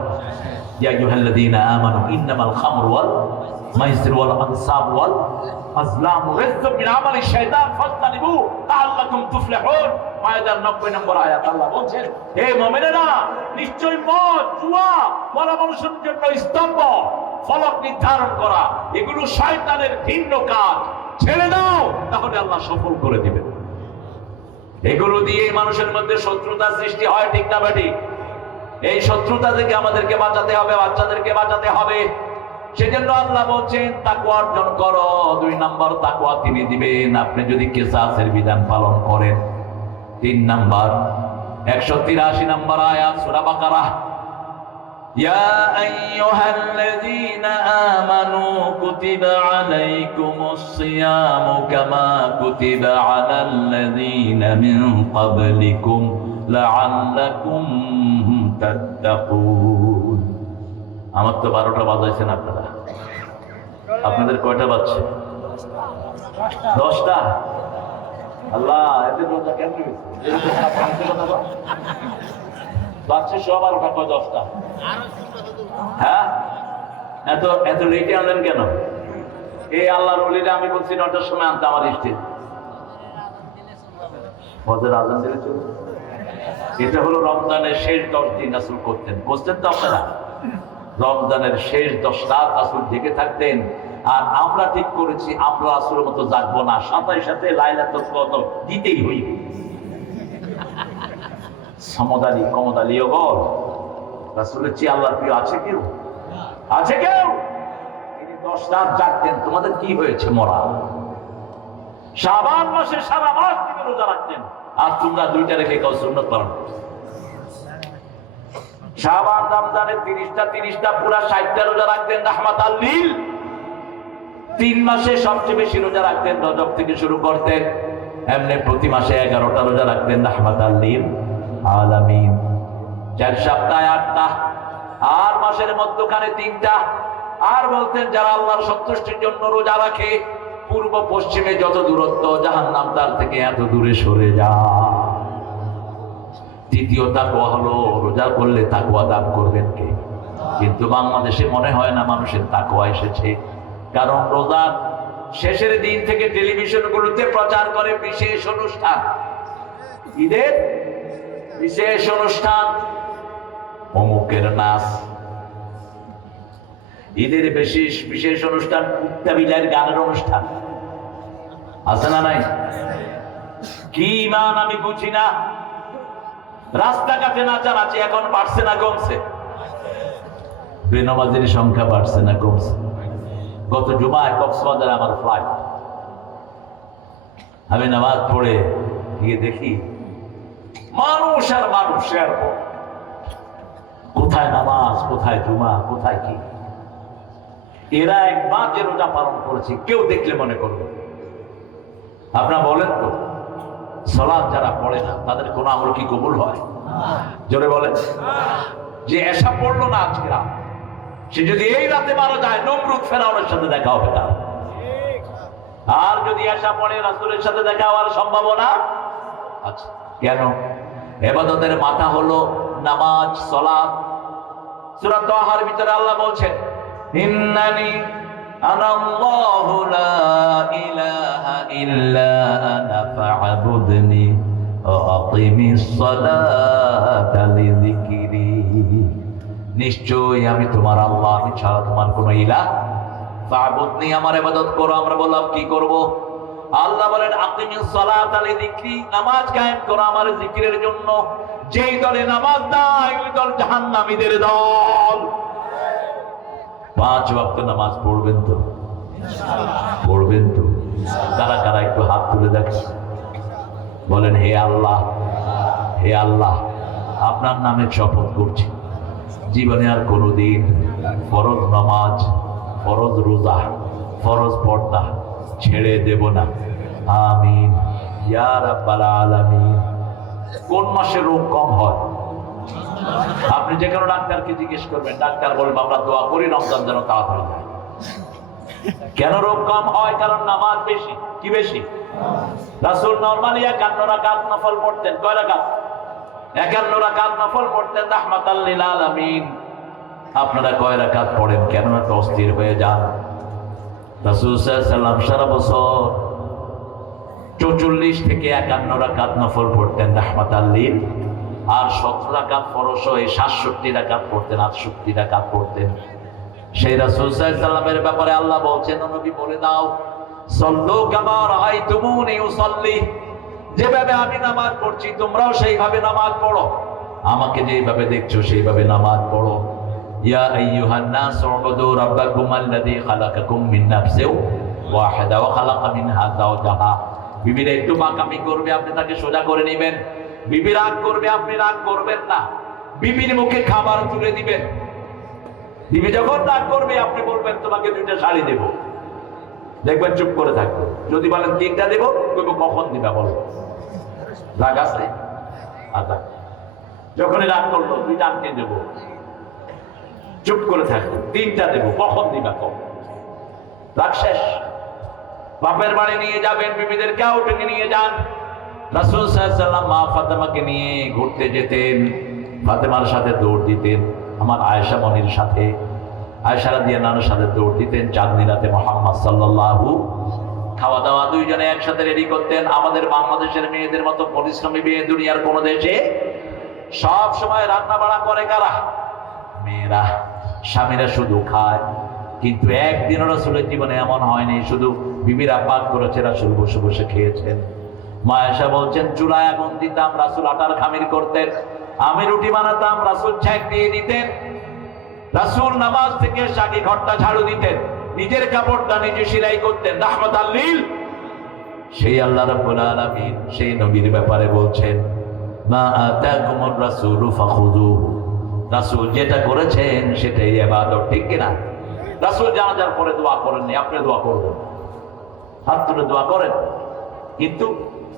ইয়া আইয়ুহাল্লাযীনা আমানু ইন্নামাল খামরু ওয়াল মাইসিরু ওয়াল আনসাবু ওয়াল আজলামু রিজকুম মিন আমালিশ শাইতান ফাজতানিবু লাআল্লাকুম তুফলিহুন। মায়েদার 90 নম্বর আয়াত। আল্লাহ বলছেন, হে মুমিনেরা, নিশ্চয়ই মদ, জুয়া বড় মানুষের জন্য স্তম্ভ, ফলক নির্ধারণ করা, এগুলো শয়তানের ঘৃণ্য কাজ। ছেড়ে দাও, তাহলে আল্লাহ সফল করে দিবেন। এগুলো দিয়ে মানুষের মধ্যে শত্রুতা সৃষ্টি হয়, ঠিক না বেটি? এই শত্রুতা থেকে আমাদেরকে বাঁচাতে হবে, বাচ্চাদেরকে বাঁচাতে হবে। সেজন্য আল্লাহ বলছেন তাকওয়া অর্জন করো। 2 নম্বর তাকওয়া তিনি দিবেন আপনি যদি কিসাসের বিধান পালন করেন। 3 নম্বর 183 নম্বর আয়াত সূরা বাকারা, ইয়া আইয়ুহাল্লাযীনা আমানু কুতিবা আলাইকুমুস সিয়ামু কামা কুতিবা আলাল্লাযীনা মিন ক্বাবলিকুম লাআল্লাকুম তাত্তাকুন। আমার তো 12টা বাজাইছেন আপনারা, আপনাদের কয়টা বাজছে? 10টা। আল্লাহ, এদের রোজা কেন বাচ্চা? সব 12টা, কয় 10টা? হ্যাঁ, এত লেটে আনলেন কেন? এই আল্লাহর ওলিরা আমি বলছি 9টার সময় আনতে, আমার ইষ্টে ফজর আযান দিলে চলবে। এটা হলো রমজানের শেষ 10 দিন রাসূল করতেন, বুঝতেন তো আপনারা? রমজানের শেষ 10 রাত রাসূল জেগে থাকতেন। আর আমরা ঠিক করেছি, আমরা রাসূলের মতো জাগবো না, সাথে সাথে লাইলাতুল কদর দিতেই হইবে। সমদালি কমদালি ওগর রাসূলের চেয়ে আল্লাহর প্রিয় আছে কেউ? আছে কেউ? তিনি 10 রাত জাগতেন। তোমাদের কি হয়েছে? মরা। শাবান মাসে সারা মাস তিনি রোজা রাখতেন, আর তোমরা 2টা রেখে কাউ সুন্নাত পালন করছো। শাবান রমজানে 30টা পুরা 60টা রোজা রাখতেন রাহমাতাল লিল। 3 মাসে সবচেয়ে বেশি রোজা রাখতেন, রজব থেকে শুরু করতেন। এমনি প্রতি মাসে 11টা রোজা রাখতেন রাহমাতাল লিল আলামিন। 4 সপ্তাহে 8টা, আর মাসের মধ্যখানে 3টা। আর বলতেন যারা আল্লাহর সন্তুষ্টির জন্য রোজা রাখে, পূর্ব পশ্চিমে যত দূরত্ব জাহান্নাম তার থেকে এত দূরে সরে যায়। তৃতীয় তাকওয়া হলো রোজা করলে তাকওয়া দান করবেন কে? কিন্তু বাংলাদেশে মনে হয় না মানুষের তাকওয়া এসেছে। কারণ রোজার শেষের দিন থেকে টেলিভিশনগুলোতে প্রচার করে বিশেষ অনুষ্ঠান, ঈদের বিশেষ অনুষ্ঠান, অমুকের নাচ, ঈদের বিশেষ বিশেষ অনুষ্ঠান, কুত্তাবিলার গানের অনুষ্ঠান আছে না নাই? কি ইমান আমি বুঝি না। রাস্তাঘাটে নাচানাচি এখন বাড়ছে না কমছে? বেনামাজির সংখ্যা বাড়ছে না কমছে? গত জুমায় কক্সবাজারে আমার ফ্লাইট, আমি নামাজ পড়ে গিয়ে দেখি মানুষ আর মানুষ, কোথায় নামাজ, কোথায় জুমা, কোথায় কি। এরা একবার যে রোজা পালন করেছে কেউ দেখলে মনে করবে। আপনারা বলেন তো, সালাত যারা পড়ে না তাদের কোন আমল কি কবুল হয়? জোরে বলেন। যে এসা পড়লো না আজকে রাত, সে যদি এই রাতে মারা যায়, নমরুদ ফেরাউনের সাথে দেখা হবে তার। আর যদি এসা পড়ে, রাসূলের সাথে দেখা হওয়ার সম্ভাবনা আছে। কেন? ইবাদতের মাথা হলো নামাজ, সালাত। সূরা তাহার ভিতরে আল্লাহ বলছেন, ইন্নানি আনাল্লাহু লা ইলাহা ইল্লা আনা ফা'বুদনি ওয়া আকিমিস সালাতা লিযিকরি। নিশ্চয়ই আমি তোমার আল্লাহ, আমি ছাড়া তোমার কোনো ইলাহ। ফা'বুদনি, আমার ইবাদত করো। আমরা বললাম কি করব? আল্লাহ বলেন আকিমিস সালাতা লিযিকরি, নামাজ কায়েম করো আমার জিকিরের জন্য। যেই দলে নামাজ দেয় ওই দল জাহান্নামীদের দল। 5 ওয়াক্ত নামাজ পড়বেন তো? পড়বেন তো? কারা কারা একটু হাত তুলে দেখেন, বলেন হে আল্লাহ, হে আল্লাহ, আপনার নামে শপথ করছি, জীবনে আর কোনোদিন ফরজ নামাজ, ফরজ রোজা, ফরজ পর্দা ছেড়ে দেব না। আমিন ইয়া রাব্বাল আলামিন। কোন মাসে রোগ কম হয়? আপনি যে কোনো ডাক্তারকে জিজ্ঞেস করবেন, ডাক্তার বলবে আমরা দোয়া করি রমজান যেন তাড়াতাড়ি যায়। কেন রোগ কম হয়? কারণ নামাজ বেশি। কি বেশি? রাসূল নরমালি 51 রাকাত নফল পড়তেন। কয় রাকাত? 51 রাকাত নফল পড়তেন রাহমাতাল লিল আলামিন। আপনারা কয় রাকাত পড়েন? কেন এত অস্থির হয়ে যান? রাসূল সাল্লাল্লাহু আলাইহি ওয়াসাল্লাম সারা বছর 44 থেকে 51 রাকাত নফল পড়তেন রাহমাতাল লিল, আর 17 রাকাত ফরজ হয়ে 67 রাকাত পড়তেন, 68 রাকাত পড়তেন। সেই রাসূল সাল্লাল্লাহু আলাইহি ওয়াসাল্লামের ব্যাপারে আল্লাহ বলছেন, নবী বলে দাও, সাল্লু কামা রাআইতুমুনি উসাল্লি, যেভাবে আমি নামাজ পড়ছি তোমরাও সেইভাবে নামাজ পড়ো। আমাকে যেভাবে দেখছো সেইভাবে নামাজ পড়ো। ইয়া আইয়ুহান নাস উবুদু রাব্বাকুম আল্লাযী খালাকাকুম মিন নাফসিন ওয়াহিদা ওয়া খালাকা মিনহা যাওজাহা। বিবিরা একটু বাঁকামি করবে, আপনি তাকে সোজা করে নেবেন। বিবি রাগ করবে, আপনি রাগ করবেন না। বিবির মুখে খাবার তুলে দিবেন। বিবি যখন রাগ করবে আপনি বলবেন তোমাকে 2টা শাড়ি দেব, দেখবেন চুপ করে থাকবে। যদি বলেন 3টা দেব, বলবো কখন দিবা বলো। রাগ আছে? আচ্ছা, যখনই রাগ করলো 2টা আনতে দেবো, চুপ করে থাকবে। 3টা দেব, কখন দিবা কখন। রাগ শেষ। বাপের বাড়ি নিয়ে যাবেন, বিবিদেরকে আউটিংয়ে নিয়ে যান। রাসূল সাল্লাল্লাহু আলাইহি ওয়াসাল্লাম মা ফাতেমাকে নিয়ে ঘুরতে যেতেন, ফাতেমার সাথে দৌড় দিতেন। আমার আয়েশা মনির সাথে, আয়েশা রাদিয়াল্লাহু আনহার সাথে দৌড় দিতেন। চাঁদনি রাতে মুহাম্মদ সাল্লাল্লাহু, খাওয়া দাওয়া দুইজনে একসাথে রেডি করতেন। আমাদের বাংলাদেশের মেয়েদের মতো পরিশ্রমী মেয়ে দুনিয়ার কোন দেশে সব সময় রান্না বাড়া করে কারা? মেয়েরা। স্বামীরা শুধু খায়, কিন্তু একদিনও রাসূলের জীবনে এমন হয়নি শুধু বিবিরা পাক করেছে, রাসূল বসে বসে খেয়েছেন। মা আয়েশা বলছেন, চুলায় আগুন দিতাম, রাসূল আটার খামির করতেন। আমি রুটি বানাতাম, রাসূল ছ্যাঁক দিয়ে দিতেন। রাসূল নামাজ থেকে সাকি ঘরটা ঝাড়ু দিতেন, নিজের কাপড়টা নিজে সেলাই করতেন রাহমাতাল লিল। সেই আল্লাহ রাব্বুল আলামিন সেই নবীর ব্যাপারে বলছেন, মা আতাকুমুর রাসূলু ফাখুযুহু, রাসূল যেটা করেছেন সেটাই ইবাদত। ঠিক কিনা? রাসূল জানাজার পরে দোয়া করেননি, আপনি দোয়া করবেন, হাত তুলে দোয়া করেন। কিন্তু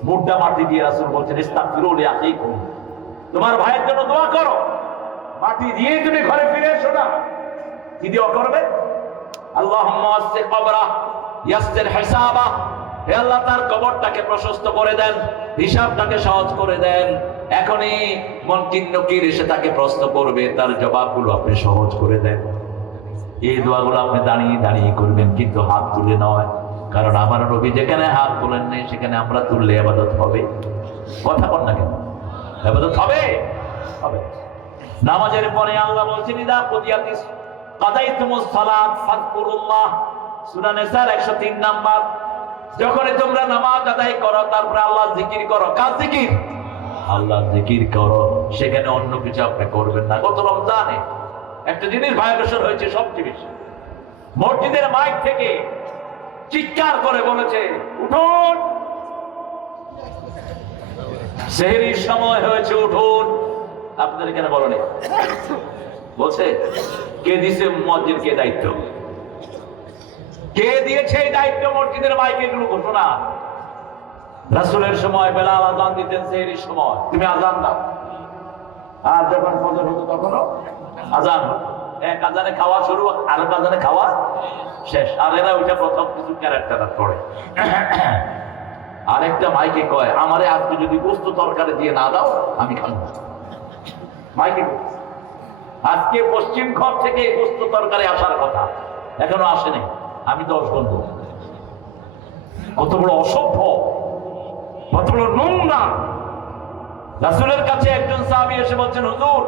মুদ্রা মাটি দিয়ে রাসূল বলছেন ইস্তাগফিরু লিআখিকুম, তোমার ভাইয়ের জন্য দোয়া করো। মাটি দিয়ে তুমি ঘরে ফিরে এসো না, কি দোয়া করবে? আল্লাহুম্মা ওয়াসি কবরা ইয়াসসির হিসাবা, হে আল্লাহ তার কবরটাকে প্রশস্ত করে দেন, হিসাবটাকে সহজ করে দেন। এখনই মুনকির নকির এসে তাকে প্রশ্ন করবে, তার জবাবগুলো আপনি সহজ করে দেন। এই দোয়াগুলো আপনি দাঁড়িয়ে দাঁড়িয়ে করবেন, কিন্তু হাত তুলে নয়। কারণ আমার নবী যেখানে হাত তোলেন নেই সেখানে আমরা তুললে ইবাদত হবে? কথা বল না কেন, ইবাদত হবে? হবে। নামাজের পরে আল্লাহ বলছেন ইদা কুদিয়াতিস কাদাইতুমুস সালাত ফাযকুরুল্লাহ, সূরা নিসার 103 নাম্বার। যখনই তোমরা নামাজ আদায় করো তারপরে আল্লাহ জিকির করো। কার জিকির? আল্লাহ জিকির করো, সেখানে অন্য কিছু আপনি করবেন না। গত রমজানে একটা জিনিস ভাইব্রেশন হয়েছে সবচেয়ে বেশি, মসজিদের মাইক থেকে চিৎকার করে বলেছে উঠুন, সেহরির সময় হয়েছে উঠুন। আপনাদের কেন বলেনি? বলছে কে দিছে মসজিদকে দায়িত্ব? কে দিয়েছে এই দায়িত্ব মসজিদের মাইকে এগুলো ঘোষণা? রাসূলের সময় বেলাল আযান দিতেন সেহরির সময়, তুমি আযান দাও। আর যখন ফজর হতো তখনও আযান হতো। এক আযানে খাওয়া শুরু, আরেক আযানে খাওয়া শেষ। আর এরা ওইটা প্রথম কিছু ক্যারেক্টার করে। আরেকটা মাইকে কয় আমারে আজকে যদি গোস্ত তরকারি দিয়ে না দাও আমি খাবো না। মাইকে আজকে পশ্চিম ঘর থেকে গোস্ত তরকারি আসার কথা, এখনো আসেনি। আমি 10 গন্ধ। কত বড় অসভ্য, কত বড় নোংরা। রাসূলের কাছে একজন সাহাবী এসে বলছেন হুজুর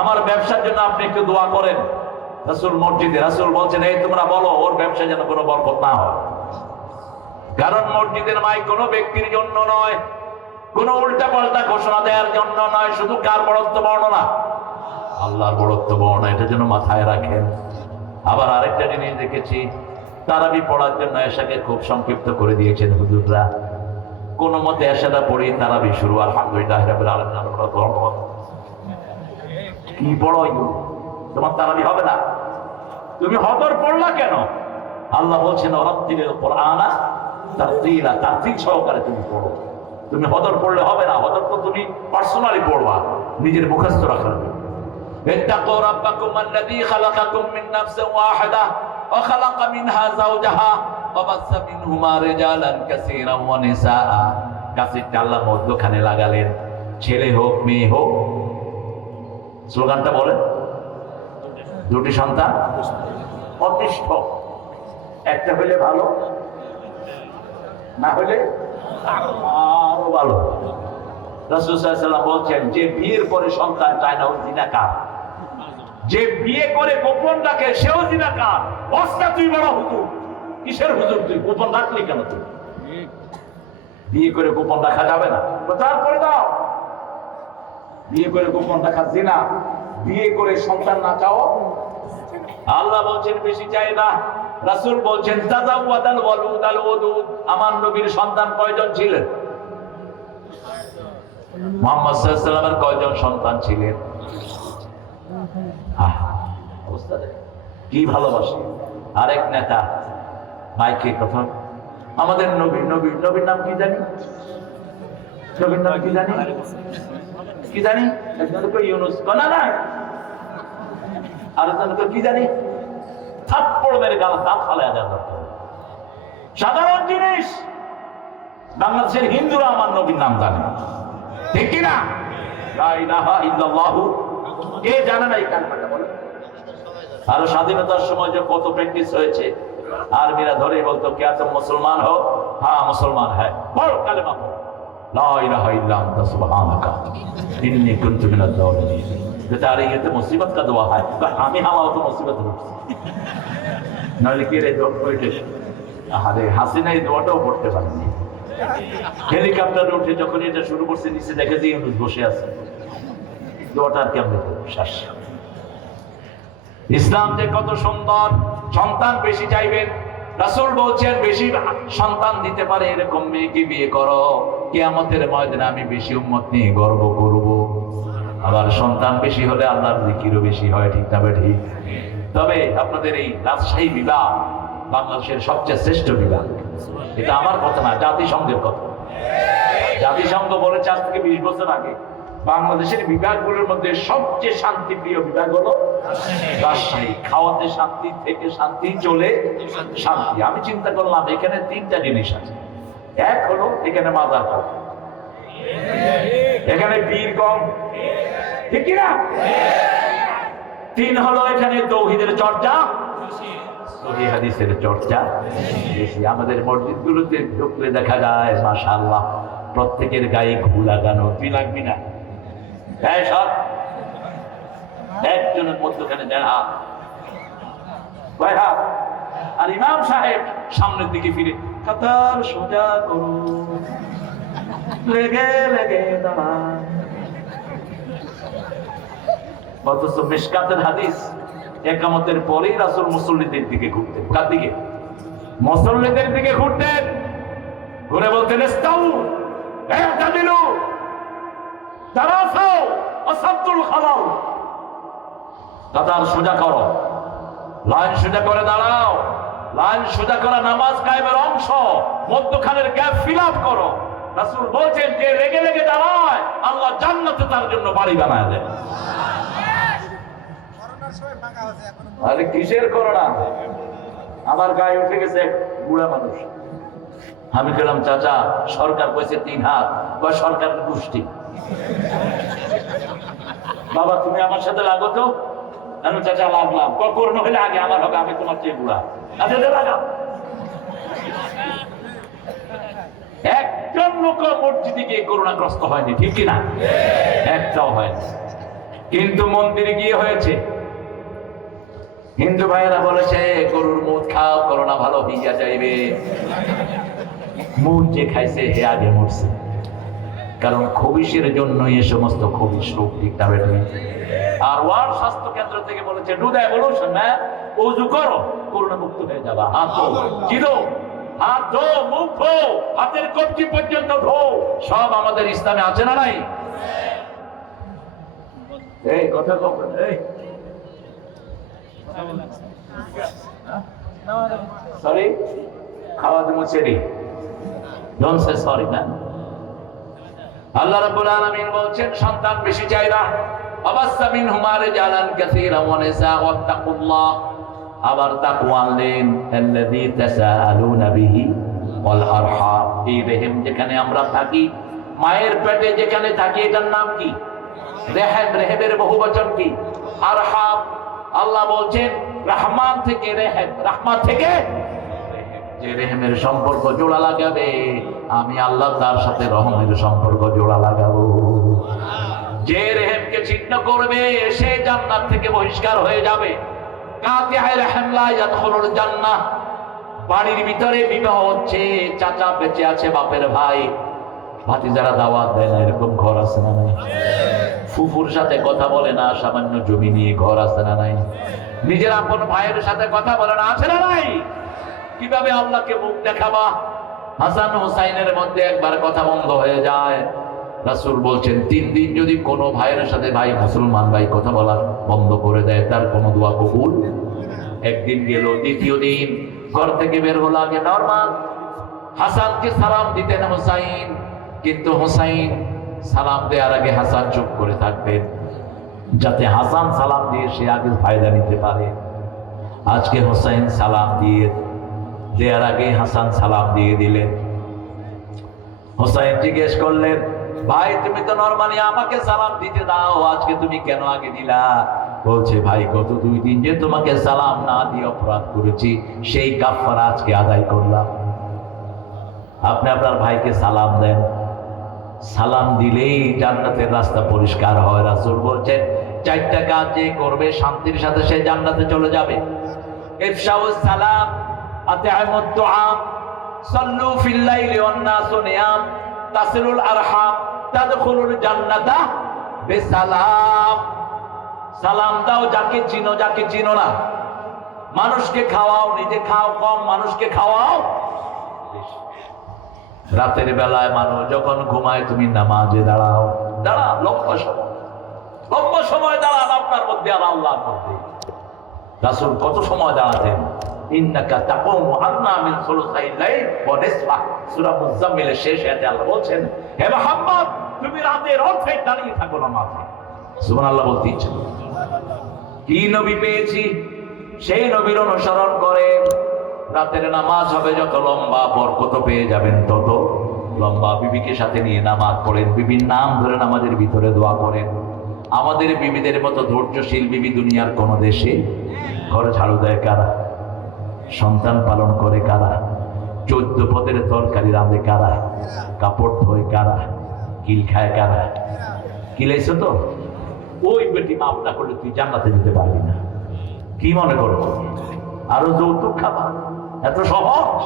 আমার ব্যবসার জন্য আপনি একটু দোয়া করেন। রাসূল মসজিদে, রাসূল বলছেন এই তোমরা বলো ওর ব্যবসা যেন কোনো বরকত না হয়। কারণ মসজিদের মাইক কোনো ব্যক্তির জন্য নয়, কোন উল্টা পাল্টা ঘোষণা দেওয়ার জন্য নয়, শুধু কার বড়ত্ব বর্ণনা? আল্লাহর বড়ত্ব বর্ণনা, এটা যেন মাথায় রাখেন। আবার আরেকটা জিনিস দেখেছি, তারাবি পড়ার জন্য এশাকে খুব সংক্ষিপ্ত করে দিয়েছেন হুজুররা। কোন মতে এশাটা পড়ি তারাবি শুরু, আলহামদুলিল্লাহ রাব্বিল আলামিন। কি পড়ো তোমার তারাবি হবে না? তুমি হদর পড়লা কেন? আল্লাহ বলছেন ওরাত্তিলিল কুরআনা তারতিলা, তারতিল সহকারে তুমি পড়ো। তুমি হদর পড়লে হবে না, হদর তো তুমি পার্সোনালি পড়বা, নিজের মুখস্থ রাখার জন্য। ইত্তাকু রাব্বাকুম আল্লাযী খালাকাকুম মিন নাফসিন ওয়াহিদা ওয়া খালাকা মিনহা যাওজাহা ওয়া বাসসা মিনহুমা রিজালান কাসীরান ওয়া নিসাআ। কাসীরটা আল্লাহ মধ্যখানে লাগালেন, ছেলে হোক মেয়ে হোক। স্লোগানটা বলেন, দুটি সন্তান অতিষ্ঠ, একটা হলে ভালো, না হলে আরো ভালো। রাসূল সাল্লাল্লাহু আলাইহি ওয়াসাল্লাম বলছেন যে বিয়ের পরে সন্তান চায় না ও জিনাকার, যে বিয়ে করে গোপন রাখে সেও জিনাকার। অস্তা তুই বড় হুজুর, কিসের হুজুর তুই? গোপন রাখলি কেন তুই? বিয়ে করে গোপন রাখা যাবে না, প্রচার করে দাও। বিয়ে করে গোপন রাখা জিনা, বিয়ে করে সন্তান না চাও। আল্লাহ বলছেন বেশি চাই না। রাসূল বলছেন তাজাওয়াদাল ওয়ালুদ আল ওয়াদুদ। আমার নবীর সন্তান কয়জন ছিলেন? মুহাম্মদ সাল্লাল্লাহু আলাইহি ওয়াসাল্লামের কয়জন সন্তান ছিলেন? অবস্থা কি ভালোবাসে। আরেক নেতা মাইকে কথা, আমাদের নবীর নাম কি জানি? নবীর নাম কি জানি? কি জানি? একজন তো ইউনুস না না, আর একজন তো কি জানি? থাপ্পড় মেরে গাল দাঁত ফালায়া দেওয়া দরকার। সাধারণ জিনিস। বাংলাদেশের হিন্দুরা আমার নবীর নাম জানে, ঠিক কিনা? লা ইলাহা ইল্লাল্লাহু কে জানে না এই কালমাটা বলে? আর স্বাধীনতার সময় যে কত প্র্যাকটিস হয়েছে, আর্মিরা ধরে বলতো কে তুম মুসলমান হো? হ্যাঁ মুসলমান হ্যাঁ, বল কালেমা পড়ো, লা ইলাহা ইল্লা আনতা সুবহানাকা ইন্নী কুনতু মিনাজ জালিমিন। যেটা আর ইয়েতে মুসিবত কা দোয়া হয়, আমি হাওয়া তো মুসিবত হচ্ছে নাহলে কে রে দোয়া কইতে। আরে হাসিনা এই দোয়াটাও পড়তে পারেনি। হেলিকপ্টারে উঠে যখন এটা শুরু করছে নিচে দেখে যে ইউনুস বসে আছে, দোয়াটা আর কেমন শ্বাস। ইসলাম যে কত সুন্দর। সন্তান বেশি চাইবেন, রাসূল বলছেন বেশি সন্তান দিতে পারে এরকম মেয়েকে বিয়ে করো, কিয়ামতের ময়দানে আমি বেশি উম্মত নিয়ে গর্ব করব। আবার সন্তান বেশি হলে আল্লাহর জিকিরও বেশি হয়, ঠিক না ঠিক? তবে আপনাদের এই রাজশাহী বিভাগ বাংলাদেশের সবচেয়ে শ্রেষ্ঠ বিভাগ। এটা আমার কথা না, জাতিসংঘের কথা। জাতিসংঘ বলেছে আজ থেকে 20 বছর আগে বাংলাদেশের বিভাগগুলোর মধ্যে সবচেয়ে শান্তিপ্রিয় বিভাগ হলো রাজশাহী। খাওয়াতে শান্তি, থেকে শান্তি, চলে শান্তি। আমি চিন্তা করলাম এখানে 3টা জিনিস আছে। এক হলো এখানে মাজার কম, এখানে পীর কম, ঠিক কিনা? 3 হলো এখানে তাওহীদের চর্চা, সহিহ হাদিসের চর্চা বেশি। আমাদের মসজিদগুলোতে ঢুকলে দেখা যায় মাশাআল্লাহ প্রত্যেকের গায়ে ঘু লাগানো। তুই লাগবি না? হ্যাঁ, সব একজনের মধ্যখানে দেড় হাত, কয় হাত। আর ইমাম সাহেব সামনের দিকে ফিরে কাতার সোজা করুন, লেগে লেগে দাঁড়ান। অথচ মিশকাতের হাদিস একামতের পরেই রাসূল মুসল্লিদের দিকে ঘুরতেন। কার দিকে? মুসল্লিদের দিকে ঘুরতেন। ঘুরে বলতেন ইস্তাউ ইহতাদিলু তারাসাউ আসাদুল খালাল। কাতার সোজা করো, লাইন সোজা করে দাঁড়াও। লাইন সোজা করা নামাজ কায়েমের অংশ। মধ্যখানের গ্যাপ ফিল আপ করো। রাসূল বলছেন যে লেগে লেগে দাঁড়ায় আল্লাহ জান্নাতে তার জন্য বাড়ি বানায় দেয়। আরে কিসের করোনা? আমার গায়ে উঠে গেছে এক বুড়া মানুষ। আমি গেলাম, চাচা সরকার কইছে 3 হাত, বা সরকার গোষ্ঠী। বাবা তুমি আমার সাথে লাগো তো। আমি চাচা লাগলাম। করোনা হলে আগে আমার হবে, আমি তোমার চেয়ে বুড়া। আচ্ছা লাগা। একজন লোক মসজিদে গিয়ে করোনাগ্রস্ত হয়নি, ঠিক কিনা? একটাও হয়নি। কিন্তু মন্দিরে গিয়ে হয়েছে। হিন্দু ভাইয়েরা বলেছে গরুর মুখ খাও, করোনা ভালো হইয়া যাইবে। মুখ যে খাইছে হে আগে মরছে। কারণ খবিশের জন্য এই সমস্ত খবিশ রোগ ঠিক না বের হয়। আর ওয়ার্ল্ড স্বাস্থ্য কেন্দ্র থেকে বলেছে ডু দ্য এভলিউশন ম্যান, ওযু করো, করোনা মুক্ত হয়ে যাবা। হাত ধো, চিরো, হাত ধো, মুখ ধো, হাতের কবজি পর্যন্ত ধো। সব আমাদের ইসলামে আছে না নাই? এই কথা কম, এই সরি, খাওয়া দিমু ছেড়ি। Don't say sorry man. আল্লাহ রাব্বুল আলামিন বলছেন সন্তান বেশি চাই না। আবাসসা মিনহুমা রিজালান কাসীরা ওয়া নিসা ওয়াত্তাকুল্লাহ। আবার তাকওয়া আনলেন আল্লাযী তাসাআলুনা বিহি ওয়াল আরহাম। এই রহিম যেখানে আমরা থাকি, মায়ের পেটে যেখানে থাকি, এটার নাম কি? রেহেম। রেহেমের বহুবচন কি? আরহাম। আল্লাহ বলছেন রহমান থেকে রেহেম, রহমান থেকে যে রেহেমের সম্পর্ক জোড়া লাগাবে, আমি আল্লাহ তার সাথে রহমের সম্পর্ক জোড়া লাগাবো। যে রেহেমকে ছিন্ন করবে সে জান্নাত থেকে বহিষ্কার হয়ে যাবে। কাতিআ রহিম লা ইয়াদখুলুল জান্নাহ। বাড়ির ভিতরে বিবাহ হচ্ছে, চাচা বেঁচে আছে, বাপের ভাই, ভাতিজারা দাওয়াত দেয় না, এরকম ঘর আছে না নাই? ফুফুর সাথে কথা বলে না, সামান্য জমি নিয়ে ঘর আছে না নাই? নিজের আপন ভাইয়ের সাথে কথা বলে না, আছে না নাই? কিভাবে আল্লাহকে মুখ দেখাবা? হাসান হুসাইনের মধ্যে একবার কথা বন্ধ হয়ে যায়। রাসূল বলছেন 3 দিন যদি কোনো ভাইয়ের সাথে ভাই, মুসলমান ভাই কথা বলা বন্ধ করে দেয়, তার কোনো দোয়া কবুল। একদিন গেল, দ্বিতীয় দিন ঘর থেকে বের হলো, আগে নরমাল হাসানকে সালাম দিতেন হুসাইন, কিন্তু হুসাইন সালাম দেওয়ার আগে হাসান চুপ করে থাকতেন, যাতে হাসান সালাম দিয়ে সে আগে ফায়দা নিতে পারে। আজকে হুসাইন সালাম দেওয়ার আগে হাসান সালাম দিয়ে দিলেন। হুসাইন জিজ্ঞেস করলেন, ভাই তুমি তো নরমালি আমাকে সালাম দিতে দাও, আজকে তুমি কেন আগে দিলা? বলছে, ভাই গত 2 দিন যে তোমাকে সালাম না দিয়ে অপরাধ করেছি, সেই কাফারা আজকে আদায় করলাম। আপনি আপনার ভাইকে সালাম দেন, সালাম দিলেই জান্নাতের রাস্তা পরিষ্কার হয়। রাসূল বলছেন 4টা কাজ যে করবে শান্তির সাথে সে জান্নাতে চলে যাবে। ইফশাউস সালাম, আতিআমুদ দুআম, সাল্লু ফিল লাইলি ওয়ান নাসু নিয়াম, তাসিলুল আরহাম, তাদখুলুল জান্নাতা বিসালাম। সালাম দাও যাকে চিনো, যাকে চিনো না। মানুষকে খাওয়াও, নিজে খাও কম, মানুষকে খাওয়াও বেশি। রাতের বেলায় মানুষ যখন ঘুমায়, তুমি নামাজে দাঁড়াও, লম্বা সময় দাঁড়ান, আপনার মধ্যে আর আল্লাহর মধ্যে। রাসূল কত সময় দাঁড়াতেন? ইন্নাকা তাকুমু আদনা মিন সুলুসাইল লাইল ওয়া নিসফা। সূরা মুজাম্মিলের শেষ আয়াতে আল্লাহ বলছেন, হে মুহাম্মদ তুমি রাতের অর্ধেক দাঁড়িয়ে থাকো নামাজে। সুবহানাল্লাহ বলতে ইচ্ছে। কি নবী পেয়েছি, সেই নবীর অনুসরণ করে রাতের নামাজ হবে যত লম্বা, বরকত পেয়ে যাবেন তত লম্বা। বিবিকে সাথে নিয়ে নামাজ পড়েন, বিবির নাম ধরে নামাজের ভিতরে দোয়া করেন। আমাদের বিবিদের মতো ধৈর্যশীল বিবি দুনিয়ার কোন দেশে? ঘর ঝাড়ু দেয় কারা? সন্তান পালন করে কারা? 14 পদের তরকারি রাঁধে কারা? কাপড় ধোয় কারা? কিল খায় কারা? কিলাইছো তো? ওই বেটি মাপ না করলে তুই জান্নাতে যেতে পারবি না। কি মনে করো? আরো যৌতুক খাবা? এত সহজ?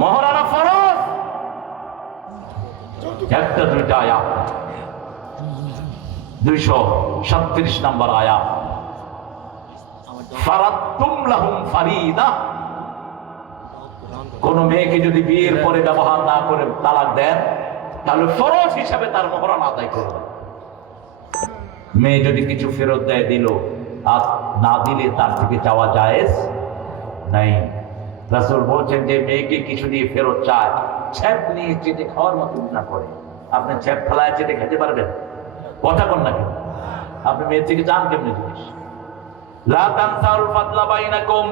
মহারানা ফরজ। একটা দুইটা আয়াত, 236 নম্বর আয়াত। ফারাদতুম লাহুম ফারিদা। কোন মেয়েকে যদি বিয়ের পরে ব্যবহার না করে তালাক দেন, তাহলে ফরজ হিসাবে তার মোহরানা আদায় করবে। মেয়ে যদি কিছু ফেরত দেয় দিল, আর না দিলে তার থেকে চাওয়া জায়েজ নাই। রাসূল বলছেন যে মেয়েকে কিছু দিয়ে ফেরত চায়, ছ্যাপ নিয়ে চেটে খাওয়ার মতো না করে। আপনি ছ্যাপ ফেলায় চেটে খেতে পারবেন? কথা কন না কেন? আপনি মেয়ের থেকে চান কেমনি জিনিস? লা তানসাউল ফাদলা বাইনাকুম।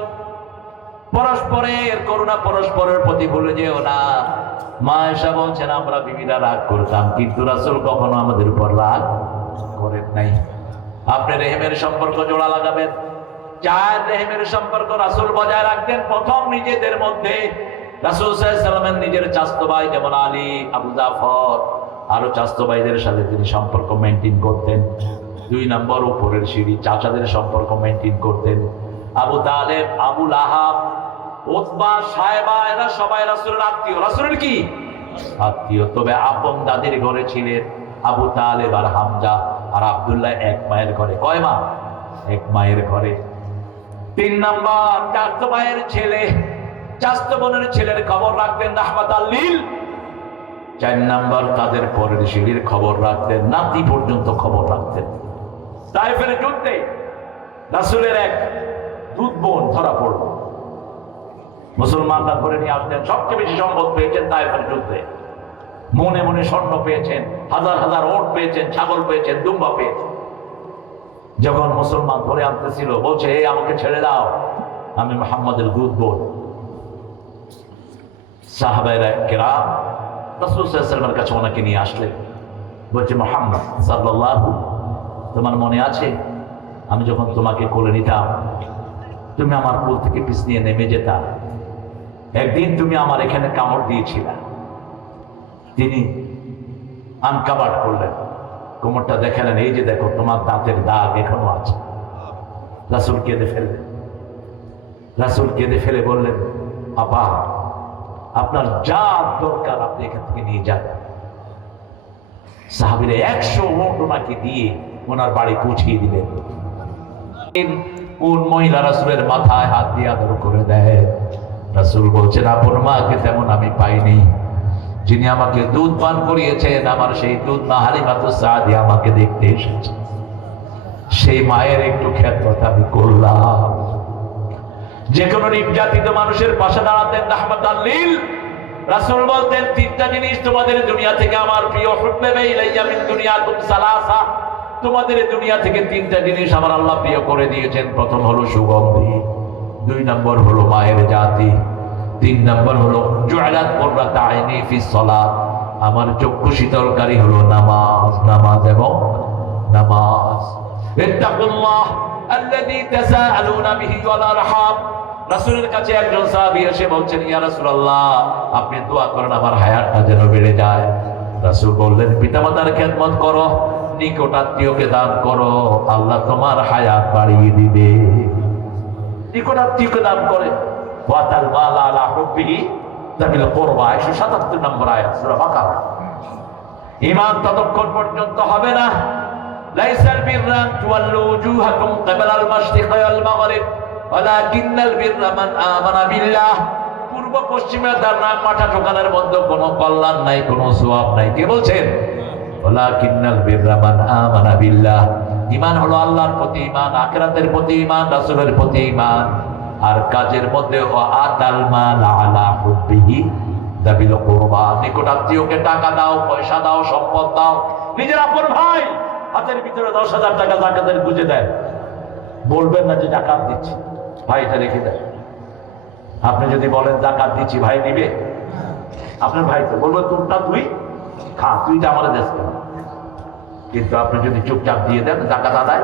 পরস্পরের করুণা পরস্পরের প্রতি ভুলে যেও না। মা আয়েশা বলছেন আমরা বিবিরা রাগ করতাম, কিন্তু রাসূল কখনো আমাদের উপর রাগ করেন নাই। আপনি রেহেমের সম্পর্ক জোড়া লাগাবেন, 4 রেহেমের সম্পর্ক রাসূল বজায় রাখতেন। প্রথম নিজেদের মধ্যে রাসূল সাল্লাল্লাহু আলাইহি ওয়াসাল্লামের নিজের চাচতো ভাই যেমন আলী, আবু জাফর, আরো চাচতো ভাইদের সাথে তিনি সম্পর্ক মেনটেন করতেন। 2 নম্বর উপরের সিঁড়ি চাচাদের সম্পর্ক মেনটেন করতেন। আবু তালেব, আবু লাহাব, উতবা, সায়বা এরা সবাই রাসূলের আত্মীয়। রাসূলের কি আত্মীয়? তবে আপন দাদির ঘরে ছিলেন আবু তালেব আর হামজা আর আব্দুল্লাহ এক মায়ের ঘরে। কয় মা? এক মায়ের ঘরে। 3 নম্বর চাচতো ভাইয়ের ছেলে, চাচতো বোনের ছেলের খবর রাখতেন রাহমাতাল লিল। 4 নম্বর তাদের পরের সিঁড়ির খবর রাখতেন, নাতি পর্যন্ত খবর রাখতেন। তায়েফের যুদ্ধে রাসূলের এক দুধ বোন ধরা পড়ল, মুসলমানরা ধরে নিয়ে আসতেন। সবচেয়ে বেশি সম্পদ পেয়েছেন তায়েফের যুদ্ধে। মনে মনে স্বর্ণ পেয়েছেন, হাজার হাজার ওট পেয়েছেন, ছাগল পেয়েছেন, দুম্বা পেয়েছেন। যখন মুসলমান ধরে আনতেছিল বলছে এই আমাকে ছেড়ে দাও, আমি মুহাম্মদের দুধ বোন। সাহাবায়ে কেরাম রাসূল সাল্লাল্লাহু আলাইহি ওয়াসাল্লামের কাছে ওনাকে নিয়ে আসলেন। বলছে মুহাম্মদ সাল্লাল্লাহু, তোমার মনে আছে আমি যখন তোমাকে কোলে নিতাম তুমি আমার কোল থেকে পিছ নিয়ে নেমে যেতা? একদিন তুমি আমার এখানে কামড় দিয়েছিলা। তিনি আনকাবাট করলেন, কোমরটা দেখালেন, এই যে দেখো তোমার দাঁতের দাগ এখনো আছে। রাসূল কেঁদে ফেললেন। রাসূল কেঁদে ফেলে বললেন, আপা আপনার যা দরকার আপনি এখান থেকে নিয়ে যান। সাহাবীরা 100 ওট ওনাকে দিয়ে ওনার বাড়ি পৌঁছিয়ে দিলেন। কোন মহিলা রাসূলের মাথায় হাত দিয়ে আদর করে দেয়? রাসূল বলছেন আপন মাকে তেমন আমি পাইনি। যিনি আমাকে দুধ পান করিয়েছেন, আমার সেই দুধ মা হালিমাতুস সাদিয়া আমাকে দেখতে এসেছে। সেই মায়ের একটু খেদমত আমি করলাম। যে কোনো নির্যাতিত মানুষের পাশে দাঁড়াতেন রাহমাতাল লিল। রাসূল বলতেন 3টা জিনিস তোমাদের দুনিয়া থেকে আমার প্রিয়, হুব্বাবা ইলাইয়া মিন দুনিয়াকুম সালাসা। তোমাদের দুনিয়া থেকে 3টা জিনিস আমার আল্লাহ প্রিয় করে দিয়েছেন। প্রথম হলো সুগন্ধি, 2 নম্বর হলো মায়ের জাতি, 3 নম্বর হলো জুআলাত কুররাতু আইনি ফিস সালাত। আমার চক্ষু শীতলকারী হলো নামাজ, নামাজ এবং নামাজ। ইত্তাকুল্লাহ আল্লাযী তাসাআলুনা বিহি ওয়াল আরহাম। রাসূলের কাছে একজন সাহাবী এসে বলছেন, ইয়া রাসূলুল্লাহ আপনি দোয়া করেন আমার হায়াতটা যেন বেড়ে যায়। রাসূল বললেন, পিতামাতার খেদমত করো, নিকট আত্মীয়কে দান করো, আল্লাহ তোমার হায়াত বাড়িয়ে দিবে। নিকট আত্মীয়কে দান করে। ওয়াতাল মাল আলা হুব্বিহি যাবিল কুরবা, 177 নম্বর আয়াত সূরা বাকারা। ঈমান ততক্ষণ পর্যন্ত হবে না। লাইসাল বিররা তুওয়াল্লু ওজুহাকুম কিবালাল মাশরিকি ওয়াল মাগরিব ওয়ালাকিন্নাল বিররা মান আমানা বিল্লাহ। পূর্ব পশ্চিমে তার নাক মাথা ঠোকানোর মধ্যে কোনো কল্যাণ নাই, কোনো সওয়াব নাই। কে বলছেন? ওয়ালাকিন্নাল বিররা মান আমানা বিল্লাহ। ঈমান হলো আল্লাহর প্রতি ঈমান, আখিরাতের প্রতি ঈমান, রাসূলের প্রতি ঈমান। আর কাজের মধ্যে আতাল মাল আলা হুব্বিহি দাবিল কুরবা, নিকট আত্মীয়কে টাকা দাও, পয়সা দাও, সম্পদ দাও। নিজের আপন ভাই হাতের ভিতরে 10,000 টাকা যাকাতের গুজে দেয়, বলবেন না যে যাকাত দিচ্ছি, ভাই এটা রেখে দেয়। আপনি যদি বলেন যাকাত দিচ্ছি, ভাই নিবে? আপনার ভাই তো বলবে তোরটা তুই খা, তুইটা আমাদের দেশ কেন। কিন্তু আপনি যদি চুপচাপ দিয়ে দেন যাকাত আদায়,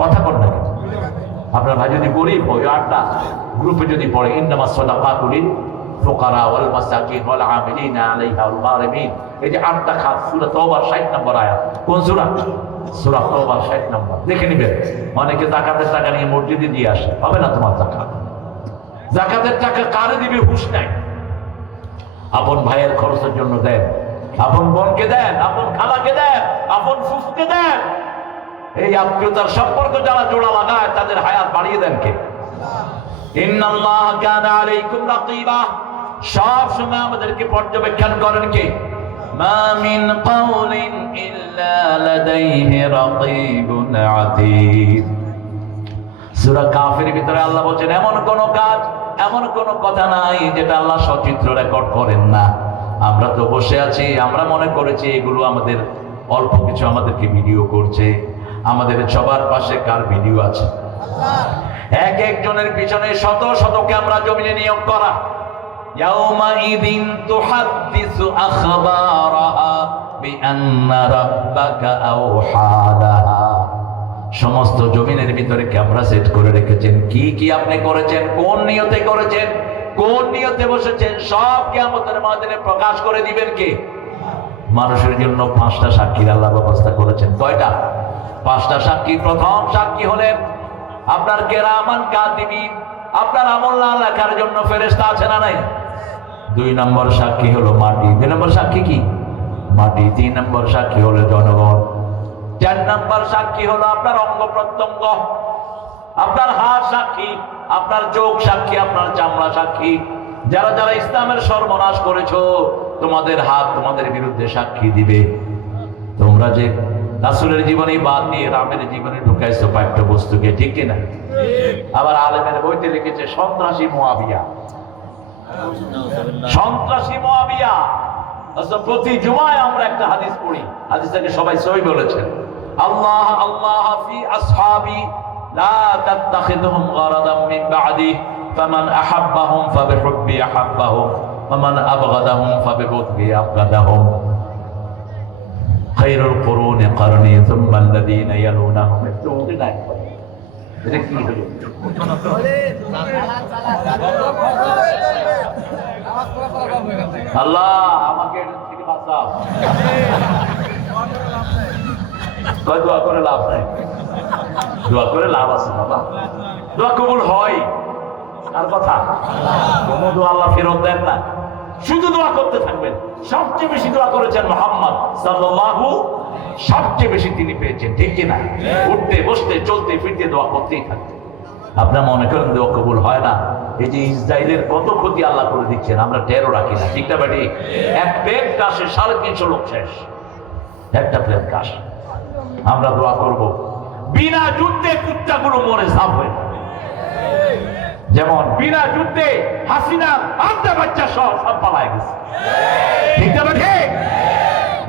কথা কর না। আপনার ভাই যদি গরিব হয়, 8টা গ্রুপে যদি পড়ে ইন্নামাস সাদাকাতু লিল ফুকারা ওয়াল মাসাকিন ওয়াল আমিলিনা আলাইহা ওয়াল গারিমিন, এই যে 8টা খাত, সূরা তাওবার 60 নম্বর আয়াত। কোন সূরা? সূরা তাওবার 60 নম্বর। দেখে নিবেন। অনেকে যাকাতের টাকা নিয়ে মসজিদে দিয়ে আসে, হবে না তোমার যাকাত। যাকাতের টাকা কারে দিবে হুঁশ নাই। আপন ভাইয়ের খরচের জন্য দেন, আপন বোনকে দেন, আপন খালাকে দেন, আপন ফুফকে দেন। এই আত্মীয়তার সম্পর্ক যারা জোড়া লাগায় তাদের হায়াত বাড়িয়ে দেন কে? ইন্নাল্লাহা কানা আলাইকুম রাকিবা, সব সময় আমাদেরকে পর্যবেক্ষণ করেন কে? মা মিন কাউলিন ইল্লা লাদাইহি রাকিবুন আতীদ। সূরা কাফের ভিতরে আল্লাহ বলেন এমন কোন কাজ, এমন কোন কথা নাই যেটা আল্লাহ সচিত্র রেকর্ড করেন না। আমরা তো বসে আছি, আমরা মনে করেছি এগুলো আমাদের অল্প কিছু আমাদেরকে ভিডিও করছে। আমাদের সবার পাশে কার ভিডিও আছে? এক একজনের পিছনে শত শত ক্যামেরা জমিনে নিয়োগ করা। ইয়াউমাইযিন তুহাদ্দিসু আখবারাহা বিআন্না রাব্বাকা আওহা লাহা। সমস্ত জমিনের ভিতরে ক্যামেরা সেট করে রেখেছেন। কি কি আপনি করেছেন, কোন নিয়তে করেছেন, কোন নিয়তে বসেছেন, সব কিয়ামতের ময়দানে প্রকাশ করে দিবেন কে? মানুষের জন্য 5টা সাক্ষীর আল্লাহ ব্যবস্থা করেছেন। কয়টা? 5টা সাক্ষী। প্রথম সাক্ষী হলেন আপনার কিরামান কাতিবিন, আপনার আমলনামা লেখার জন্য ফেরেশতা আছে না নাই? 2 নম্বর সাক্ষী হলো মাটি। 2 নম্বর সাক্ষী কি? মাটি। 3 নম্বর সাক্ষী হলো জনগণ। 4 নম্বর সাক্ষী হলো আপনার অঙ্গ প্রত্যঙ্গ, আপনার হাত সাক্ষী, আপনার চোখ সাক্ষী, আপনার চামড়া সাক্ষী। যারা যারা ইসলামের সর্বনাশ করেছো, তোমাদের হাত তোমাদের বিরুদ্ধে সাক্ষী দিবে। তোমরা যে রাসূলের জীবনে বাদ দিয়ে রামের জীবনে ঢুকাইছো পাঠ্যবস্তুকে, ঠিক কিনা? আবার আলেমের বইতে লিখেছে সন্ত্রাসী মুআবিয়া, সন্ত্রাসী মুআবিয়া। প্রতি জুমায় আমরা একটা হাদিস পড়ি, হাদিসটাকে সবাই সহিহ বলেছেন। আল্লাহ আল্লাহ ফি আসহাবি লা তাত্তাখিযুহুম গারাদাম মিন বা'দি ফামান আহাব্বাহুম ফাবিহুব্বি আহাব্বাহুম ওয়া মান আবগাদাহুম ফাবিবুগদি আবগাদাহুম। খায়রুল কুরুনি কারনি সুম্মা আল্লাযীনা ইয়ালুনাহুম। একটু নাই এটা কি হলো? আল্লাহ আমাকে এটা থেকে বাঁচাও। দোয়া করে লাভ নাই, দোয়া করে লাভ আছে বাবা। দোয়া কবুল হয় কার কথা? কোনো দোয়া আল্লাহ ফেরত দেন না। শুধু দোয়া করতে থাকবেন। সবচেয়ে বেশি দোয়া করেছেন মুহাম্মদ সাল্লাল্লাহু, সবচেয়ে বেশি তিনি পেয়েছেন, ঠিক কিনা? উঠতে বসতে চলতে ফিরতে দোয়া করতেই থাকতেন। আপনারা মনে করেন দোয়া কবুল হয় না? এই যে ইসরায়েলের কত ক্ষতি আল্লাহ করে দিচ্ছেন, আমরা টেরও রাখি না, ঠিক না বেটি? এক প্লেন কাশে 350 লোক শেষ, একটা প্লেন কাশ। আমরা দোয়া করব বিনা যুদ্ধে কুত্তাগুলো মরে সাফ হয়ে, যেমন বিনা যুদ্ধে হাসিনা আন্দা বাচ্চা সব পালায় গেছে, ঠিক না বেটি?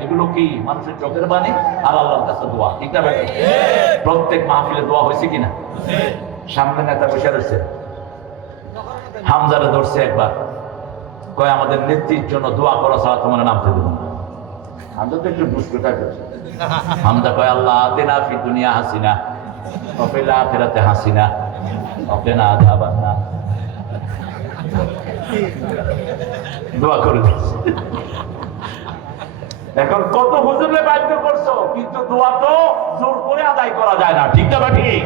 এগুলো কি মানুষের চোখের বাণী আর আল্লাহর কাছে দোয়া, ঠিক না বেটি? প্রত্যেক মাহফিলে দোয়া হয়েছে কিনা? সামনে নেতা বসে রয়েছে, হামজারে ধরছে একবার, কয় আমাদের নেত্রীর জন্য দোয়া করা ছাড়া তোমার নামতে দেব না। হামজা তো একটু দুষ্কৃতা করছে। হামজা কয় আল্লাহ আতিনা ফি দুনিয়া হাসিনা ওয়া ফিল আখিরাতি হাসিনা ওয়া কিনা আযাবান নার। দোয়া করে দিচ্ছে। এখন কত হুজুরে বাধ্য করছো, কিন্তু দোয়া তো জোর করে আদায় করা যায় না, ঠিক না ঠিক?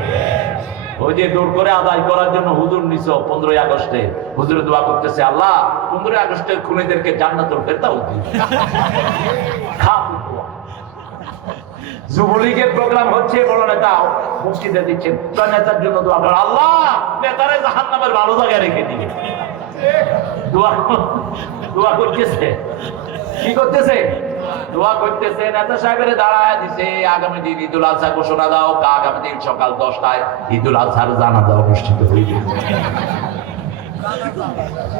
ওই যে জোর করে আদায় করার জন্য হুজুর নিছো 15ই আগস্টে, হুজুরে দোয়া করতেছে আল্লাহ 15ই আগস্টের খুনিদেরকে জান্নাতুল ফেরদাউস দিন। যুবলীগের প্রোগ্রাম হচ্ছে, বড় নেতা মসজিদে দিচ্ছেন, তার নেতার জন্য দোয়া কর, আল্লাহ নেতারে জাহান্নামের ভালো জায়গায় রেখে দিবে। দোয়া করতেছে, কি করতেছে? দোয়া করতেছে, নেতা সাহেবের দাঁড়ায় দিছে, আগামী দিন ঈদুল আজহা ঘোষণা দাও, আগামী দিন সকাল 10টায় ঈদুল আজহার জানাজা অনুষ্ঠিত হইবে।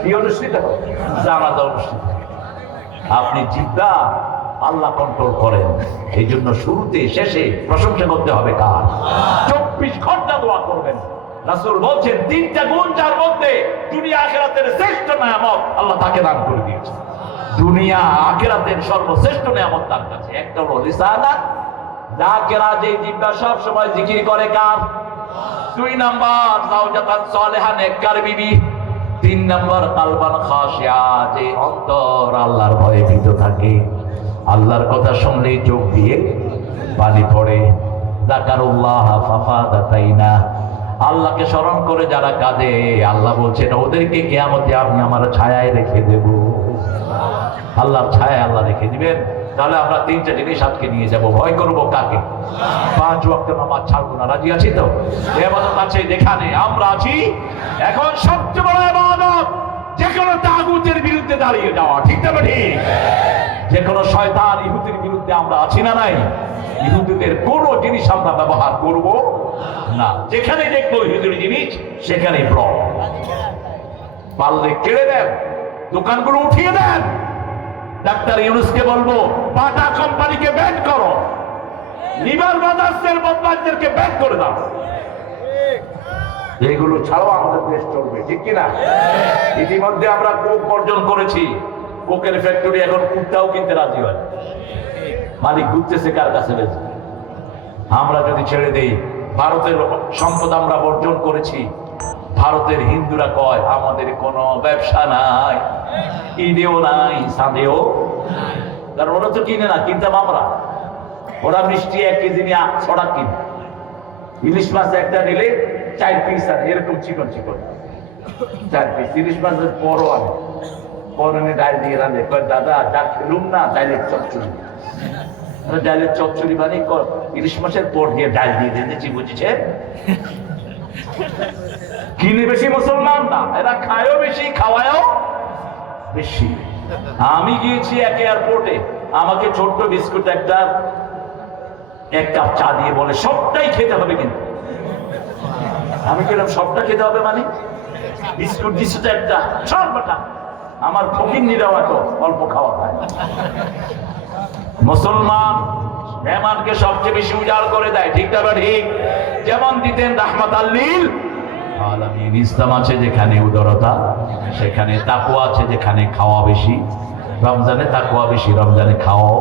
কি অনুষ্ঠিত? জানাজা অনুষ্ঠিত। আপনি জিব্বা আল্লাহ কন্ট্রোল করেন, এই জন্য শুরুতে শেষে প্রশংসা করতে হবে কার? 24 ঘন্টা দোয়া করবেন। রাসূল বলছেন 3টা গুণ যার মধ্যে দুনিয়া আখিরাতের শ্রেষ্ঠ নিয়ামত আল্লাহ তাকে দান করে দিয়েছে। দুনিয়া আখিরাতের সর্বশ্রেষ্ঠ নিয়ামত তার কাছে। একটা হলো লিসানাত, যাকেরা যে জিহ্বা সব সময় জিকির করে কার? 2 নাম্বার যাওজাতান সালেহা, নেককার বিবি। 3 নাম্বার কালবান খাশিয়া, যে অন্তর আল্লাহর ভয়ে ভীত থাকে, আল্লাহর কথা শুনলেই চোখ দিয়ে পানি পড়ে। যাকারুল্লাহ ফাফাদাতাইনা, আল্লাহকে স্মরণ করে যারা কাঁদে, আল্লাহ বলছেন ওদেরকে কিয়ামতে আমি আমার ছায়ায় রেখে দেব। আল্লাহর ছায়ায় আল্লাহ রেখে দিবেন। তাহলে আমরা 3টা জিনিস আজকে নিয়ে যাব। ভয় করব কাকে? 5 ওয়াক্ত নামাজ ছাড়বো না। রাজি আছি তো? ইবাদত আছে যেখানে আমরা আছি। এখন সবচেয়ে বড় ইবাদত যে কোনো তাগুতের বিরুদ্ধে দাঁড়িয়ে যাওয়া। ঠিক না ঠিক? যে কোনো শয়তান ইহুদির বিরুদ্ধে আমরা আছি না নাই? ইহুদিদের কোনো জিনিস আমরা ব্যবহার করব না। যেখানে দেখবো ইহুদির জিনিস সেখানে ব্লক। পারলে কেড়ে দেন, দোকানগুলো উঠিয়ে দেন। ডাক্তার ইউনুসকে বলবো বাটা কোম্পানিকে ব্যান করো, লিভার ব্রাদার্সের বদমাশদেরকে ব্যান করে দাও। এগুলো ছাড়াও আমাদের দেশ চলবে, ঠিক কিনা? ইতিমধ্যে আমরা কোক বর্জন করেছি। কোকের ফ্যাক্টরি এখন কুত্তাও কিনতে রাজি হয়। মালিক ঘুরতেছে কার কাছে বেশি। আমরা যদি ছেড়ে দেই, ভারতের সম্পদ আমরা বর্জন করেছি। ভারতের হিন্দুরা কয় আমাদের কোনো ব্যবসা নাই, ঈদেও নাই, সাদেও, কারণ ওরা তো কিনে না, কিনতাম আমরা। ওরা মিষ্টি 1 কেজি নিয়ে 6 টাকা কিনে, ইলিশ মাছ একটা নিলে 4 পিস আনে, এরকম চিকন চিকন 4 পিস ইলিশ মাছের পরও আনে। পরনে ডাল দিয়ে রাঁধে, কয় দাদা যা খেলুম না ডাইলের চচ্চড়ি। ডাইলের চচ্চড়ি মানে ইলিশ মাছের পর দিয়ে ডাল দিয়ে দিয়েছি, বুঝেছে? কিনে বেশি মুসলমান না, এরা খায়ও বেশি, খাওয়ায়ও বেশি। আমি গিয়েছি এক এয়ারপোর্টে, আমাকে ছোট্ট বিস্কুট একটা 1 কাপ চা দিয়ে বলে সবটাই খেতে হবে। কিন্তু আমি কেন সবটা খেতে হবে মানে? বিস্কুট দিচ্ছি তো একটা, সব বাটা। আমার ফকির নিরাও এত অল্প খাওয়া খায়। মুসলমান মেহমানকে সবচেয়ে বেশি উজাড় করে দেয়, ঠিক না ঠিক? যেমন দিতেন রাহমাতাল লিল আলামিন। ইসলাম আছে যেখানে উদারতা, সেখানে তাকওয়া আছে, যেখানে খাওয়া বেশি। রমজানে তাকওয়া বেশি, রমজানে খাওয়াও।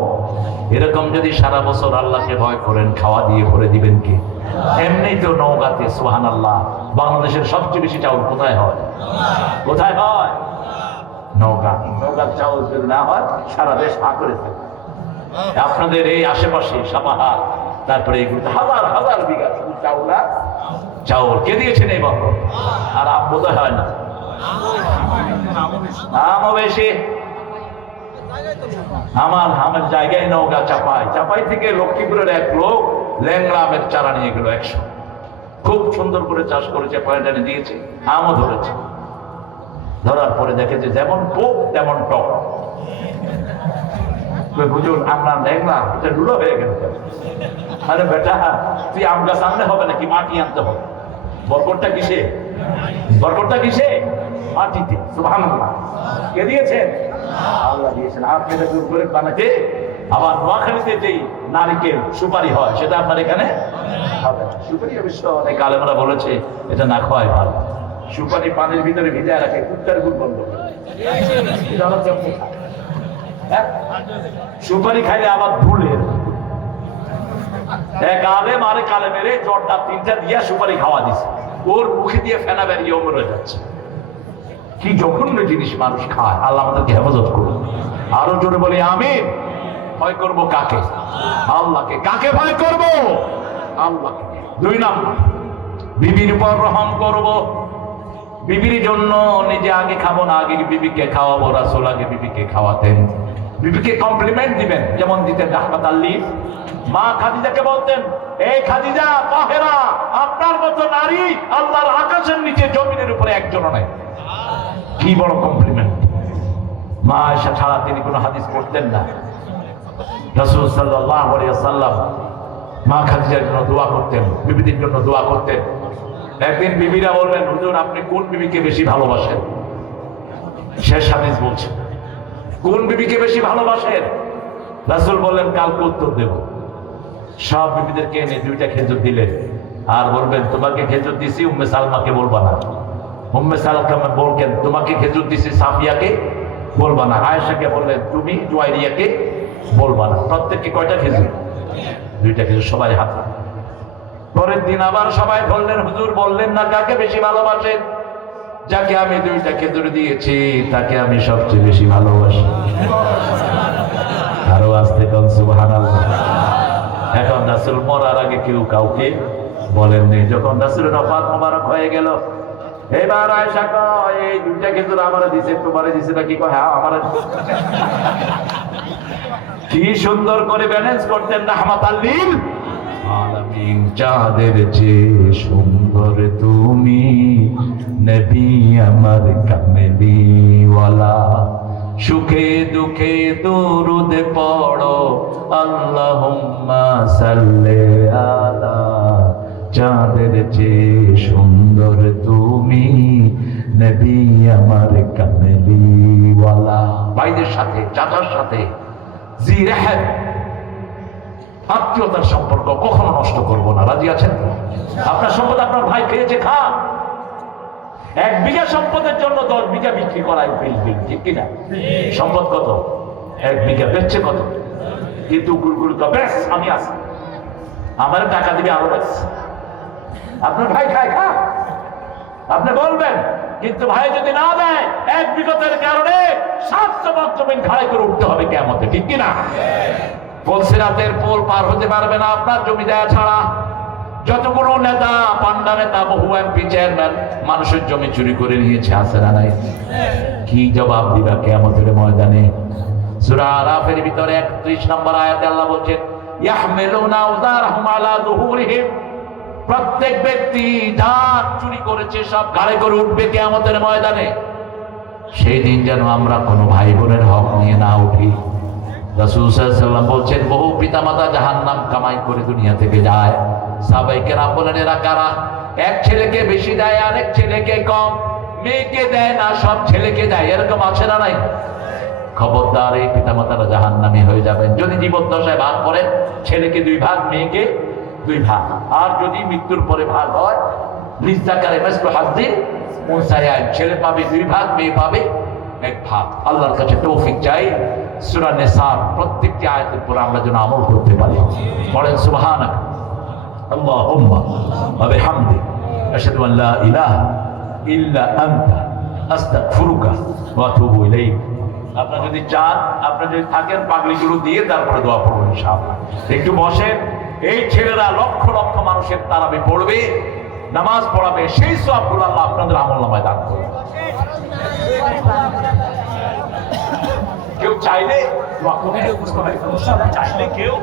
এরকম যদি সারা বছর আল্লাহকে ভয় করেন, খাওয়া দিয়ে ভরে দিবেন কে? এমনি তো নওগাঁতে সুবহানাল্লাহ বাংলাদেশের সবচেয়ে বেশি চাউল কোথায় হয়? কোথায় হয়? নওগাঁ। নওগাঁর চাউল যদি না হয় সারা দেশ হা করে থাকে। আপনাদের এই আশেপাশে সামাহার, তারপরে এগুলো হাজার হাজার বিঘা শুধু চাউল আর চাউল। কে দিয়েছেন এই বছর? আর আম বোধহয় হয় না, আমও বেশি। আমার আমের জায়গায় নওগাঁ চাপাই, চাপাই থেকে লক্ষ্মীপুরের এক লোক ল্যাংড়া আমের চারা নিয়ে গেল 100। খুব সুন্দর করে চাষ করেছে, পয়েন্টানে দিয়েছে, আমও ধরেছে। ধরার পরে দেখে যে যেমন পোক তেমন টক। বুঝুন আমরা ল্যাংড়া, এটা লুলো হয়ে গেল। আরে বেটা, তুই আম গাছ আনলে হবে নাকি? মাটি আনতে হবে। বরকতটা কিসে? বরকতটা কিসে? মাটিতে। সুবহানাল্লাহ। কে দিয়েছেন? আল্লাহ দিয়েছেন। আপনাদের দূর করে বানাতে। আবার নোয়াখালীতে যেই নারিকেল সুপারি হয় সেটা আপনার এখানে হবে না। সুপারি অবশ্য অনেক আলেমরা বলেছে এটা না খাওয়াই ভালো। সুপারি পানির ভিতরে ভিজায় রাখে, কুত্তার গুড় বন্ধ করে। সুপারি খাইলে আবার ভুলে এক আলেম আরেক আলেমেরে জর্দা 3টা দিয়া সুপারি খাওয়া দিছে, ওর মুখে দিয়ে ফেনা বেরিয়ে মরে যাচ্ছে। কি জঘন্য জিনিস মানুষ খায়। আল্লাহ আমাদেরকে হেফাজত করুন। আরো জোরে বলি আমিন। ভয় করব কাকে? আল্লাহকে। কাকে ভয় করব? আল্লাহকে। 2 নাম্বার, বিবির উপর রহম করব। বিবির জন্য নিজে আগে খাবো না, আগে বিবিকে খাওয়াবো। রাসূল আগে বিবিকে খাওয়াতেন, বিবিকে কমপ্লিমেন্ট দিবেন, যেমন দিতেন রাহমাতাল লিল। মা খাদিজাকে বলতেন, এই খাদিজা তাহেরা, আপনার মতো নারী আল্লাহর আকাশের নিচে জমিনের উপরে একজনও নাই। কি বড় কমপ্লিমেন্ট। মা আয়েশা ছাড়া তিনি কোনো হাদিস পড়তেন না। রাসূল সাল্লাল্লাহু আলাইহি ওয়াসাল্লাম মা খাদিজার জন্য দোয়া করতেন, বিবিদের জন্য দোয়া করতেন। একদিন বিবিরা বললেন, হুজুর আপনি কোন বিবিকে বেশি ভালোবাসেন? শেষ হাদিস বলছে, কোন বিবিকে বেশি ভালোবাসেন? রাসূল বললেন, কালকে উত্তর দেব। সব বিবিদেরকে এনে 2টা খেজুর দিলেন আর বলবেন, তোমাকে খেজুর দিছি, উম্মে সালমাকে বলবা না। উম্মে সালমা বললেন, তোমাকে খেজুর দিছি, সাফিয়াকে বলবা না। আয়েশাকে বললেন, তুমি জুয়াইরিয়াকে বলবা না। প্রত্যেককে কয়টা খেজুর? 2টা খেজুর, সবাই হাত। পরের দিন আবার সবাই বললেন, হুজুর বললেন না কাকে বেশি ভালোবাসেন? যাকে আমি 2টা খেজুর দিয়েছি তাকে আমি সবচেয়ে বেশি ভালোবাসি। আরো আসতে কোন সুবহানাল্লাহ। এখন রাসূল মরার আগে কেউ কাউকে বলেননি। যখন রাসূলের ওফাত মোবারক হয়ে গেল, এবার আয়েশা কয়, এই 2টা খেজুর আমারে দিছে, তোমারে দিছে নাকি? কয় হ্যাঁ আমারে। কি সুন্দর করে ব্যালেন্স করতেন রাহমাতাল লিল আলামিন। চাঁদের চেয়ে সুন্দর তুমি, নবী আমার কামলিওয়ালা। সুখে দুঃখে দরুদ পড়ো, আল্লাহুম্মা সাল্লি আলা। চাঁদের চেয়ে সুন্দর তুমি, নবী আমার কামলিওয়ালা। ভাইদের সাথে, চাচার সাথে জি রেহেম আত্মীয়তার সম্পর্ক কখনো নষ্ট করব না। রাজি আছেন? আপনার সম্পদ আপনার ভাই খেয়েছে, খান। 1 বিঘা সম্পদের জন্য 10 বিঘা বিক্রি করায় ফেলবেন, ঠিক কিনা? সম্পদ কত? 1 বিঘা, বেচছে কত? কিন্তু গুড়গুড় তো বেশ, আমি আছি, আমার টাকা দিবে আরো বেশ। আপনার ভাই খায়, খা, আপনি বলবেন। কিন্তু ভাই যদি না দেয়, 1 বিঘতের কারণে 700 বছর জমিন খাড়াই করে উঠতে হবে কিয়ামতে, ঠিক কিনা? ফুলসিরাতের পোল পার হতে পারবে না আপনার জমি দেয়া ছাড়া। যতগুলো নেতা, পান্ডা নেতা, বহু এমপি, চেয়ারম্যান মানুষের জমি চুরি করে নিয়েছে, আছে না নাই? কি জবাব দিবা কিয়ামতের ময়দানে? সূরা আরাফের ভিতরে 31 নম্বর আয়াতে আল্লাহ বলছেন, ইয়াহমিলুনা আওযারহুম আলা যুহুরিহিম। প্রত্যেক ব্যক্তি যা চুরি করেছে সব ঘাড়ে করে উঠবে কিয়ামতের ময়দানে। সেই দিন যেন আমরা কোনো ভাই বোনের হক নিয়ে না উঠি। রাসূল সাল্লাল্লাহু আলাইহি ওয়াসাল্লাম বলছেন, বহু পিতামাতা জাহান্নাম কামাই করে দুনিয়া থেকে যায়। সাহাবায়ে কেরাম বলেন, এরা কারা? এক ছেলেকে বেশি দেয়, আরেক ছেলেকে কম। মেয়েকে দেয় না, সব ছেলেকে দেয়। এরকম আছে না নাই? খবরদার, এই পিতামাতারা জাহান্নামী হয়ে যাবেন। যদি জীবদ্দশায় ভাগ করেন, ছেলেকে 2 ভাগ, মেয়েকে 2 ভাগ। আর যদি মৃত্যুর পরে ভাগ হয়, লিজ্জাকারে মিসলু হাজ্জিল উনসায়াইন, ছেলে পাবে 2 ভাগ, মেয়ে পাবে 1 ভাগ। আল্লাহর কাছে তৌফিক চাই, সূরা নিসার প্রত্যেকটি আয়াতের উপর আমরা যেন আমল করতে পারি। পড়েন সুবহানাক আল্লাহুম্মা ওয়া বিহামদিক, আশহাদু আন লা ইলাহা ইল্লা আনতা, আস্তাগফিরুকা ওয়া আতুবু ইলাইক। আপনারা যদি চান, আপনারা যদি থাকেন, পাগড়িগুলো দিয়ে তারপরে দোয়া পড়বেন ইনশাআল্লাহ। একটু বসেন। এই ছেলেরা লক্ষ লক্ষ মানুষের তারাবি পড়বে, নামাজ পড়াবে, সেই সওয়াবগুলো আল্লাহ আপনাদের আমলনামায় দান করবে। কেউ চাইলে দোয়া করবে, চাইলে কেউ